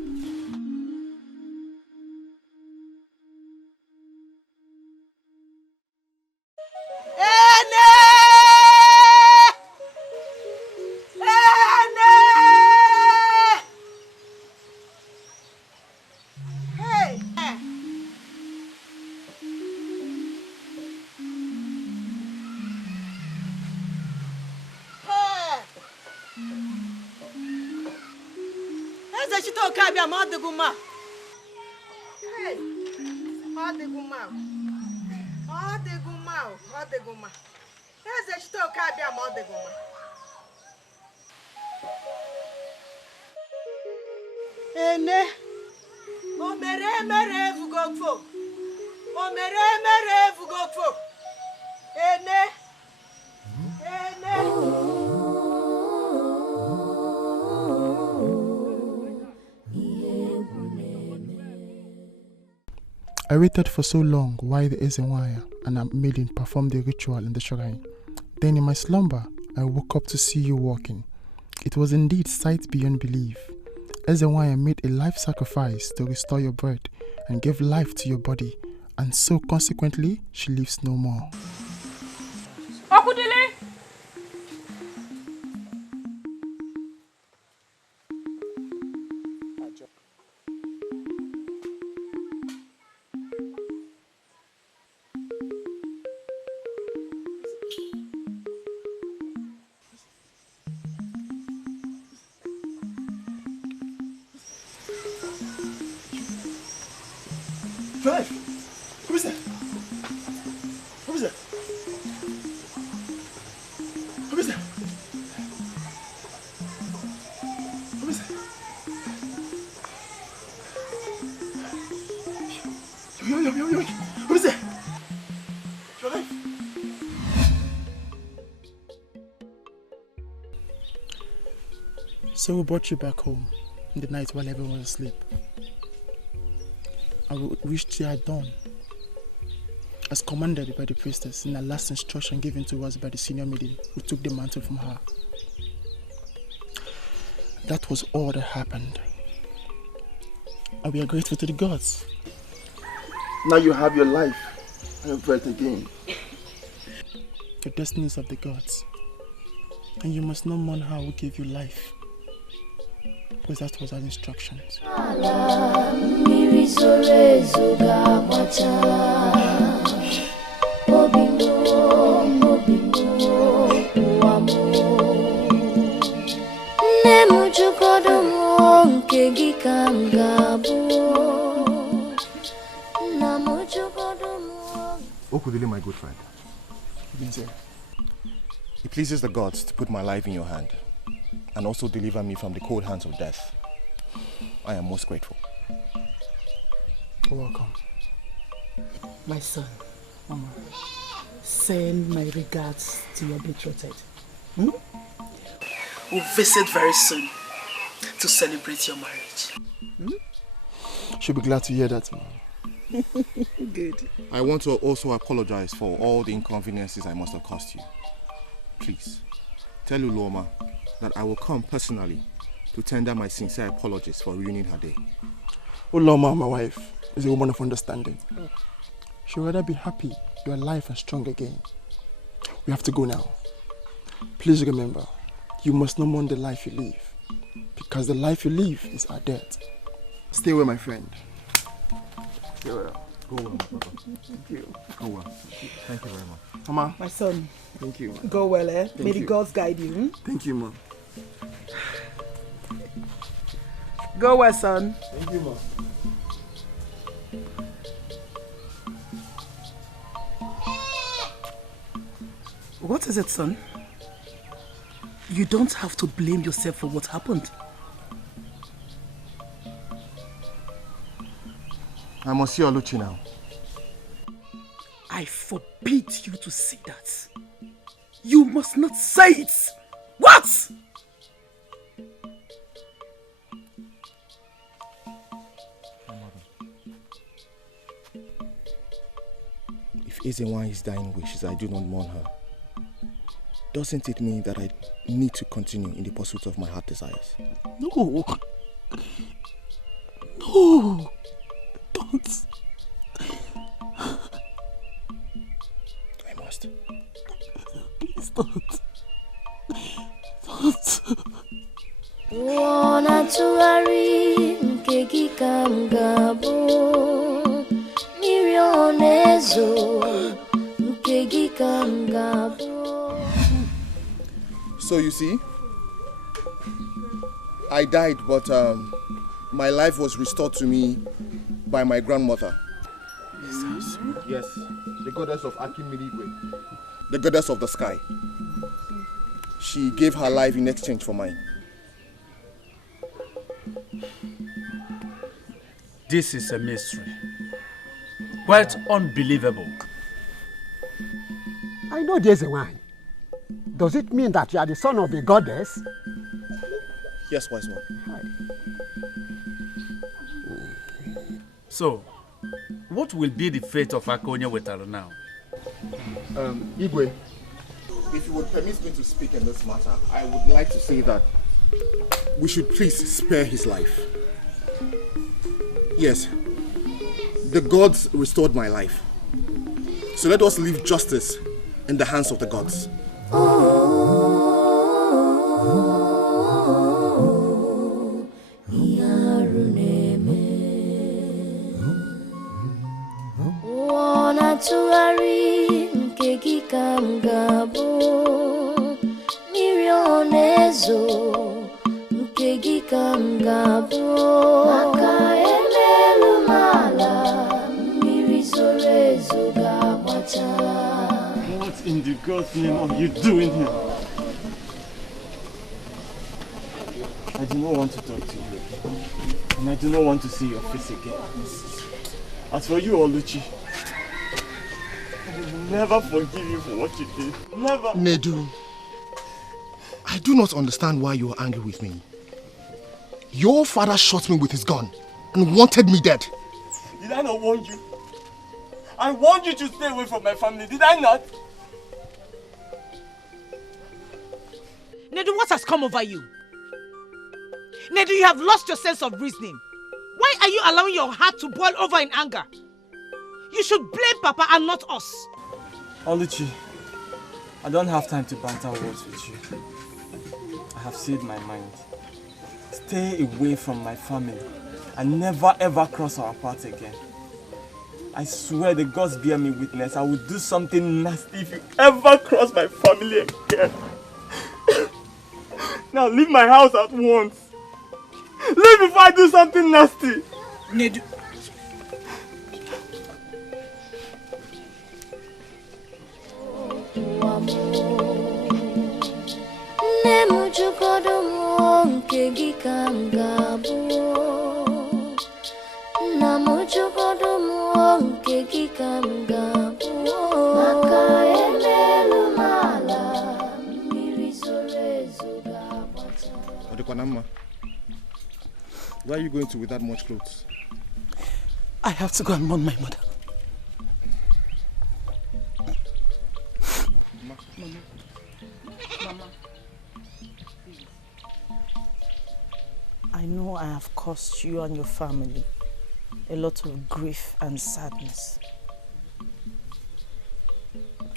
Ene, o mere vugokfo. O mere vugokfo. Ene, I waited for so long while the Ezenwaya and a maiden performed the ritual in the shrine. Then in my slumber, I woke up to see you walking. It was indeed sight beyond belief. Ezenwaya made a life sacrifice to restore your breath and give life to your body, and so consequently, she lives no more. Okudile! Drive! Who is that? Who is that? Who is that? Who is that? Yo. Who is that? Drive! So we brought you back home in the night while everyone was asleep. I wished you had done, as commanded by the priestess in the last instruction given to us by the senior maiden who took the mantle from her. That was all that happened. And we are grateful to the gods. Now you have your life and your breath again. The destinies of the gods. And you must not mourn her who gave you life, because that was our instructions. Okudili, my good friend. It pleases the gods to put my life in your hand and also deliver me from the cold hands of death. I am most grateful. You're welcome. My son, Mama, send my regards to your betrothed. We'll visit very soon to celebrate your marriage. She'll be glad to hear that, man. Good. I want to also apologize for all the inconveniences I must have caused you. Please, tell Uloma that I will come personally to tender my sincere apologies for ruining her day. Uloma, my wife, is a woman of understanding. She'll rather be happy you're alive and strong again. We have to go now. Please remember, you must not mourn the life you live, because the life you live is our death. Stay well, my friend. Stay well. Go well, Papa. Thank you. Go well. Thank you very much. Mama. My son. Thank you. Go well, eh? Thank May the you. gods guide you. Thank you, Mom. Go well, son. Thank you, Mom. What is it, son? You don't have to blame yourself for what happened. I must see Ology now. I forbid you to say that. You must not say it. What? If Ezenwa's dying wishes, I do not mourn her. doesn't it mean that I need to continue in the pursuit of my heart desires? No. No. Don't. I must. Please don't. Don't. Wanna tụgharị nke gị ka m ga-abụ mmiri ọ na-ezo nke gị ka m ga-abụ. So you see, I died, but my life was restored to me by my grandmother. Yes, the goddess of Akimirigwe, the goddess of the sky. She gave her life in exchange for mine. This is a mystery. Quite unbelievable. I know there's a wine. Does it mean that you are the son of the goddess? Yes, wise one. So, what will be the fate of Akonye Wetaro now? Igwe, if you would permit me to speak in this matter, I would like to say that we should please spare his life. Yes, the gods restored my life. So let us leave justice in the hands of the gods. Wanna tụgharị nke gị ka m ga-abụ mmiri ọ na-ezo nke gị ka m ga-abụ maka emelu m ala mmiri zoro ezo ga-agbacha. What in the God's name are you doing here? I do not want to talk to you. And I do not want to see your face again. As for you, Ology, I will never forgive you for what you did. Never. Nedu, I do not understand why you are angry with me. Your father shot me with his gun and wanted me dead. Did I not warn you? I warned you to stay away from my family, did I not? Nedu, what has come over you? Nedu, you have lost your sense of reasoning. Why are you allowing your heart to boil over in anger? You should blame Papa and not us. Ology, I don't have time to banter words with you. I have said my mind. Stay away from my family and never ever cross our path again. I swear the gods bear me witness, I will do something nasty if you ever cross my family again. Now leave my house at once. Leave before I do something nasty. Nedu. Where are you going to with that much clothes? I have to go and mourn my mother. Mama. I know I have caused you and your family a lot of grief and sadness.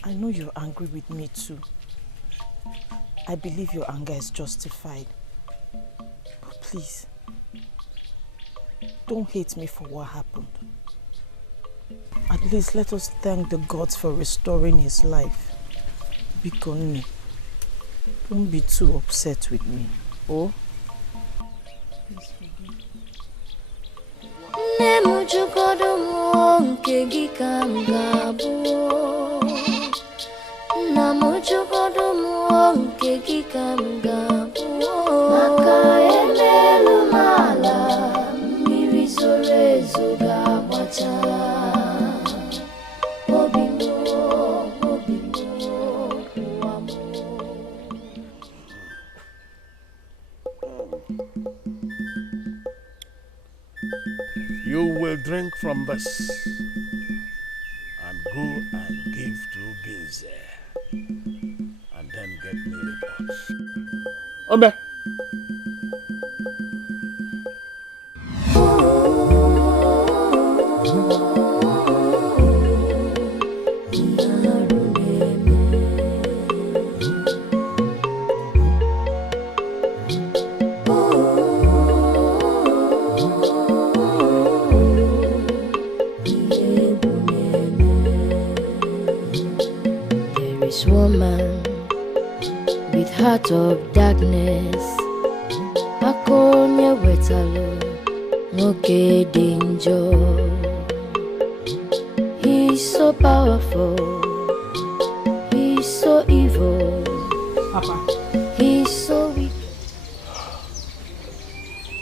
I know you're angry with me too. I believe your anger is justified. But please, don't hate me for what happened. At least let us thank the gods for restoring his life. Bikoni, don't be too upset with me. Oh? You will drink from this and go and give to Ginze and then get Ombe. This woman with heart of darkness, akonye wetalo nwoke danger. He's so powerful, he's so evil, Papa, he's so weak.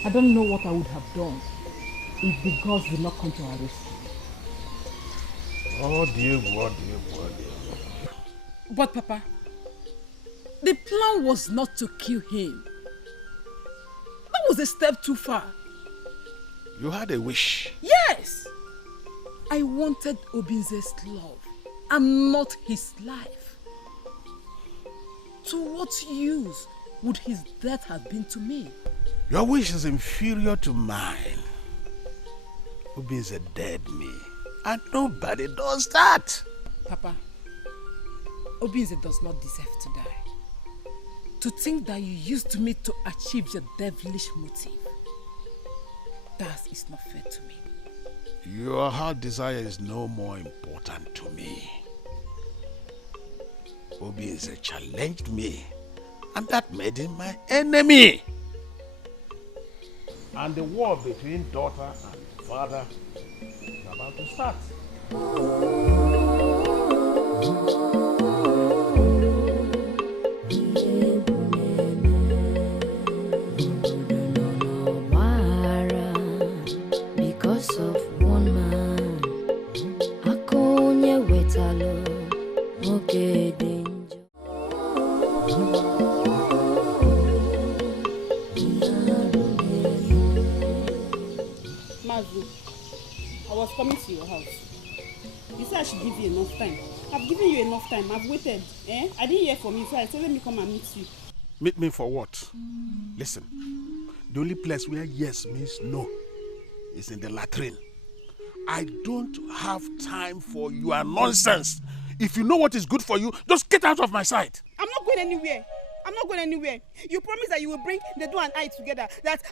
I don't know what I would have done if the gods did not come to our rescue. Oh dear, oh dear, oh dear. But Papa, the plan was not to kill him. That was a step too far. You had a wish. Yes! I wanted Obinze's love and not his life. To what use would his death have been to me? Your wish is inferior to mine. Obinze dead me. And nobody does that. Papa, Obinze does not deserve to die. To think that you used me to achieve your devilish motive, that is not fair to me. Your heart desire is no more important to me. Obinze challenged me, and that made him my enemy. And the war between daughter and father is about to start. Because of one man, akonye wetalo nwoke danger. Mazu, I was coming to your house. You said I should give you enough time. I've given you enough time. I've waited. I didn't hear from you, so I said let me come and meet you. Meet me for what? Listen, the only place where yes means no is in the latrine. I don't have time for your nonsense. If you know what is good for you, just get out of my sight. I'm not going anywhere. I'm not going anywhere. You promised that you will bring Nedu and I together. That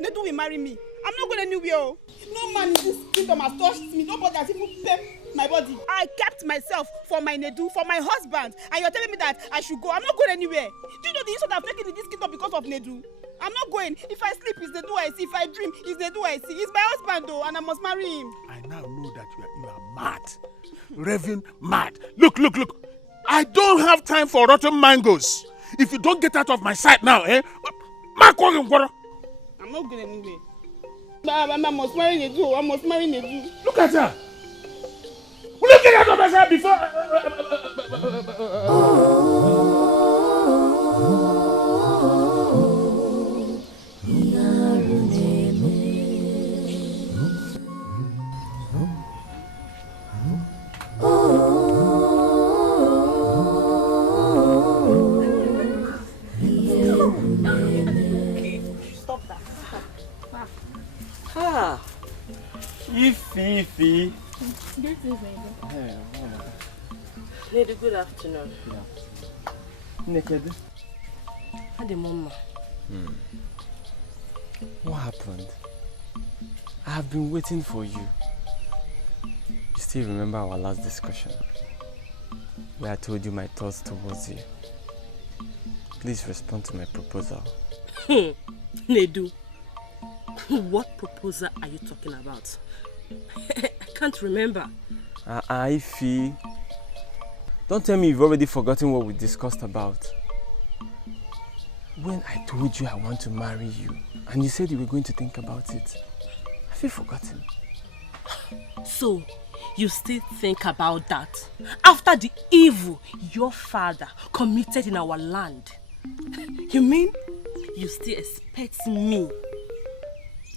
Nedu will marry me. I'm not going anywhere. Oh. No man in this kingdom has touched me. Nobody has even pepped my body. I kept myself for my Nedu, for my husband. And you're telling me that I should go. I'm not going anywhere. Do you know the insult I've taken in this kingdom because of Nedu? I'm not going. If I sleep, it's Nedu I see. If I dream, it's Nedu I see. He's my husband though, and I must marry him. I now know that you are mad. Raving mad. Look. I don't have time for rotten mangoes. If you don't get out of my sight now, I'm not going anywhere. I must marry Nedu. I must marry Nedu. Look at her. Will you get out of my sight before? Stop that. Ah. Ifi. Lady, good afternoon. Naked. Hi, Mama. What happened? I have been waiting for you. You still remember our last discussion? Where I told you my thoughts towards you. Please respond to my proposal. Nedu, what proposal are you talking about? I can't remember. Ifi. Don't tell me you've already forgotten what we discussed about. When I told you I want to marry you, and you said you were going to think about it, have you forgotten? So, you still think about that? After the evil your father committed in our land? You mean you still expect me,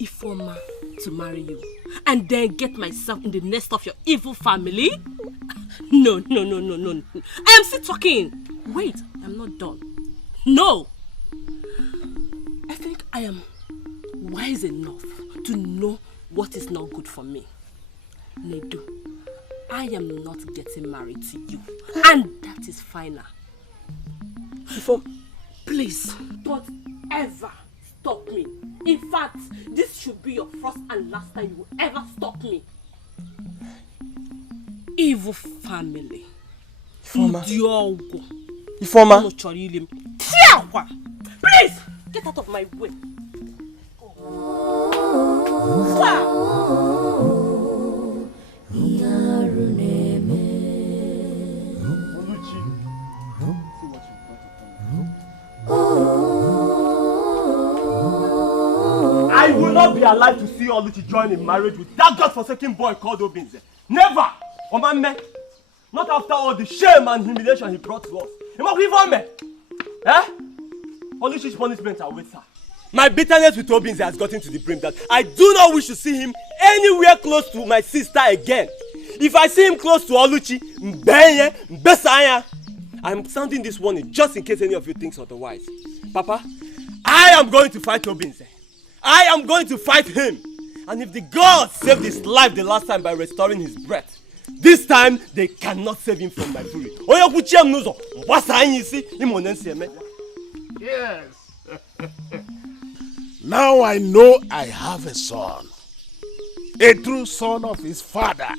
Ifoma, to marry you and then get myself in the nest of your evil family? No. I am still talking. Wait, I'm not done. No. I am wise enough to know what is not good for me. Nedu, I am not getting married to you. And that is final. Please, don't ever stop me. In fact, this should be your first and last time you will ever stop me. Evil family. Ifeoma. Ifeoma. Please, get out of my way. I will not be alive to see Ology join in marriage with that godforsaken boy called Obinze. Never! Omame! Not after all the shame and humiliation he brought to us. Ology's punishment awaits her. My bitterness with Obinze has gotten to the brim that I do not wish to see him anywhere close to my sister again. If I see him close to Ology, I am sounding this warning just in case any of you thinks otherwise. Papa, I am going to fight Obinze. I am going to fight him. And if the gods saved his life the last time by restoring his breath, this time they cannot save him from my fury. Yes. Now I know I have a son. A true son of his father.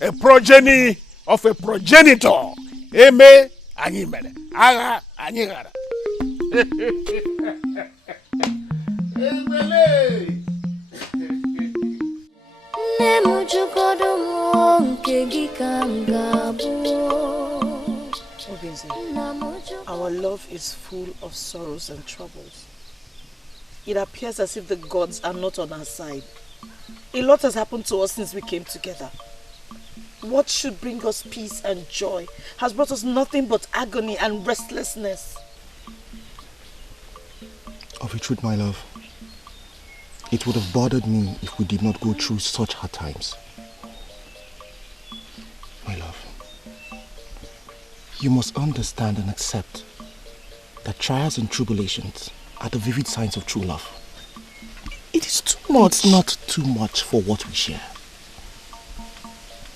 A progeny of a progenitor. Eme anyimere. Agha anyigara. Our love is full of sorrows and troubles. It appears as if the gods are not on our side. A lot has happened to us since we came together. What should bring us peace and joy has brought us nothing but agony and restlessness. Of a truth, my love, it would have bothered me if we did not go through such hard times. My love, you must understand and accept that trials and tribulations are the vivid signs of true love. It is too much. It's not too much for what we share.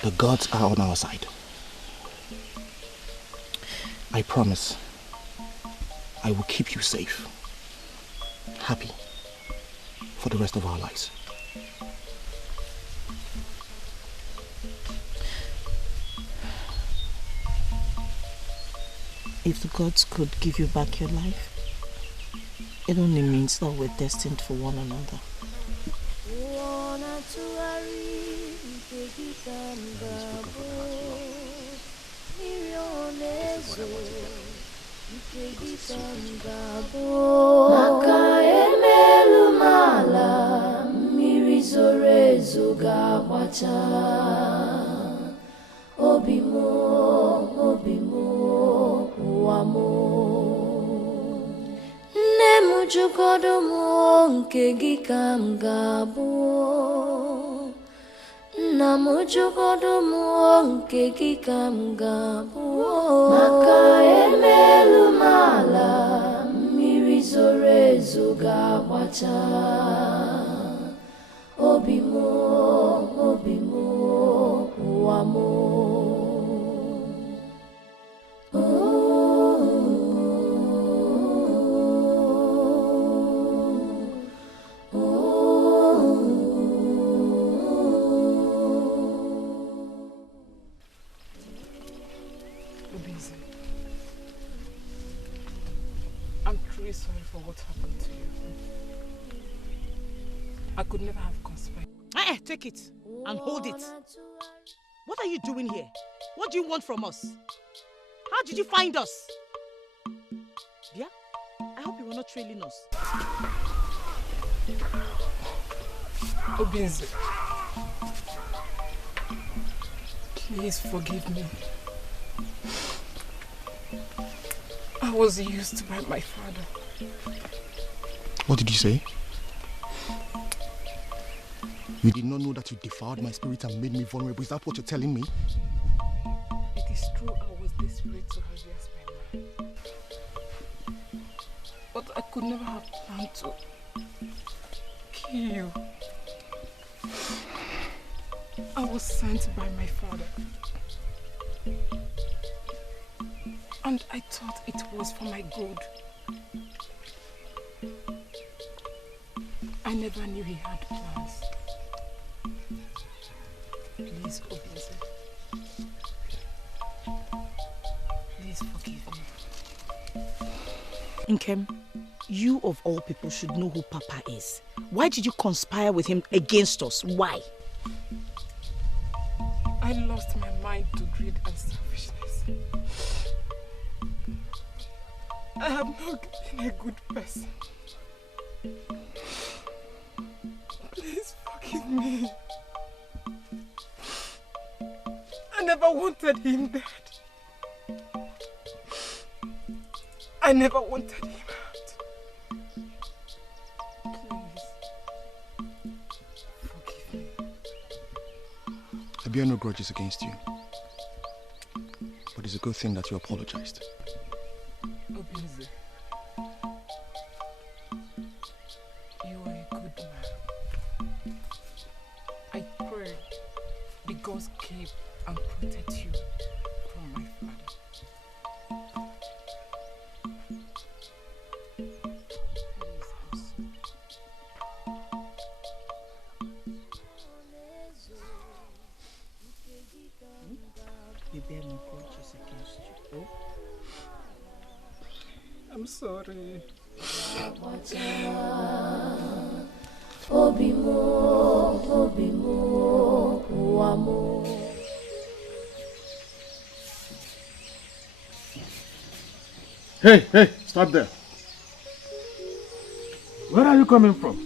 The gods are on our side. I promise I will keep you safe, happy for the rest of our lives. If the gods could give you back your life, it only means that we're destined for one another. Maka emelu mala mmiri zoro ezo ga-agbacha obi mo ụwa mo nne m jụgodo m nke gị ka m ga-abụ nna m jụgodo m nke gị ka m ga-abụ maka emelu mala mmiri zoro ezo ga-agbacha obi mo ụwa mo I'm truly sorry for what happened to you. I could never have conspired. Take it and hold it. What are you doing here? What do you want from us? How did you find us? Yeah? I hope you were not trailing us. Obinze, please forgive me. I was used by my father. What did you say? You did not know that you defiled my spirit and made me vulnerable. Is that what you're telling me? It is true I was desperate to have you as my man. But I could never have planned to kill you. I was sent by my father. And I thought it was for my good. I never knew he had plans. Please, Obinze. Please forgive me. Nkem, you of all people should know who Papa is. Why did you conspire with him against us? Why? I lost my mind to greed and selfishness. I have not been a good person. Please forgive me. I never wanted him dead. I never wanted him out. Please, forgive me. I bear no grudges against you. But it's a good thing that you apologized. Obinze, you are a good man. I pray the gods keep and protect you from my father. I'm sorry. Hey, stop there. Where are you coming from?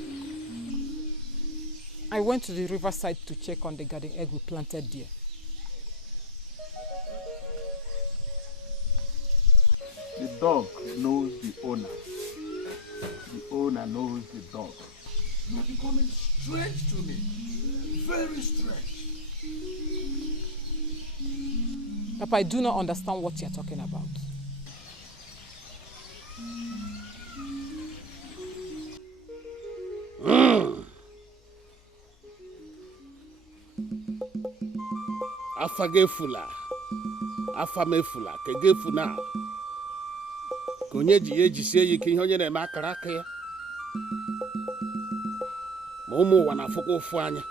I went to the riverside to check on the garden egg we planted there. The dog knows the owner. The owner knows the dog. You are becoming strange to me. Very strange. Papa, I do not understand what you're talking about. Afagefula, afamefula, kegefuna. Konye ji sie yike ihe onye na-eme akara aka ya. Ma ụmụ ụwa na-afụkwa ụfụ anya.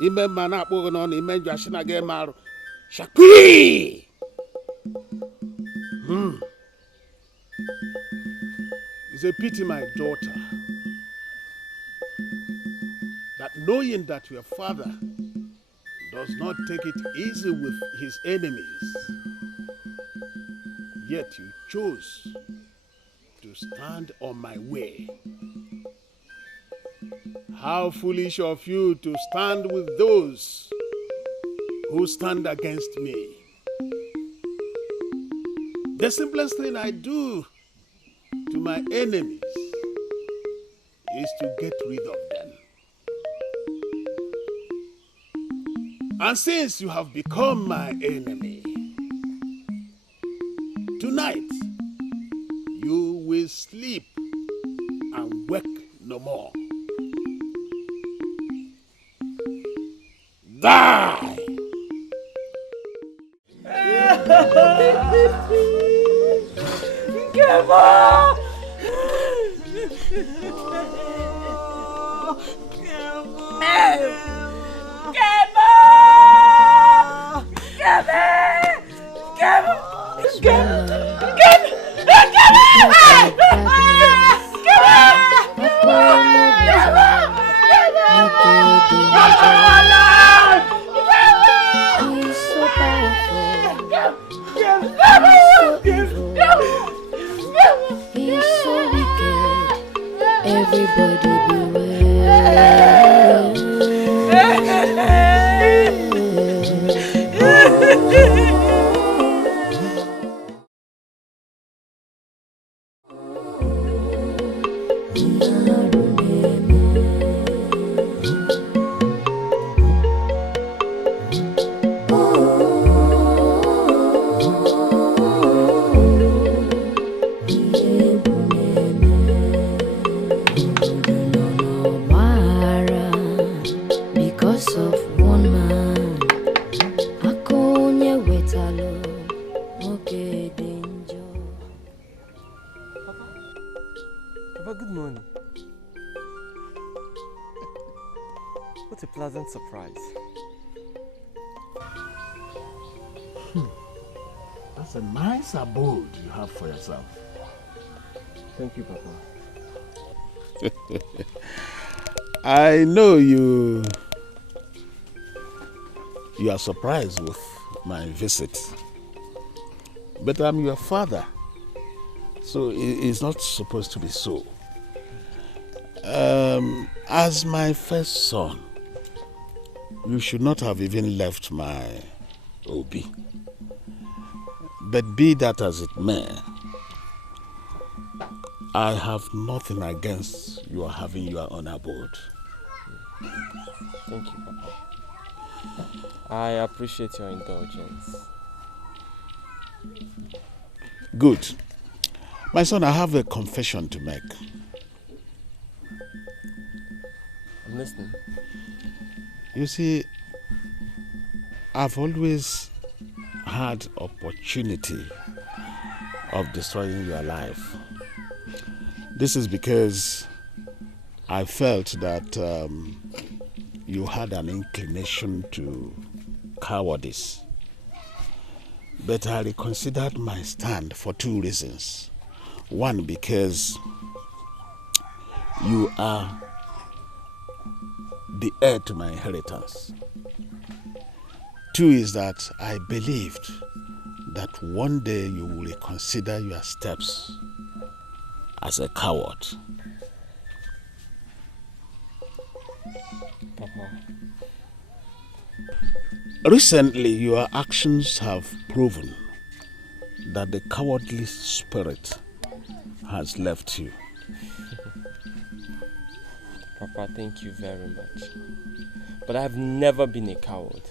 Ime mma na-akpọghị n'ọnụ ime njọ asị na ga-eme arụ. Shakwi! It's a pity, my daughter, that knowing that your father does not take it easy with his enemies, yet you chose to stand on my way. How foolish of you to stand with those who stand against me. The simplest thing I do to my enemies is to get rid of them. And since you have become my enemy, tonight you will sleep and wake no more. Die! Come on! What a pleasant surprise. That's a nice abode you have for yourself. Thank you, Papa. I know you are surprised with my visit, but I'm your father, so it's not supposed to be so. As my first son, you should not have even left my Obi. But be that as it may, I have nothing against your having your own abode. Thank you, Papa. I appreciate your indulgence. Good. My son, I have a confession to make. I'm listening. You see, I've always had opportunity of destroying your life. This is because I felt that you had an inclination to cowardice. But I reconsidered my stand for two reasons. One, because you are the heir to my inheritance. Two is that I believed that one day you will reconsider your steps as a coward. Papa. Recently, your actions have proven that the cowardly spirit has left you. Papa, thank you very much. But I've never been a coward.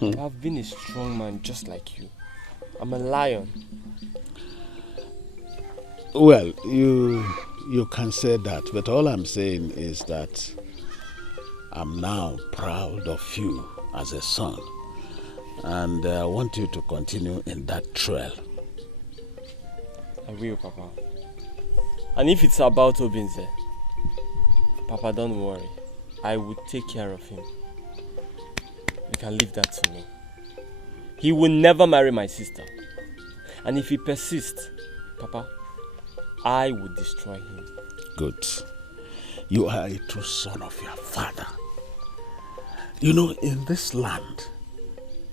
I've been a strong man just like you. I'm a lion. Well, you can say that, but all I'm saying is that I'm now proud of you as a son, and I want you to continue in that trail. I will, Papa. And if it's about Obinze, Papa, don't worry. I will take care of him. You can leave that to me. He will never marry my sister. And if he persists, Papa, I will destroy him. Good. You are a true son of your father. You know, in this land,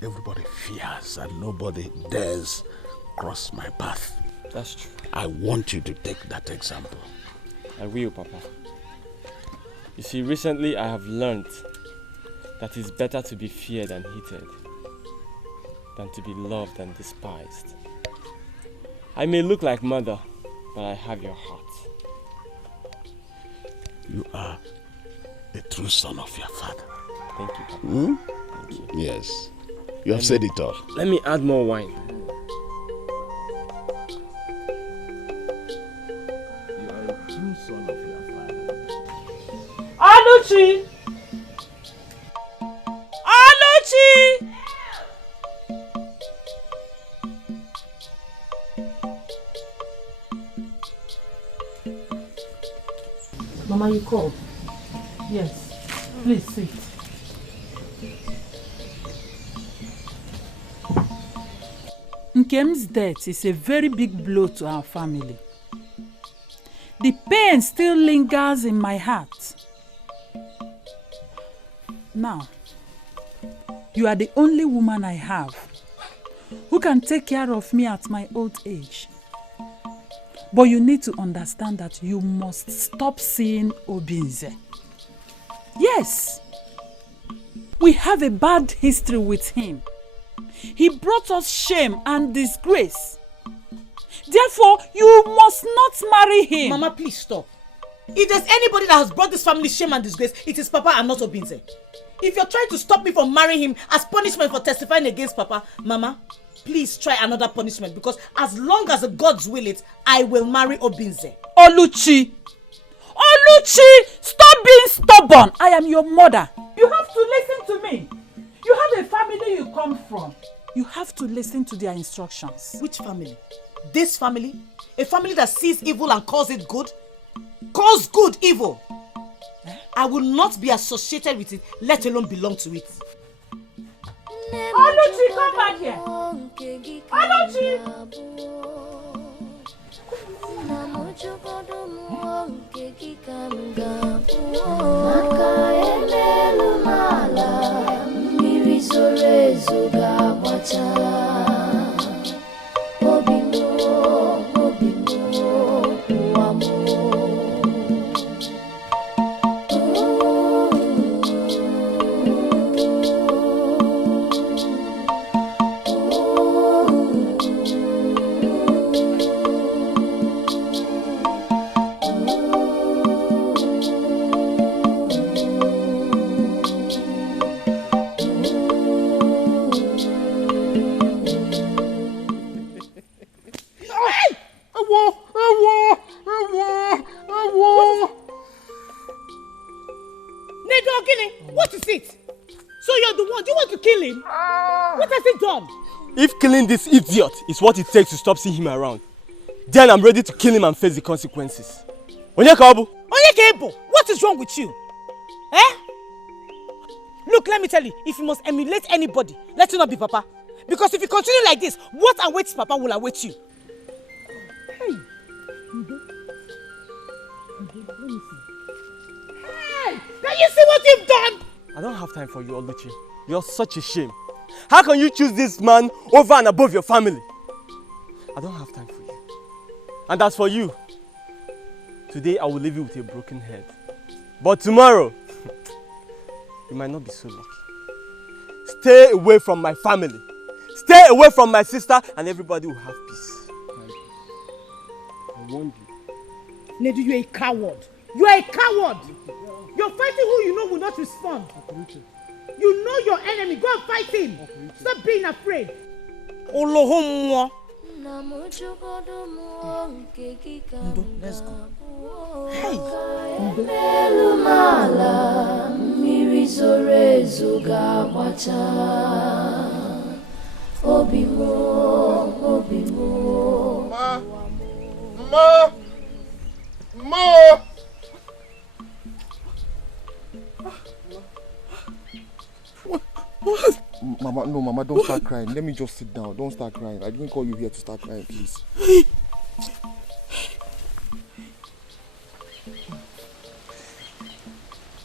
everybody fears and nobody dares cross my path. That's true. I want you to take that example. I will, Papa. You see, recently I have learned that it's better to be feared and hated than to be loved and despised. I may look like mother, but I have your heart. You are a true son of your father. Thank you, Papa. Hmm? Thank you. Yes. You have said it all. Let me add more wine. You are a true son of your father. Ology! Ology! Mama, you called? Yes. Please sit. Nkem's death is a very big blow to our family. The pain still lingers in my heart. Now, you are the only woman I have who can take care of me at my old age. But you need to understand that you must stop seeing Obinze. Yes, we have a bad history with him. He brought us shame and disgrace. Therefore, you must not marry him. Mama, please stop. If there's anybody that has brought this family shame and disgrace, it is Papa and not Obinze. If you're trying to stop me from marrying him as punishment for testifying against Papa, Mama, please try another punishment, because as long as the gods will it, I will marry Obinze. Oluchi! Oluchi! Stop being stubborn! I am your mother. You have to listen to me. You have a family you come from. You have to listen to their instructions. Which family? This family? A family that sees evil and calls it good? Calls good evil? I will not be associated with it, let alone belong to it. Ology, come back here. Ology! What is it? So you're the one. Do you want to kill him? What has he done? If killing this idiot is what it takes to stop seeing him around, then I'm ready to kill him and face the consequences. Onyekabu! Onyekabu! What is wrong with you? Eh? Look, let me tell you, if you must emulate anybody, let it not be Papa. Because if you continue like this, what awaits Papa will await you. Hey! Hey! Can you see what you've done? I don't have time for you, Ology. You're such a shame. How can you choose this man over and above your family? I don't have time for you. And as for you, today I will leave you with a broken head. But tomorrow, you might not be so lucky. Stay away from my family. Stay away from my sister, and everybody will have peace. I warned you. Nedu, you're a coward. You are a coward. You're fighting who you know will not respond. You know your enemy. Go and fight him. Stop being afraid. Ndo, let's go. Hey. Ma! What? Mama, no, Mama, don't start crying. Let me just sit down. Don't start crying. I didn't call you here to start crying, please.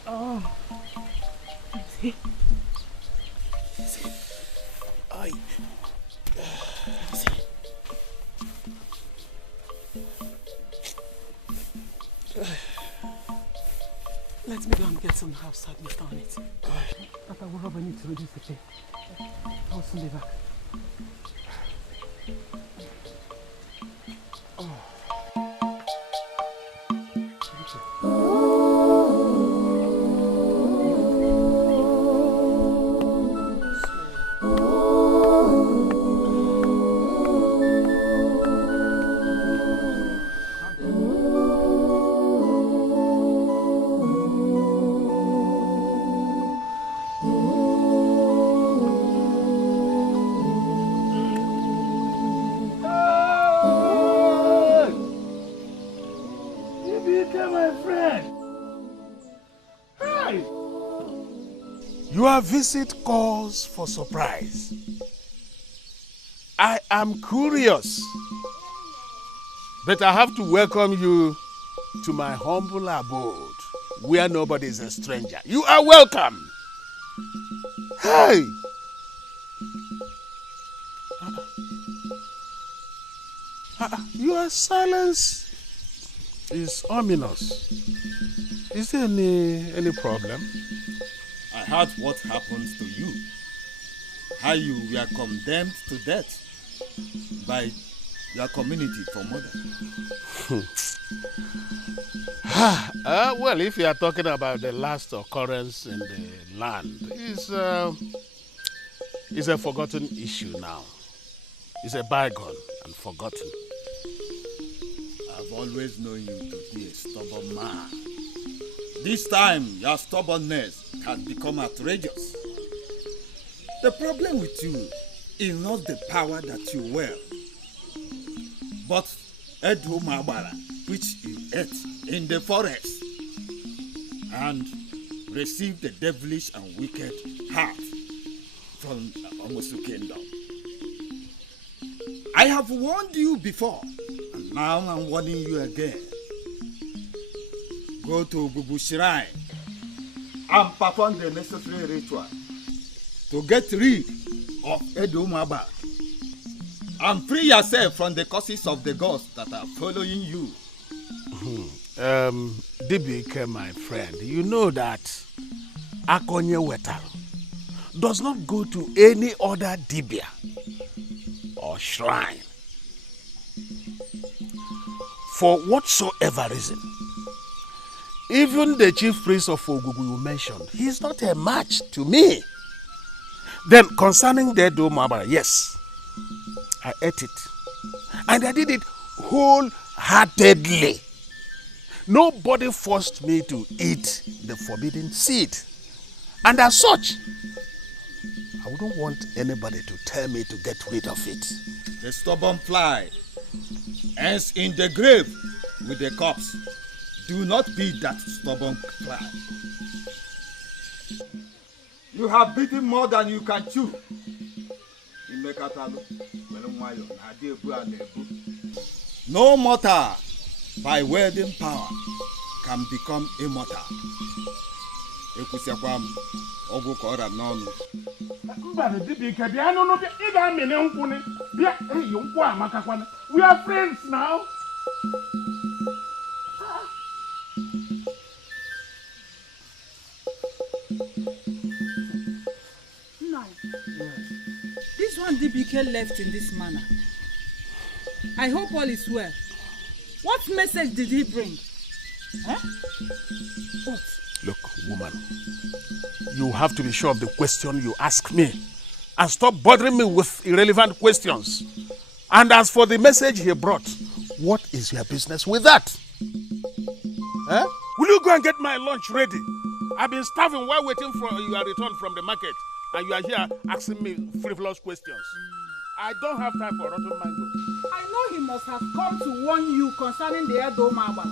Oh. See? Aye. Let me go and get some house mist on it. After whatever I need to reduce the pain. I'll soon be back. Your visit calls for surprise. I am curious, but I have to welcome you to my humble abode, where nobody is a stranger. You are welcome. Hey! Your silence is ominous. Is there any problem? I heard what happened to you. How you were condemned to death by your community for murder. Well, if you are talking about the last occurrence in the land, it's a forgotten issue now. It's a bygone and forgotten. I've always known you to be a stubborn man. This time, your stubbornness has become outrageous. The problem with you is not the power that you wield, but Edu Mabara, which you ate in the forest. And receive the devilish and wicked heart from Omosu Kingdom. I have warned you before, and now I'm warning you again. Go to Bubu Shrine and perform the necessary ritual to get rid of Edo Maba and free yourself from the curses of the gods that are following you. Dikeh, my friend, you know that Akonye Wetaru does not go to any other dibia or shrine for whatsoever reason. Even the chief priest of Ogugu you mentioned, he is not a match to me. Then concerning the Edo Maba, yes, I ate it. And I did it wholeheartedly. Nobody forced me to eat the forbidden seed. And as such, I wouldn't want anybody to tell me to get rid of it. The stubborn fly ends in the grave with the corpse. Do not be that stubborn fly. You have beaten more than you can chew. No mortal by wielding power can become immortal. We are friends now. No. This one Dikeh left in this manner. I hope all is well. What message did he bring? Huh? What? Look, woman, you have to be sure of the question you ask me and stop bothering me with irrelevant questions. And as for the message he brought, what is your business with that? Huh? Will you go and get my lunch ready? I've been starving while waiting for your return from the market, and you are here asking me frivolous questions. I don't have time for rotten mangoes. I know he must have come to warn you concerning the Edo Maba.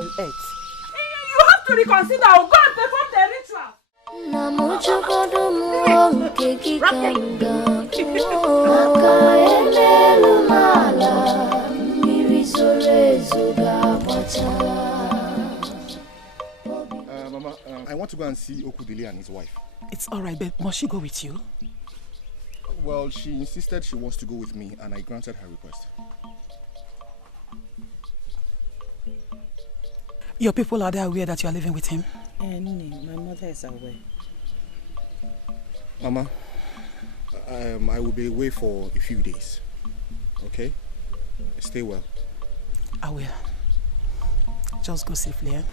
You have to reconsider. Go and perform the ritual. Mama, I want to go and see Okudili and his wife. It's all right, but must she go with you? Well, she insisted she wants to go with me, and I granted her request. Your people, are they aware that you are living with him? My mother is aware. Mama, I will be away for a few days. Okay? Stay well. I will. Just go safely, eh?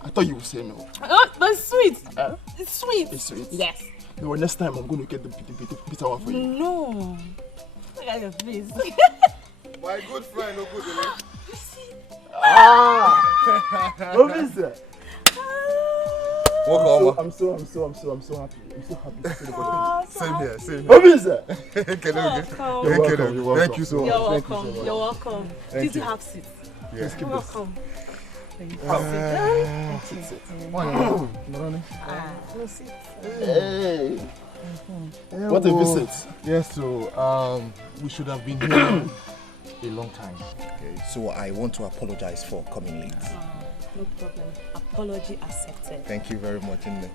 I thought you would say no. That's sweet. It's sweet. It's sweet? Yes. No, next time I'm going to get the bitter one for you. No. Look at your face. My good friend, no good, Obisa. Welcome. I'm so happy. I'm so happy to see the body. Same here. Obisa. You're welcome. Thank you so much. You're welcome. You're welcome. Did you have seats? Yes. You're welcome. Sit. Hey. What a visit. Yes, so we should have been here a long time. Okay, so I want to apologize for coming late. No problem. Apology accepted. Thank you very much, Nne.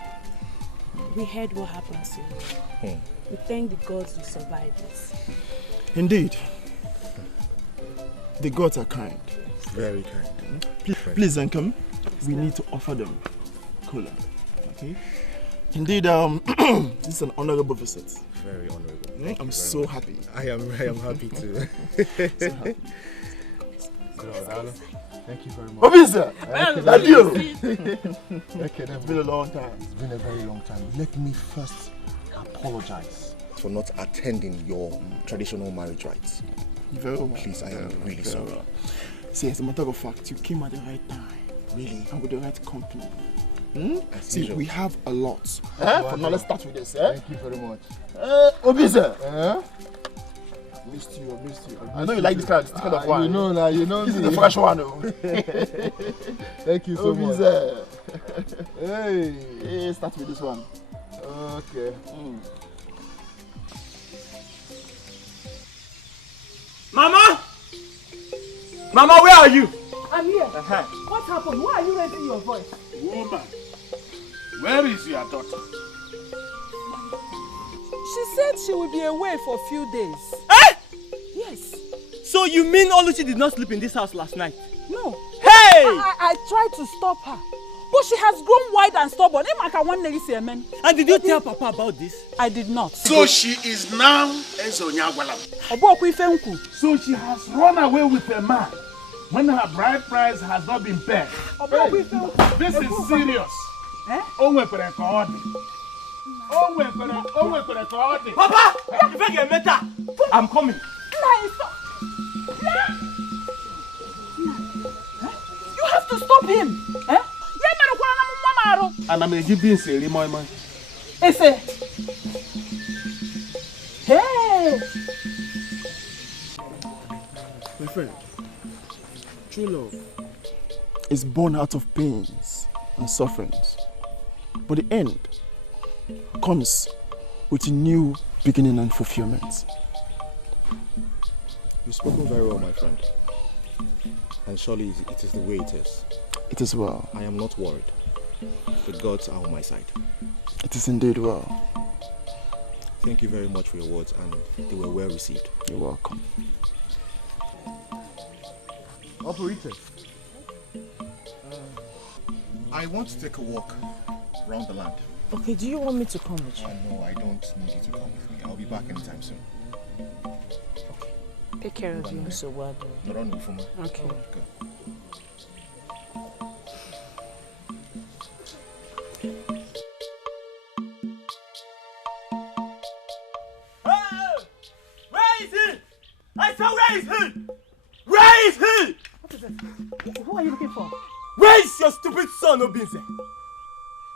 We heard what happened to you. We thank the gods you survived this. Indeed. The gods are kind. Very kind. Please, Uncle, we need to offer them cola. Okay? Indeed, this is an honorable visit. Very honorable. I'm so happy. I am happy too. So happy. Thank you very much. What is that? That's you. Okay, it's been a long time. It's been a very long time. Let me first apologize for not attending your traditional marriage rites. Very well. Please, I am really sorry. Well. See, as a matter of fact, you came at the right time. Really? And with the right company. See, usual. we have a lot. Now let's start with this. Thank you very much. Obize. Missed you. I know you like this kind of wine. You know This me. is the fresh one. Thank you so much. Hey, start with this one. Okay. Mama! Mama, where are you? I'm here. What happened? Why are you raising your voice? Woman, where is your daughter? She said she will be away for a few days. Eh? Yes. So you mean Ology did not sleep in this house last night? No. Hey! I tried to stop her, but she has grown wild and stubborn. And did you tell Papa about this? I did not. So she is now Ezonyagwalam. So she has run away with a man when her bride price has not been paid. Hey, this is serious. Papa! If I get better, I'm coming. You have to stop him. And I'm giving Siri my man. Hey! My friend, true love is born out of pains and sufferings. But the end comes with a new beginning and fulfillment. You've spoken very well, my friend. And surely it is the way it is. It is well. I am not worried. The gods are on my side. It is indeed well. Thank you very much for your words, and they were well received. You're welcome. Operator, I want to take a walk around the land. Okay, do you want me to come with you? No, I don't need you to come with me. I'll be back anytime soon. Take care of you, so what? Okay. Where is he? I said, where is he? Where is he? What is it? Who are you looking for? Where is your stupid son, Obinze?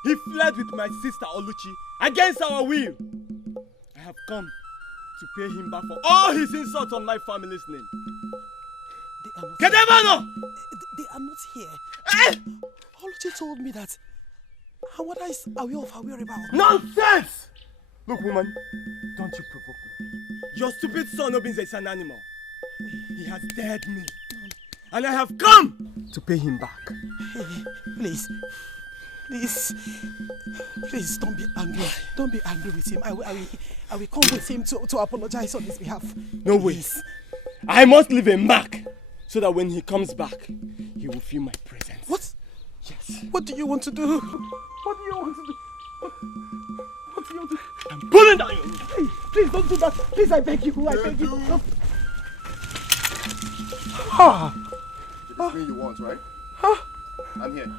He fled with my sister Ology against our will. I have come to pay him back for all his insults on my family's name. They are not here. Ology told me that Awada is aware of her whereabouts. Nonsense! Look, woman, don't you provoke me. Your stupid son Obinze is an animal. He has dared me. And I have come to pay him back. Hey, please, don't be angry. Don't be angry with him. I will come with him to apologize on his behalf. No way. I must leave a mark so that when he comes back, he will feel my presence. What? Yes. What do you want to do? What do you want to do? What do you want to do? I'm pulling down your roof. Hey, please don't do that. Please, I beg you. I beg you. No. This thing you want, right? I'm here.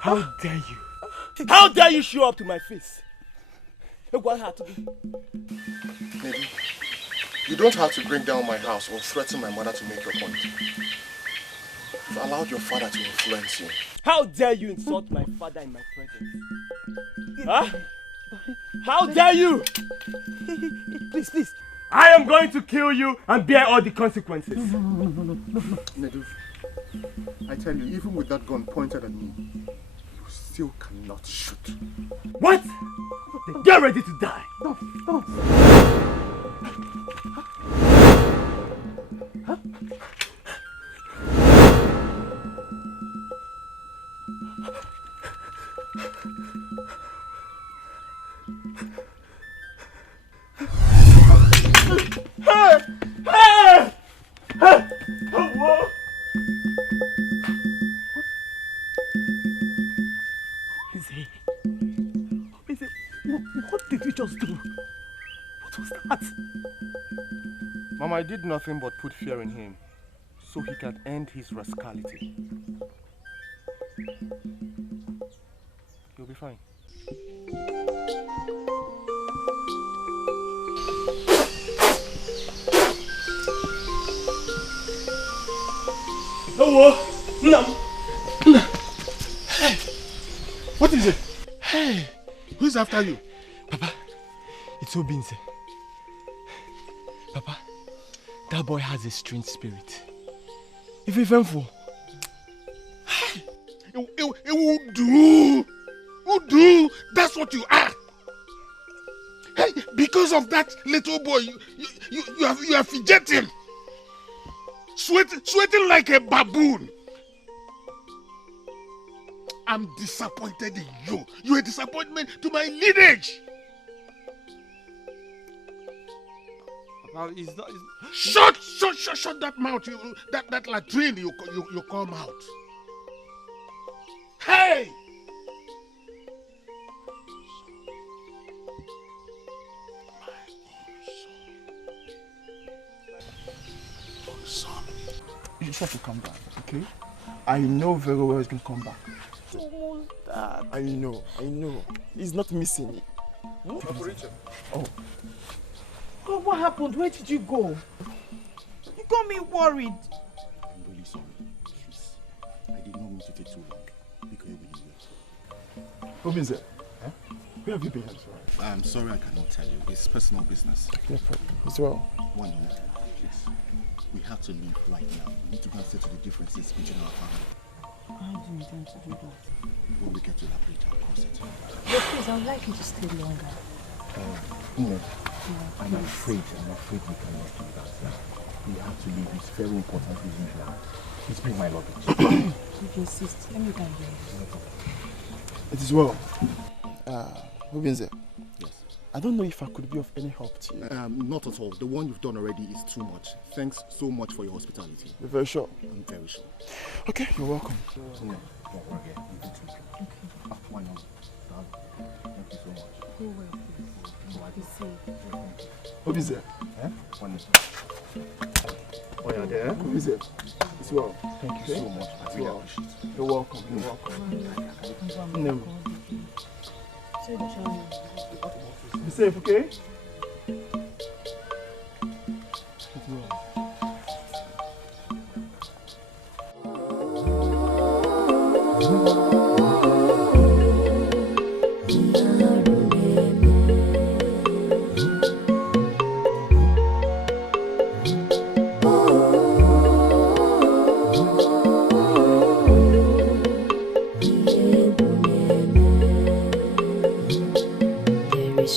How dare you? How dare you show up to my face? What had to be? Maybe. You don't have to bring down my house or threaten my mother to make your point. You've allowed your father to influence you. How dare you insult my father in my presence? Huh? How dare you? Please. I am going to kill you and bear all the consequences. No. Nedu, I tell you, even with that gun pointed at me, you still cannot shoot. What? Then get ready to die. Don't. Huh? Hey! Whoa! just do? What was that? Mama, I did nothing but put fear in him so he can end his rascality. He'll be fine. No. Hey, what is it? Hey, who's after you? Papa, it's Obinze. Papa, that boy has a strange spirit. If he fell for, It will do. Will do. That's what you are. Hey, because of that little boy, you are fidgeting, sweating like a baboon. I'm disappointed in you. You're a disappointment to my lineage. Shut that mouth. That latrine you come out. Hey! Son. You just have to come back, okay? I know very well he's gonna come back. Almost that. I know. He's not missing it. Oh. God, what happened? Where did you go? You got me worried. I'm really sorry. Please. I did not mean to take too long. Because you will. Obinze, where have you been? I'm sorry I cannot tell you. It's personal business. No problem. As well. 1 minute, please. We have to leave right now. We need to go and settle the differences between our family. How do you intend to do that? When we get to that bridge, I'll cross it. But please, I would like you to stay longer. No. I'm afraid we cannot do that. We have to leave. It's very important reason now. Please bring my luggage. If you insist, let me go and get it. It is well. Obinze. Yes. I don't know if I could be of any help to you. Not at all. The one you've done already is too much. Thanks so much for your hospitality. You're very sure? I'm very sure. Okay, you're welcome. No, don't worry. You can take it. Okay. Why not? Thank you so much. Go well, please. Be safe. Obinze. Oh, yeah, there? Obinze. It's well. Thank you so much. I really appreciate it. You're welcome. No. Be safe, okay? It's well.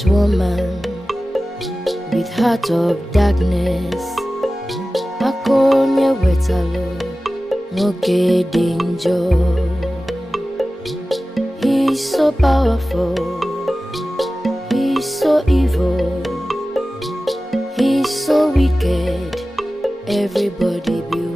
Woman with heart of darkness, akonye wetalo nwoke danger. He's so powerful, he's so evil, he's so wicked. Everybody beware.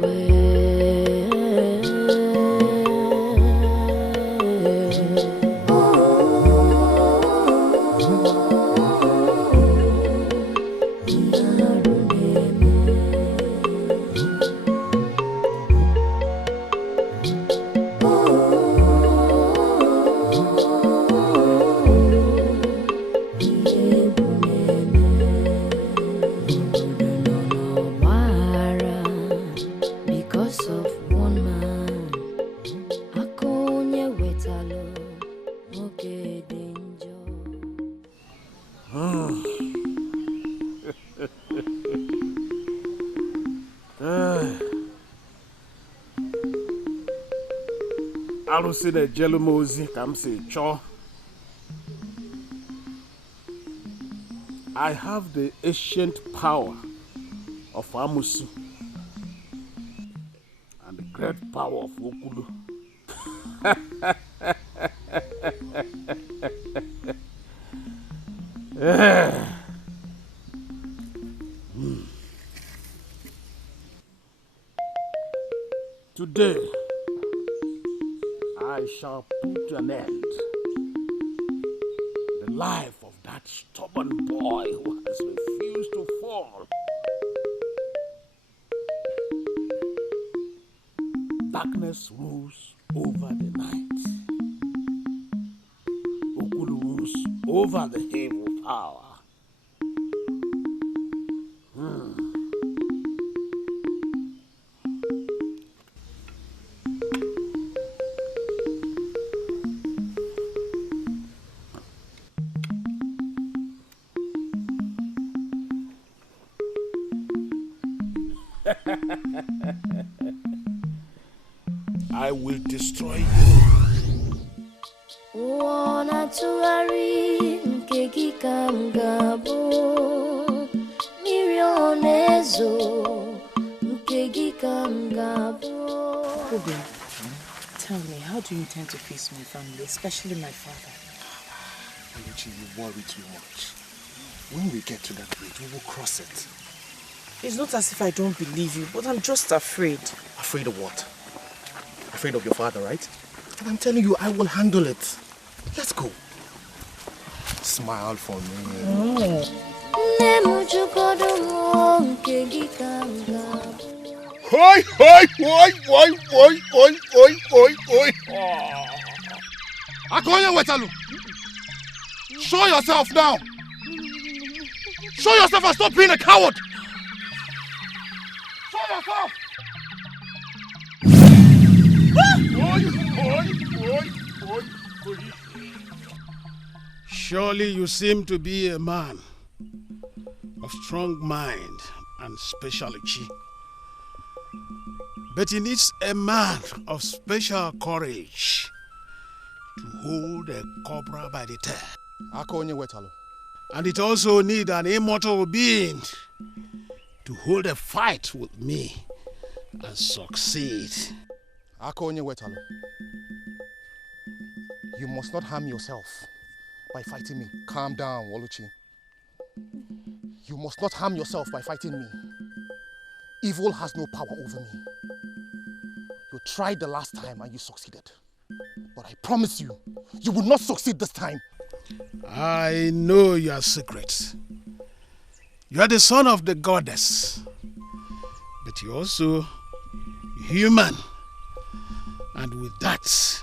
Arụsị na-ejelu m ozi ka m si chọọ. I have the ancient power of Amusu and the great power of Okulu. Today, I shall put an end to the life of that that stubborn boy who has refused to fall. Darkness rules over the night. Okulu rules over the evil power. I will destroy you. Tell me, how do you intend to face my family, especially my father? Ology, you worry too much. When we get to that bridge, we will cross it. It's not as if I don't believe you, but I'm just afraid. Afraid of what? Afraid of your father, right? And I'm telling you, I will handle it. Let's go. Smile for me. Hoi, hoi, hoi, hoi, hoi, hoi, hoi, hoi, hoi. Akonya Wetalu, show yourself now. Show yourself and stop being a coward. Show yourself. Surely you seem to be a man of strong mind and special chi. But he needs a man of special courage to hold a cobra by the tail. And it also needs an immortal being to hold a fight with me and succeed. You must not harm yourself by fighting me. Calm down, Ology. You must not harm yourself by fighting me. Evil has no power over me. You tried the last time and you succeeded. But I promise you, you will not succeed this time. I know your secret. You are the son of the goddess. But you're also human. And with that,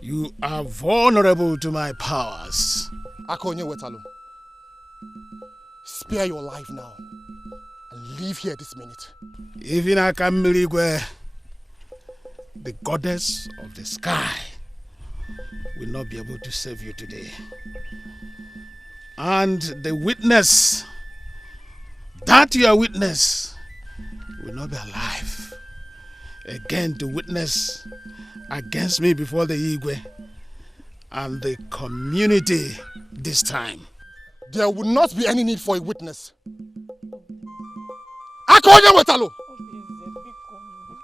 you are vulnerable to my powers. Akonye Wetalu, spare your life now and leave here this minute. Even Akamiligwe, the goddess of the sky, will not be able to save you today. And the witness, that your witness, will not be alive again to witness against me before the Igwe and the community this time. There will not be any need for a witness. Akonya Wetalu!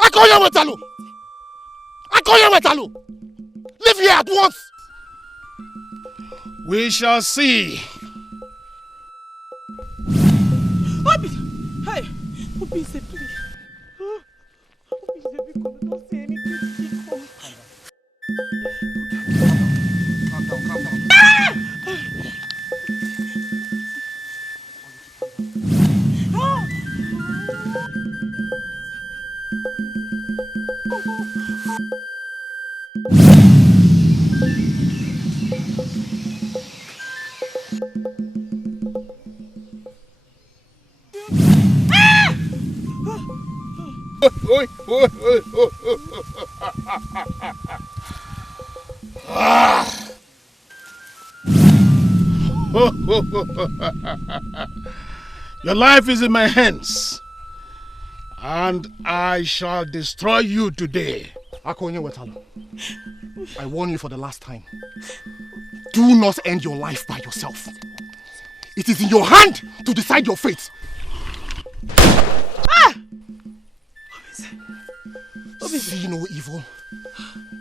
Akonya Wetalu! Akonya Wetalu! Leave here at once! We shall see. Obi! Hey! Obi, say please. Obi, say because don't say anything. Calm down. Your life is in my hands, and I shall destroy you today. Akonye Wetalu, I warn you for the last time. Do not end your life by yourself. It is in your hand to decide your fate. See no evil,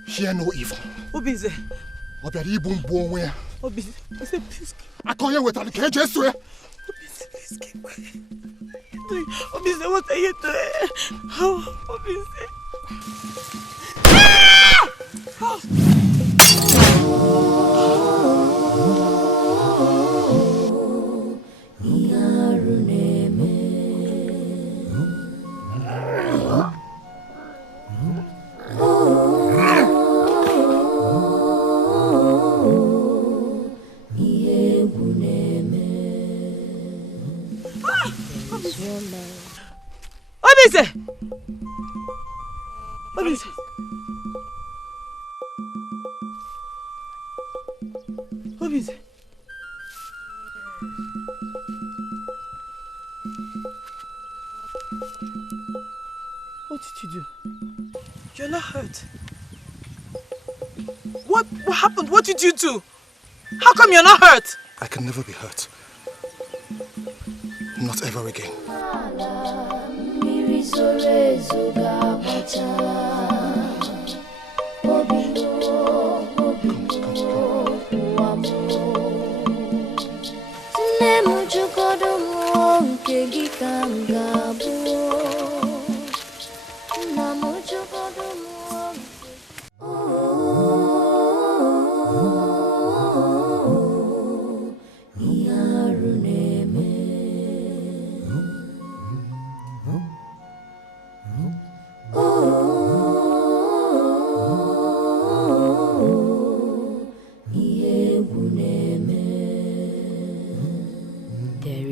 hear no evil. Obize. Obiari ibum bonwe. Obize, please. Akonye Wetalu, can you swear? Obize, please keep quiet. Obize, what are you doing? How, Obize? Obise! Obise! Obise! What did you do? You're not hurt. What happened? What did you do? How come you're not hurt? I can never be hurt. Not ever again.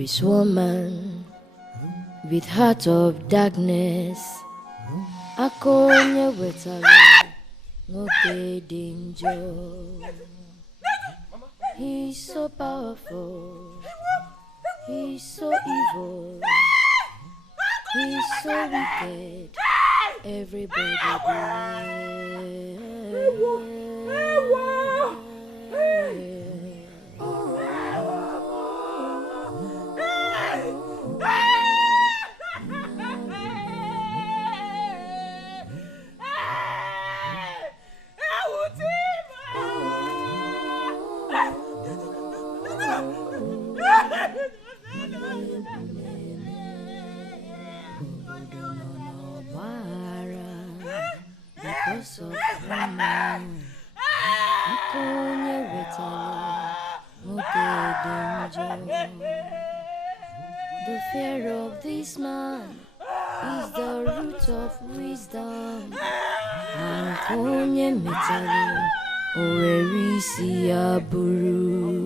This woman with heart of darkness, akonya wetalo, ngote danger. He's so powerful, he's so evil, he's so wicked. Everybody because of woman, akonya wetalo, ngote danger. The fear of this man is the root of wisdom. Akonya metalo, owerisi aburu.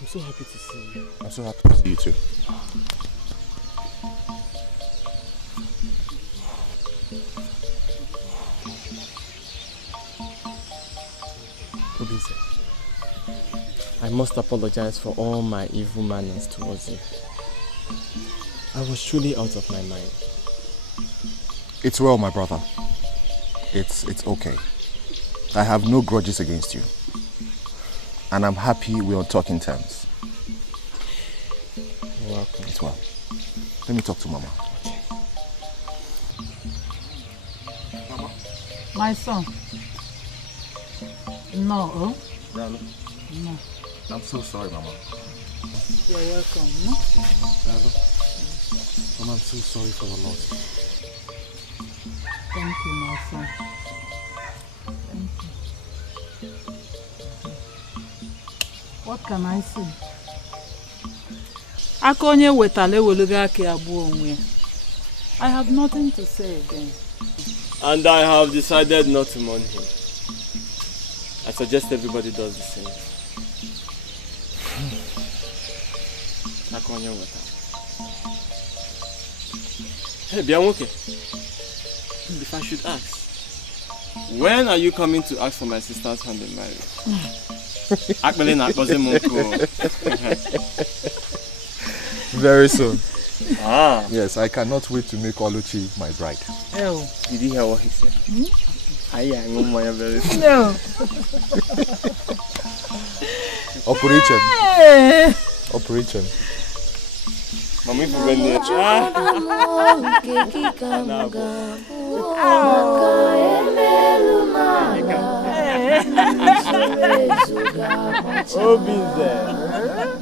I'm so happy to see you. I'm so happy to see you too. Obise, I must apologize for all my evil manners towards you. I was truly out of my mind. It's well, my brother. It's okay. I have no grudges against you. And I'm happy we're on talking terms. You're welcome. It's well. Let me talk to Mama. Okay. Mama? My son. No. No. No. I'm so sorry, Mama. You're welcome. No? Mama, I'm so sorry for the loss. Thank you, my son. Thank you. What can I say? Akonye wetale weluga ki abu onwe. I have nothing to say again. And I have decided not to mourn him. I suggest everybody does the same. Akonye weta. Hey, Bianwoke. If I should ask, When are you coming to ask for my sister's hand in marriage? Very soon. Ah. Yes, I cannot wait to make Ology my bride. Oh. Did you hear what he said? Very soon. No. Operation. Operation. Mami fugani.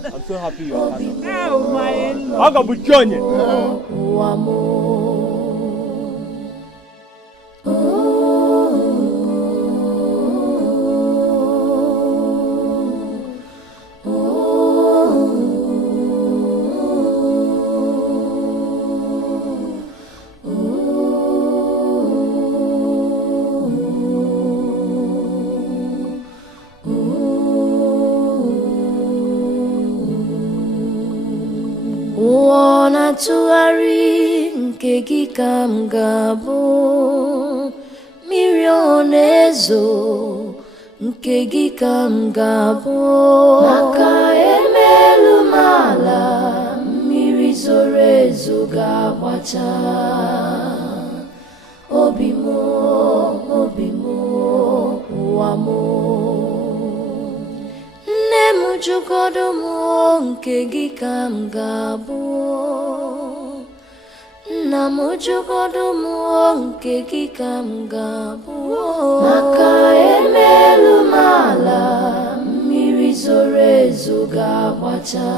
I'm so happy you're happy. I got to join you. Tụgharị nke gị ka m ga-abụ mmiri ọ na-ezo nke gị ka m ga-abụ maka emelu m ala mmiri zoro ezo ga-agbacha obi m ụwa m nne m jụgodo m nke gị ka m ga-abụ nna m jụgodo m nke gị ka m ga-abụ maka emelu m ala mmiri zoro ezo ga-agbacha